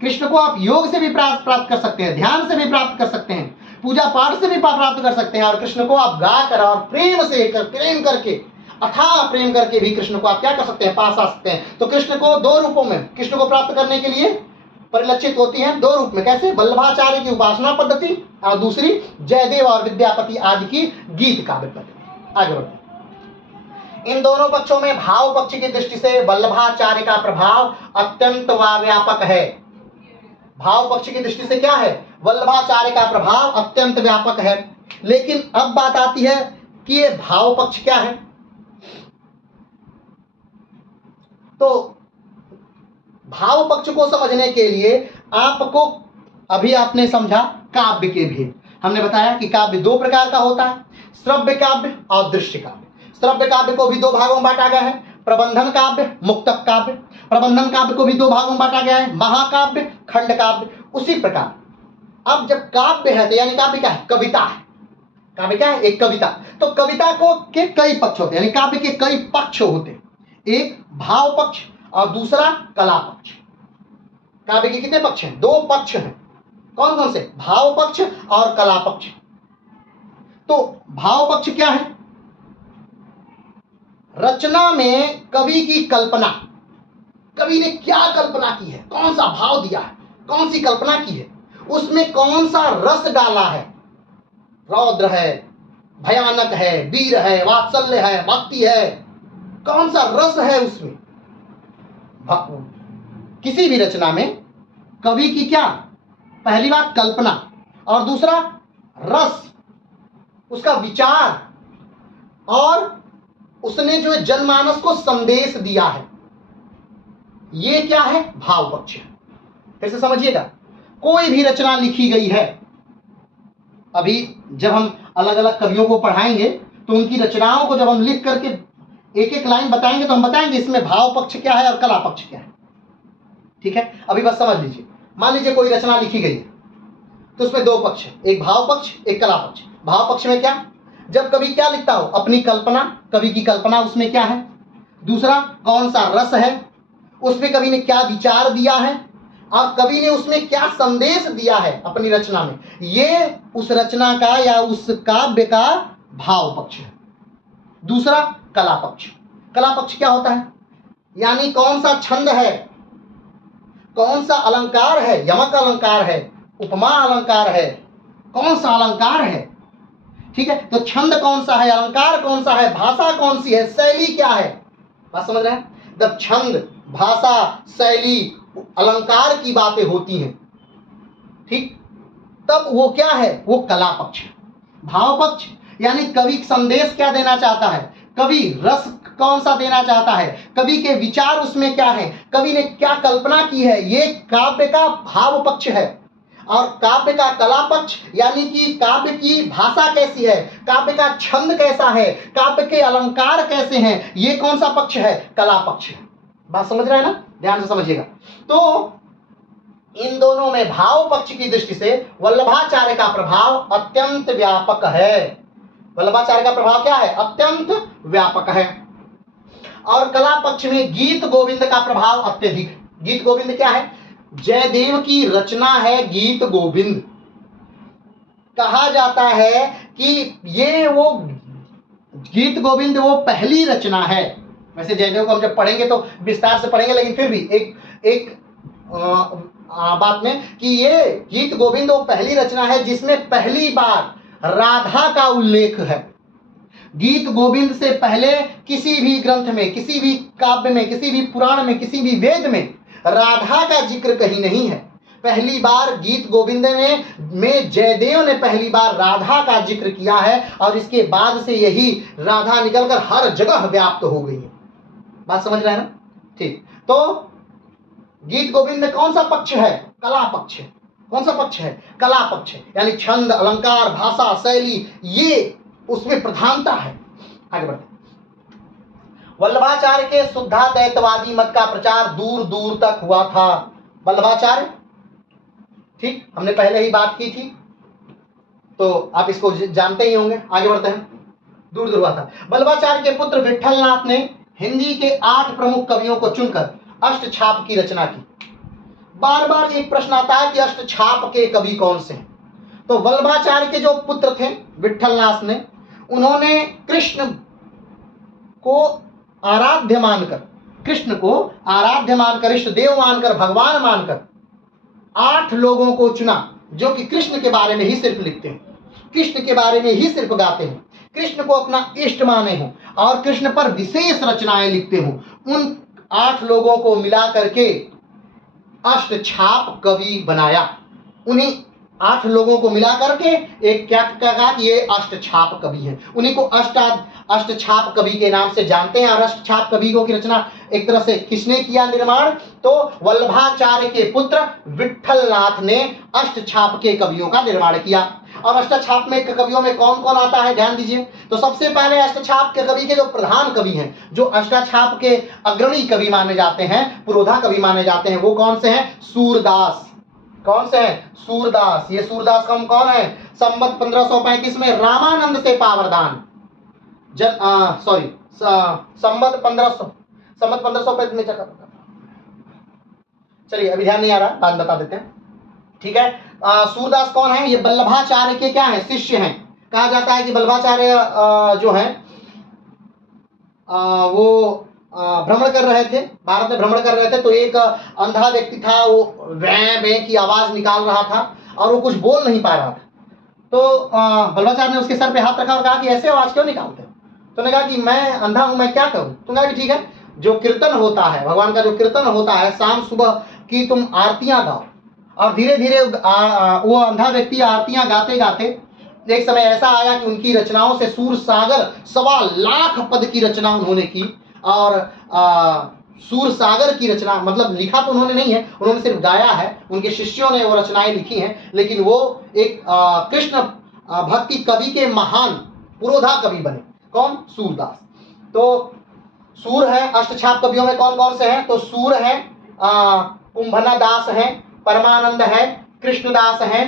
कृष्ण को आप योग से भी प्राप्त कर सकते हैं, ध्यान से भी प्राप्त कर सकते हैं, पूजा पाठ से भी प्राप्त कर सकते हैं। और कृष्ण को आप गाकर और प्रेम करके, अथाह प्रेम करके भी कृष्ण को आप क्या कर सकते हैं? पा सकते हैं। तो कृष्ण को दो रूपों में कृष्ण को प्राप्त करने के लिए परिलक्षित होती हैं, दो रूप में। कैसे? वल्लभाचार्य की उपासना पद्धति और दूसरी जयदेव और विद्यापति आदि की गीत काव्य पद्धति। आगे बढ़ते हैं। इन दोनों पक्षों में भाव पक्ष की दृष्टि से वल्लभाचार्य का प्रभाव अत्यंत व्यापक है। भाव पक्ष की दृष्टि से क्या है? वल्लभाचार्य का प्रभाव अत्यंत व्यापक है। लेकिन अब बात आती है कि ये भाव पक्ष क्या है? तो भाव पक्ष को समझने के लिए आपको, अभी आपने समझा काव्य के भेद। हमने बताया कि काव्य दो प्रकार का होता है, श्रव्य काव्य और दृश्य काव्य। श्रव्य काव्य को भी दो भागों में बांटा गया है, प्रबंधन काव्य, मुक्तक काव्य। प्रबंधन काव्य को भी दो भागों में बांटा गया है, महाकाव्य, खंड काव्य। उसी प्रकार अब जब काव्य है तो यानी काव्य क्या है? कविता है। काव्य क्या है? एक कविता। तो कविता को के कई पक्ष होते हैं, यानी काव्य के कई पक्ष होते हैं। एक भाव पक्ष और दूसरा कला पक्ष। काव्य के कितने पक्ष हैं? दो पक्ष हैं। कौन कौन से? भाव पक्ष और कला पक्ष। तो भाव पक्ष क्या है? रचना में कवि की कल्पना, कवि ने क्या कल्पना की है, कौन सा भाव दिया है, कौन सी कल्पना की है, उसमें कौन सा रस डाला है, रौद्र है, भयानक है, वीर है, वात्सल्य है, भक्ति है, कौन सा रस है उसमें। किसी भी रचना में कवि की क्या? पहली बात कल्पना, और दूसरा रस, उसका विचार, और उसने जो जनमानस को संदेश दिया है, ये क्या है? भाव पक्ष है। फिर से समझिएगा, कोई भी रचना लिखी गई है, अभी जब हम अलग अलग कवियों को पढ़ाएंगे तो उनकी रचनाओं को जब हम लिख करके एक एक लाइन बताएंगे तो हम बताएंगे इसमें भाव पक्ष क्या है और कला पक्ष क्या है। ठीक है, अभी बस समझ लीजिए। मान लीजिए कोई रचना लिखी गई है तो उसमें दो पक्ष है, एक भाव पक्ष, एक कला पक्ष। भाव पक्ष में क्या? जब कवि क्या लिखता हो? अपनी कल्पना, कवि की कल्पना उसमें क्या है। दूसरा, कौन सा रस है, उसमें कवि ने क्या विचार दिया है, और कवि ने उसमें क्या संदेश दिया है अपनी रचना में। ये उस रचना का या उस काव्य का भाव पक्ष है। दूसरा, कला पक्ष। कला पक्ष क्या होता है? यानी कौन सा छंद है, कौन सा अलंकार है, यमक अलंकार है, उपमा अलंकार है, कौन सा अलंकार है, ठीक है। तो छंद कौन सा है, अलंकार कौन सा है, भाषा कौन सी है, शैली क्या है, बात समझ रहे हैं। जब छंद, भाषा, शैली, अलंकार की बातें होती हैं, ठीक, तब वो क्या है, वो कला पक्ष है। भाव पक्ष यानी कवि संदेश क्या देना चाहता है, कवि रस कौन सा देना चाहता है, कवि के विचार उसमें क्या है, कवि ने क्या कल्पना की है, ये काव्य का भाव पक्ष है। और काव्य का कला पक्ष यानी कि काव्य की भाषा कैसी है, काव्य का छंद कैसा है, काव्य के अलंकार कैसे हैं, ये कौन सा पक्ष है, कला पक्ष है। बात समझ रहे हैं ना, ध्यान से समझिएगा। तो इन दोनों में भाव पक्ष की दृष्टि से वल्लभाचार्य का प्रभाव अत्यंत व्यापक है। वल्लभाचार्य का प्रभाव क्या है, अत्यंत व्यापक है। और कला पक्ष में गीत गोविंद का प्रभाव अत्यधिक है। गीत गोविंद क्या है, जयदेव की रचना है गीत गोविंद। कहा जाता है कि ये वो गीत गोविंद वो पहली रचना है। वैसे जयदेव को हम जब पढ़ेंगे तो विस्तार से पढ़ेंगे, लेकिन फिर भी एक बात में कि ये गीत गोविंद वो पहली रचना है जिसमें पहली बार राधा का उल्लेख है। गीत गोविंद से पहले किसी भी ग्रंथ में, किसी भी काव्य में, किसी भी पुराण में, किसी भी वेद में राधा का जिक्र कहीं नहीं है। पहली बार गीत गोविंद में जयदेव ने पहली बार राधा का जिक्र किया है, और इसके बाद से यही राधा निकलकर हर जगह व्याप्त हो गई है। बात समझ रहे हैं ना, ठीक। तो गीत गोविंद में कौन सा पक्ष है, कला पक्ष है। कौन सा पक्ष है, कला पक्ष है, यानी छंद, अलंकार, भाषा, शैली, ये उसमें प्रधानता है। आगे बढ़ते। वल्लभाचार्य के शुद्धाद्वैतवादी मत का प्रचार दूर दूर तक हुआ था। वल्लभाचार्य, ठीक, हमने पहले ही बात की थी, तो आप इसको जानते ही होंगे। आगे बढ़ते हैं। दूर दूर हुआ था। वल्लभाचार्य के पुत्र विट्ठलनाथ ने हिंदी के 8 प्रमुख कवियों को चुनकर अष्टछाप की रचना की। बार बार एक प्रश्न आता है कि अष्टछाप के कवि कौन से हैं। तो वल्लभाचार्य के जो पुत्र थे विट्ठलनाथ ने, उन्होंने कृष्ण को आराध्य मानकर, कृष्ण को आराध्य मानकर, इष्ट देव मानकर, भगवान मानकर 8 लोगों को चुना जो कि कृष्ण के बारे में ही सिर्फ लिखते हैं, कृष्ण के बारे में ही सिर्फ गाते हैं, कृष्ण को अपना इष्ट माने हों और कृष्ण पर विशेष रचनाएं लिखते हों। उन 8 लोगों को मिला करके अष्टछाप कवि बनाया। उन्हीं 8 लोगों को मिला करके एक क्या कहा कि ये अष्टछाप कवि है। उन्हीं को अष्टछाप कवि के नाम से जानते हैं। और अष्टछाप कवियों की रचना एक तरह से किसने किया निर्माण, तो वल्लभाचार्य के पुत्र विट्ठलनाथ ने अष्टछाप के कवियों का निर्माण किया। और अष्टछाप में कवियों में कौन कौन आता है, ध्यान दीजिए। तो सबसे पहले अष्टछाप के कवि के जो प्रधान कवि हैं, जो अष्टछाप के अग्रणी कवि माने जाते हैं, पुरोधा कवि माने जाते हैं, वो कौन से हैं, सूरदास। कौन से हैं, सूरदास। ये सूरदास कौन है, संवत 1535 में रामानंद से पावरदान, संवत 1535 में चक्कर, चलिए अभी ध्यान नहीं आ रहा, बाद बता देते हैं, ठीक है। सूरदास कौन है, ये वल्लभाचार्य के क्या है, शिष्य हैं। कहा जाता है कि वल्लभाचार्य जो है वो भ्रमण कर रहे थे, भारत में भ्रमण कर रहे थे, तो एक अंधा व्यक्ति था, वो वैं की आवाज निकाल रहा था और वो कुछ बोल नहीं पा रहा था। तो वल्लभाचार्य ने उसके सर पे हाथ रखा और कहा कि ऐसे आवाज क्यों निकालते हो। तो उन्होंने कहा कि मैं अंधा हूं, मैं क्या करूं। तो कहा कि ठीक है, जो कीर्तन होता है, भगवान का जो कीर्तन होता है, शाम सुबह की तुम आरतियां गाओ। और धीरे धीरे वो अंधा व्यक्ति आरतियां गाते गाते एक समय ऐसा आया कि उनकी रचनाओं से सूर सागर 1.25 लाख पद की रचना उन्होंने की। और सूर सागर की रचना मतलब लिखा तो उन्होंने नहीं है, उन्होंने सिर्फ गाया है, उनके शिष्यों ने वो रचनाएं लिखी हैं। लेकिन वो एक कृष्ण भक्ति कवि के महान पुरोधा कवि बने। कौन, सूरदास। तो सूर है, अष्टछाप कवियों में कौन कौन से हैं, तो सूर है, कुंभना दास है, परमानंद है, कृष्णदास है,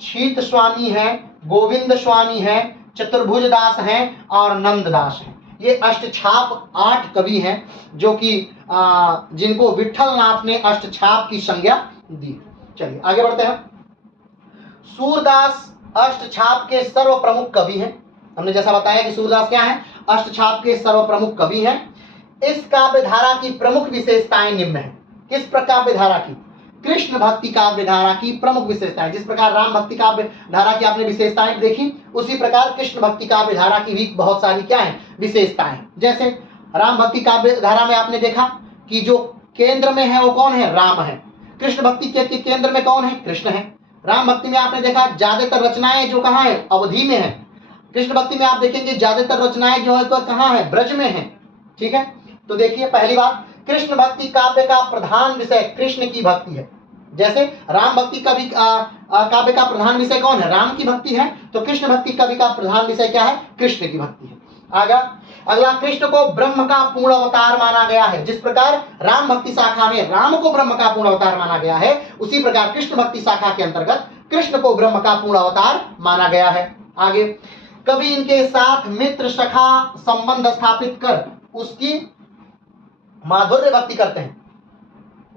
शीत स्वामी है, गोविंद स्वामी है, चतुर्भुज दास है और नंददास है। ये अष्टछाप 8 कवि हैं जो कि जिनको विट्ठलनाथ ने अष्टछाप की संज्ञा दी। चलिए आगे बढ़ते हैं। सूरदास अष्टछाप के सर्व प्रमुख कवि हैं। हमने जैसा बताया कि सूरदास क्या है, अष्टछाप के सर्व प्रमुख कवि हैं। इस काव्य धारा की प्रमुख विशेषताएं निम्न है। किस प्रकार धारा की, कृष्ण भक्ति काव्य धारा की प्रमुख विशेषताएं। जिस प्रकार राम भक्ति काव्य धारा की आपने विशेषताएं देखी, उसी प्रकार कृष्ण भक्ति काव्य धारा की भी बहुत सारी क्या है, विशेषताएं। जैसे राम भक्ति काव्य धारा में आपने देखा कि जो केंद्र में है वो कौन है, राम है। कृष्ण भक्ति के केंद्र में कौन है, कृष्ण है। राम भक्ति में आपने देखा ज्यादातर रचनाएं जो कहाँ है, अवधि में है। कृष्ण भक्ति में आप देखेंगे ज्यादातर रचनाएं जो है तो कहाँ है, ब्रज में है। ठीक है, तो देखिए पहली बात, कृष्ण भक्ति काव्य का प्रधान विषय कृष्ण की भक्ति है। जैसे राम भक्ति कवि काव्य का प्रधान विषय कौन है, राम की भक्ति है, तो कृष्ण भक्ति कवि का प्रधान विषय क्या है, कृष्ण की भक्ति है। अगला कृष्ण को ब्रह्म का पूर्ण अवतार माना गया है। जिस प्रकार राम भक्ति शाखा में राम को ब्रह्म का पूर्ण अवतार माना गया है, उसी प्रकार कृष्ण भक्ति शाखा के अंतर्गत कृष्ण को ब्रह्म का पूर्ण अवतार माना गया है। आगे, कवि इनके साथ मित्र सखा संबंध स्थापित कर उसकी माधुर्य भक्ति करते हैं।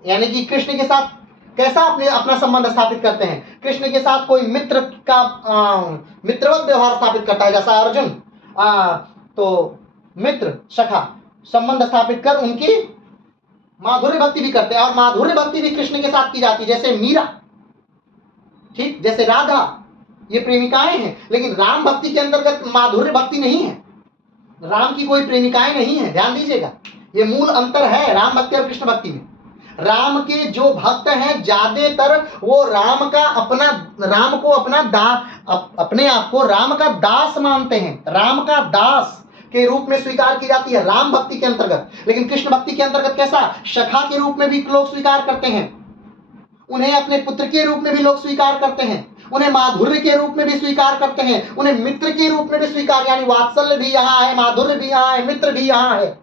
यानी कि कृष्ण के साथ कैसा अपना संबंध स्थापित करते हैं, कृष्ण के साथ कोई मित्र का मित्रवत व्यवहार स्थापित करता है। जैसा अर्जुन तो मित्र सखा संबंध स्थापित कर उनकी माधुर्य भक्ति भी करते हैं, और माधुर्य भक्ति भी कृष्ण के साथ की जाती है। जैसे मीरा, ठीक, जैसे राधा, ये प्रेमिकाएं हैं, लेकिन राम भक्ति के अंतर्गत माधुर्य भक्ति नहीं है, राम की कोई प्रेमिकाएं नहीं है। ध्यान दीजिएगा, ये मूल अंतर है राम भक्ति और कृष्ण भक्ति में। राम के जो भक्त हैं ज्यादातर वो राम को अपने आप को राम का दास मानते हैं, राम का दास के रूप में स्वीकार की जाती है राम भक्ति के अंतर्गत। लेकिन कृष्ण भक्ति के अंतर्गत कैसा, सखा के रूप में भी लोग स्वीकार करते हैं, उन्हें अपने पुत्र के रूप में भी लोग स्वीकार करते हैं, उन्हें माधुर्य के रूप में भी स्वीकार करते हैं, उन्हें मित्र के रूप में भी स्वीकार, यानी वात्सल्य भी यहाँ है, माधुर्य भी यहाँ है, मित्र भी यहाँ है।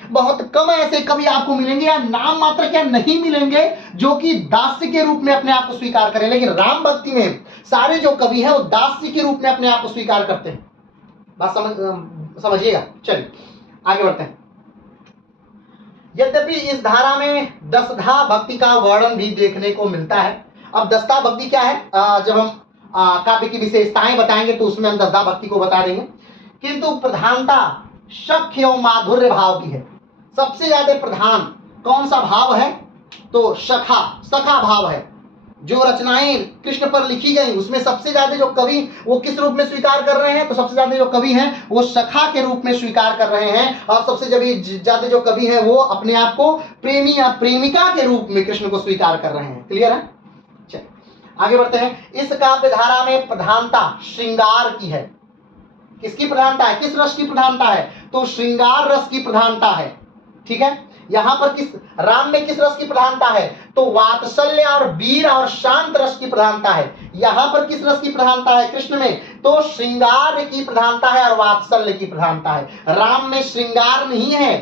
बहुत कम ऐसे कवि आपको मिलेंगे या नाम मात्र क्या नहीं मिलेंगे जो कि दास्य के रूप में अपने आप को स्वीकार करें। लेकिन राम भक्ति में सारे जो कवि हैं वो दास्य के रूप में अपने आप को स्वीकार करते हैं। बात समझिएगा। चलिए आगे बढ़ते हैं। यद्यपि इस धारा में दसधा भक्ति का वर्णन भी देखने को मिलता है। अब दसधा भक्ति क्या है, जब हम काव्य की विशेषताएं बताएंगे तो उसमें हम दसधा भक्ति को बता देंगे, किंतु प्रधानता सख्य एवं माधुर्य भाव की है। सबसे ज्यादा प्रधान कौन सा भाव है, तो सखा भाव है। जो रचनाएं कृष्ण पर लिखी गई उसमें सबसे ज्यादा जो कवि वो किस रूप में स्वीकार कर रहे हैं, तो सबसे ज्यादा जो कवि हैं वो सखा के रूप में स्वीकार कर रहे हैं, और सबसे ज्यादा जो कवि हैं वो अपने आप को प्रेमी या प्रेमिका के रूप में कृष्ण को स्वीकार कर रहे हैं। क्लियर है, चलिए आगे बढ़ते हैं। इस काव्य धारा में प्रधानता श्रृंगार की है। किसकी प्रधानता है, किस रस की प्रधानता है, तो श्रृंगार रस की प्रधानता है। ठीक है, यहां पर राम में किस रस की प्रधानता है, तो वात्सल्य और वीर और शांत रस की प्रधानता है। यहां पर किस रस की प्रधानता है, कृष्ण में तो श्रृंगार की प्रधानता है और वात्सल्य की प्रधानता है। राम में श्रृंगार नहीं है,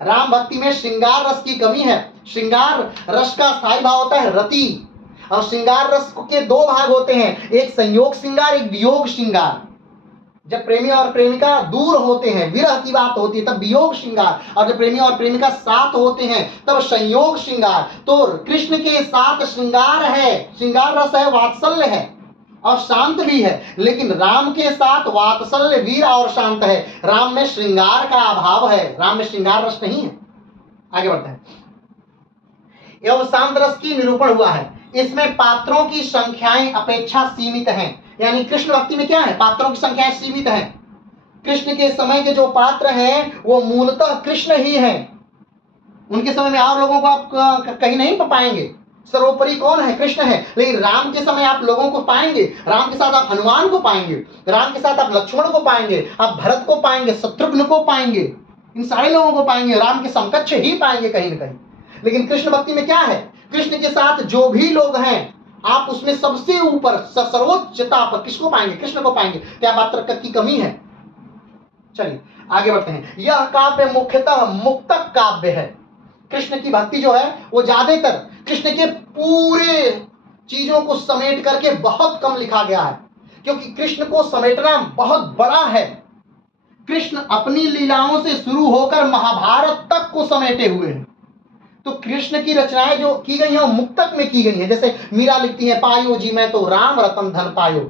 राम भक्ति में श्रृंगार रस की कमी है। श्रृंगार रस का स्थायी भाव होता है रति, और श्रृंगार रस के दो भाग होते हैं, एक संयोग श्रृंगार, एक वियोग श्रृंगार। जब प्रेमी और प्रेमिका दूर होते हैं, विरह की बात होती है, तब वियोग श्रृंगार, और जब प्रेमी और प्रेमिका साथ होते हैं तब संयोग श्रृंगार। तो कृष्ण के साथ श्रृंगार है, श्रृंगार रस है, वात्सल्य है और शांत भी है। लेकिन राम के साथ वात्सल्य, वीर और शांत है। राम में श्रृंगार का अभाव है, राम में श्रृंगार रस नहीं है। आगे बढ़ते हैं। एवं शांत रस की निरूपण हुआ है। इसमें पात्रों की संख्याएं अपेक्षा सीमित हैं। यानी कृष्ण भक्ति में क्या है, पात्रों की संख्याएं सीमित हैं। कृष्ण के समय के जो पात्र हैं वो मूलतः कृष्ण ही हैं। उनके समय में और लोगों को आप कहीं नहीं पाएंगे, सर्वोपरि कौन है, कृष्ण है। लेकिन राम के समय आप लोगों को पाएंगे, राम के साथ आप हनुमान को पाएंगे, राम के साथ आप लक्ष्मण को पाएंगे, आप भरत को पाएंगे, शत्रुघ्न को पाएंगे, इन सारे लोगों को पाएंगे, राम के समकक्ष ही पाएंगे कहीं ना कहीं। लेकिन कृष्ण भक्ति में क्या है, कृष्ण के साथ जो भी लोग हैं आप उसमें सबसे ऊपर सर्वोच्चता पर किसको पाएंगे, कृष्ण को पाएंगे। क्या पात्र की कमी है। चलिए आगे बढ़ते हैं। यह काव्य मुख्यतः मुक्तक काव्य है। कृष्ण की भक्ति जो है वो ज्यादातर कृष्ण के पूरे चीजों को समेट करके बहुत कम लिखा गया है, क्योंकि कृष्ण को समेटना बहुत बड़ा है। कृष्ण अपनी लीलाओं से शुरू होकर महाभारत तक को समेटे हुए हैं। तो कृष्ण की रचनाएं जो की गई हैं वो मुक्तक में की गई हैं। जैसे मीरा लिखती है, पायो जी मैं तो राम रतन धन पायो।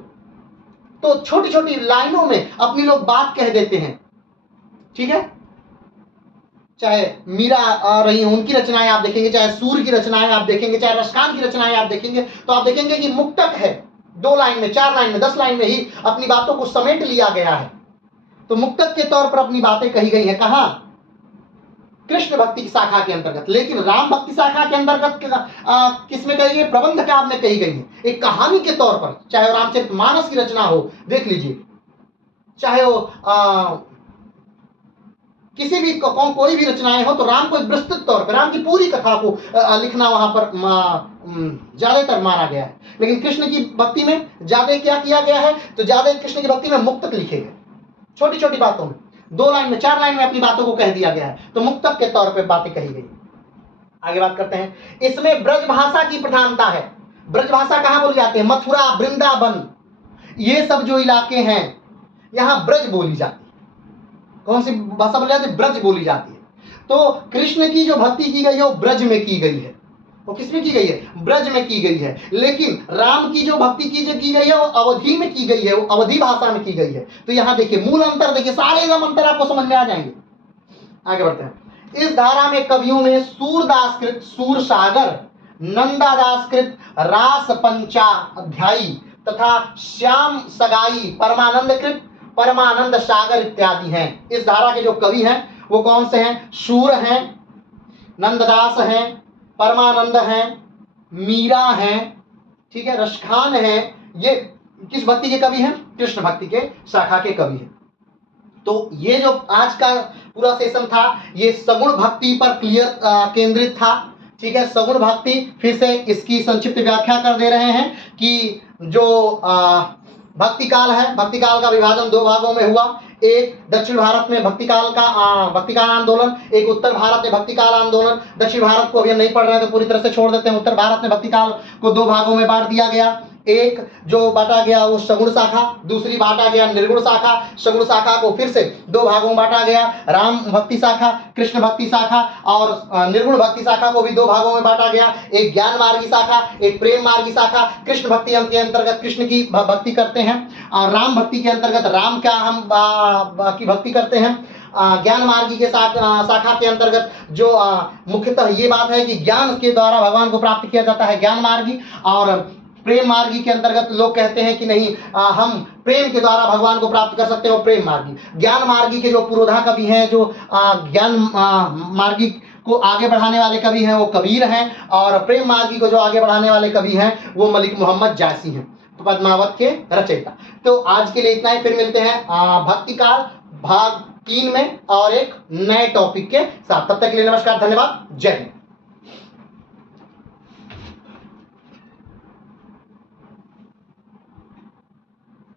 तो छोटी छोटी लाइनों में अपनी लोग बात कह देते हैं। ठीक है, चाहे मीरा रही हैं उनकी रचनाएं आप देखेंगे, चाहे सूर्य की रचनाएं आप देखेंगे, चाहे रसखान की रचनाएं आप देखेंगे, तो आप देखेंगे कि मुक्तक है, 2 लाइन में, 4 लाइन में, 10 लाइन में ही अपनी बातों को समेट लिया गया है। तो मुक्तक के तौर पर अपनी बातें कही गई हैं। कहाँ? कृष्ण भक्ति की शाखा के अंतर्गत। लेकिन राम भक्ति शाखा के अंतर्गत किसमें कही गई? प्रबंध काव्य में कही गई है, एक कहानी के तौर पर। चाहे वो रामचरितमानस की रचना हो, देख लीजिए, चाहे वो किसी भी कोई भी रचनाएं हो, तो राम को एक विस्तृत तौर पर, राम की पूरी कथा को लिखना वहां पर ज्यादातर माना गया है। लेकिन कृष्ण की भक्ति में ज्यादा क्या किया गया है? तो ज्यादा कृष्ण की भक्ति में मुक्तक लिखे गए, छोटी छोटी बातों में, 2 लाइन में, 4 लाइन में अपनी बातों को कह दिया गया है, तो मुक्तक के तौर पर बातें कही गई। आगे बात करते हैं। इसमें ब्रज भाषा की प्रधानता है। ब्रज भाषा कहां बोली जाती है? मथुरा, वृंदावन, ये सब जो इलाके हैं, यहां ब्रज बोली जाती है। कौन सी भाषा बोली जाती है? ब्रज बोली जाती है। तो कृष्ण की जो भक्ति की गई है वो ब्रज में की गई है। वो किसमें की गई है? ब्रज में की गई है। लेकिन राम की जो भक्ति की गई है वो अवधि में की गई है, वो अवधि भाषा में की गई है। तो यहां देखिए मूल अंतर, देखिए सारे एकदम अंतर आपको समझ में आ जाएंगे। आगे बढ़ते हैं। इस धारा में कवियों ने सूरदासकृत सूर सागर, नंदादासकृत रास पंचाध्यायी तथा श्याम सगाई परमानंदकृत परमानंद सागर इत्यादि हैं। इस धारा के जो कवि हैं वो कौन से हैं? सूर हैं, नंददास हैं, परमानंद हैं, मीरा हैं, ठीक है, रसखान हैं। ये किस भक्ति के कवि हैं? कृष्ण भक्ति के शाखा के कवि हैं। तो ये जो आज का पूरा सेशन था, ये सगुण भक्ति पर क्लियर केंद्रित था, ठीक है। सगुण भक्ति, फिर से इसकी संक्षिप्त व्याख्या कर दे रहे हैं कि जो भक्ति काल है, भक्ति काल का विभाजन 2 भागों में हुआ। एक दक्षिण भारत में भक्ति काल आंदोलन, एक उत्तर भारत में भक्ति काल आंदोलन। दक्षिण भारत को अभी हम नहीं पढ़ रहे हैं तो पूरी तरह से छोड़ देते हैं। उत्तर भारत में भक्ति काल को 2 भागों में बांट दिया गया। एक जो बांटा गया वो सगुण शाखा, दूसरी बांटा गया निर्गुण शाखा। सगुण शाखा को फिर से 2 भागों में बांटा गया, राम भक्ति शाखा, कृष्ण भक्ति शाखा। और निर्गुण भक्ति शाखा को भी 2 भागों में बांटा गया, एक ज्ञान मार्गी शाखा, एक प्रेम मार्गी शाखा। कृष्ण भक्ति के अंतर्गत कृष्ण की भक्ति करते हैं, और राम भक्ति के अंतर्गत राम का हम की भक्ति करते हैं। ज्ञान मार्गी के शाखा के अंतर्गत जो मुख्यतः ये बात है कि ज्ञान के द्वारा भगवान को प्राप्त किया जाता है, ज्ञान मार्गी। और प्रेम मार्गी के अंतर्गत लोग कहते हैं कि नहीं, हम प्रेम के द्वारा भगवान को प्राप्त कर सकते हैं, वो प्रेम मार्गी। ज्ञान मार्गी के जो पुरोधा कवि हैं, जो ज्ञान मार्गी को आगे बढ़ाने वाले कवि हैं, वो कबीर हैं। और प्रेम मार्गी को जो आगे बढ़ाने वाले कवि हैं वो मलिक मोहम्मद जासी हैं, पद्मावत के रचयिता। तो आज के लिए इतना ही, फिर मिलते हैं भक्ति काल भाग 3 में और एक नए टॉपिक के साथ। तब तक के लिए नमस्कार, धन्यवाद, जय हिंद।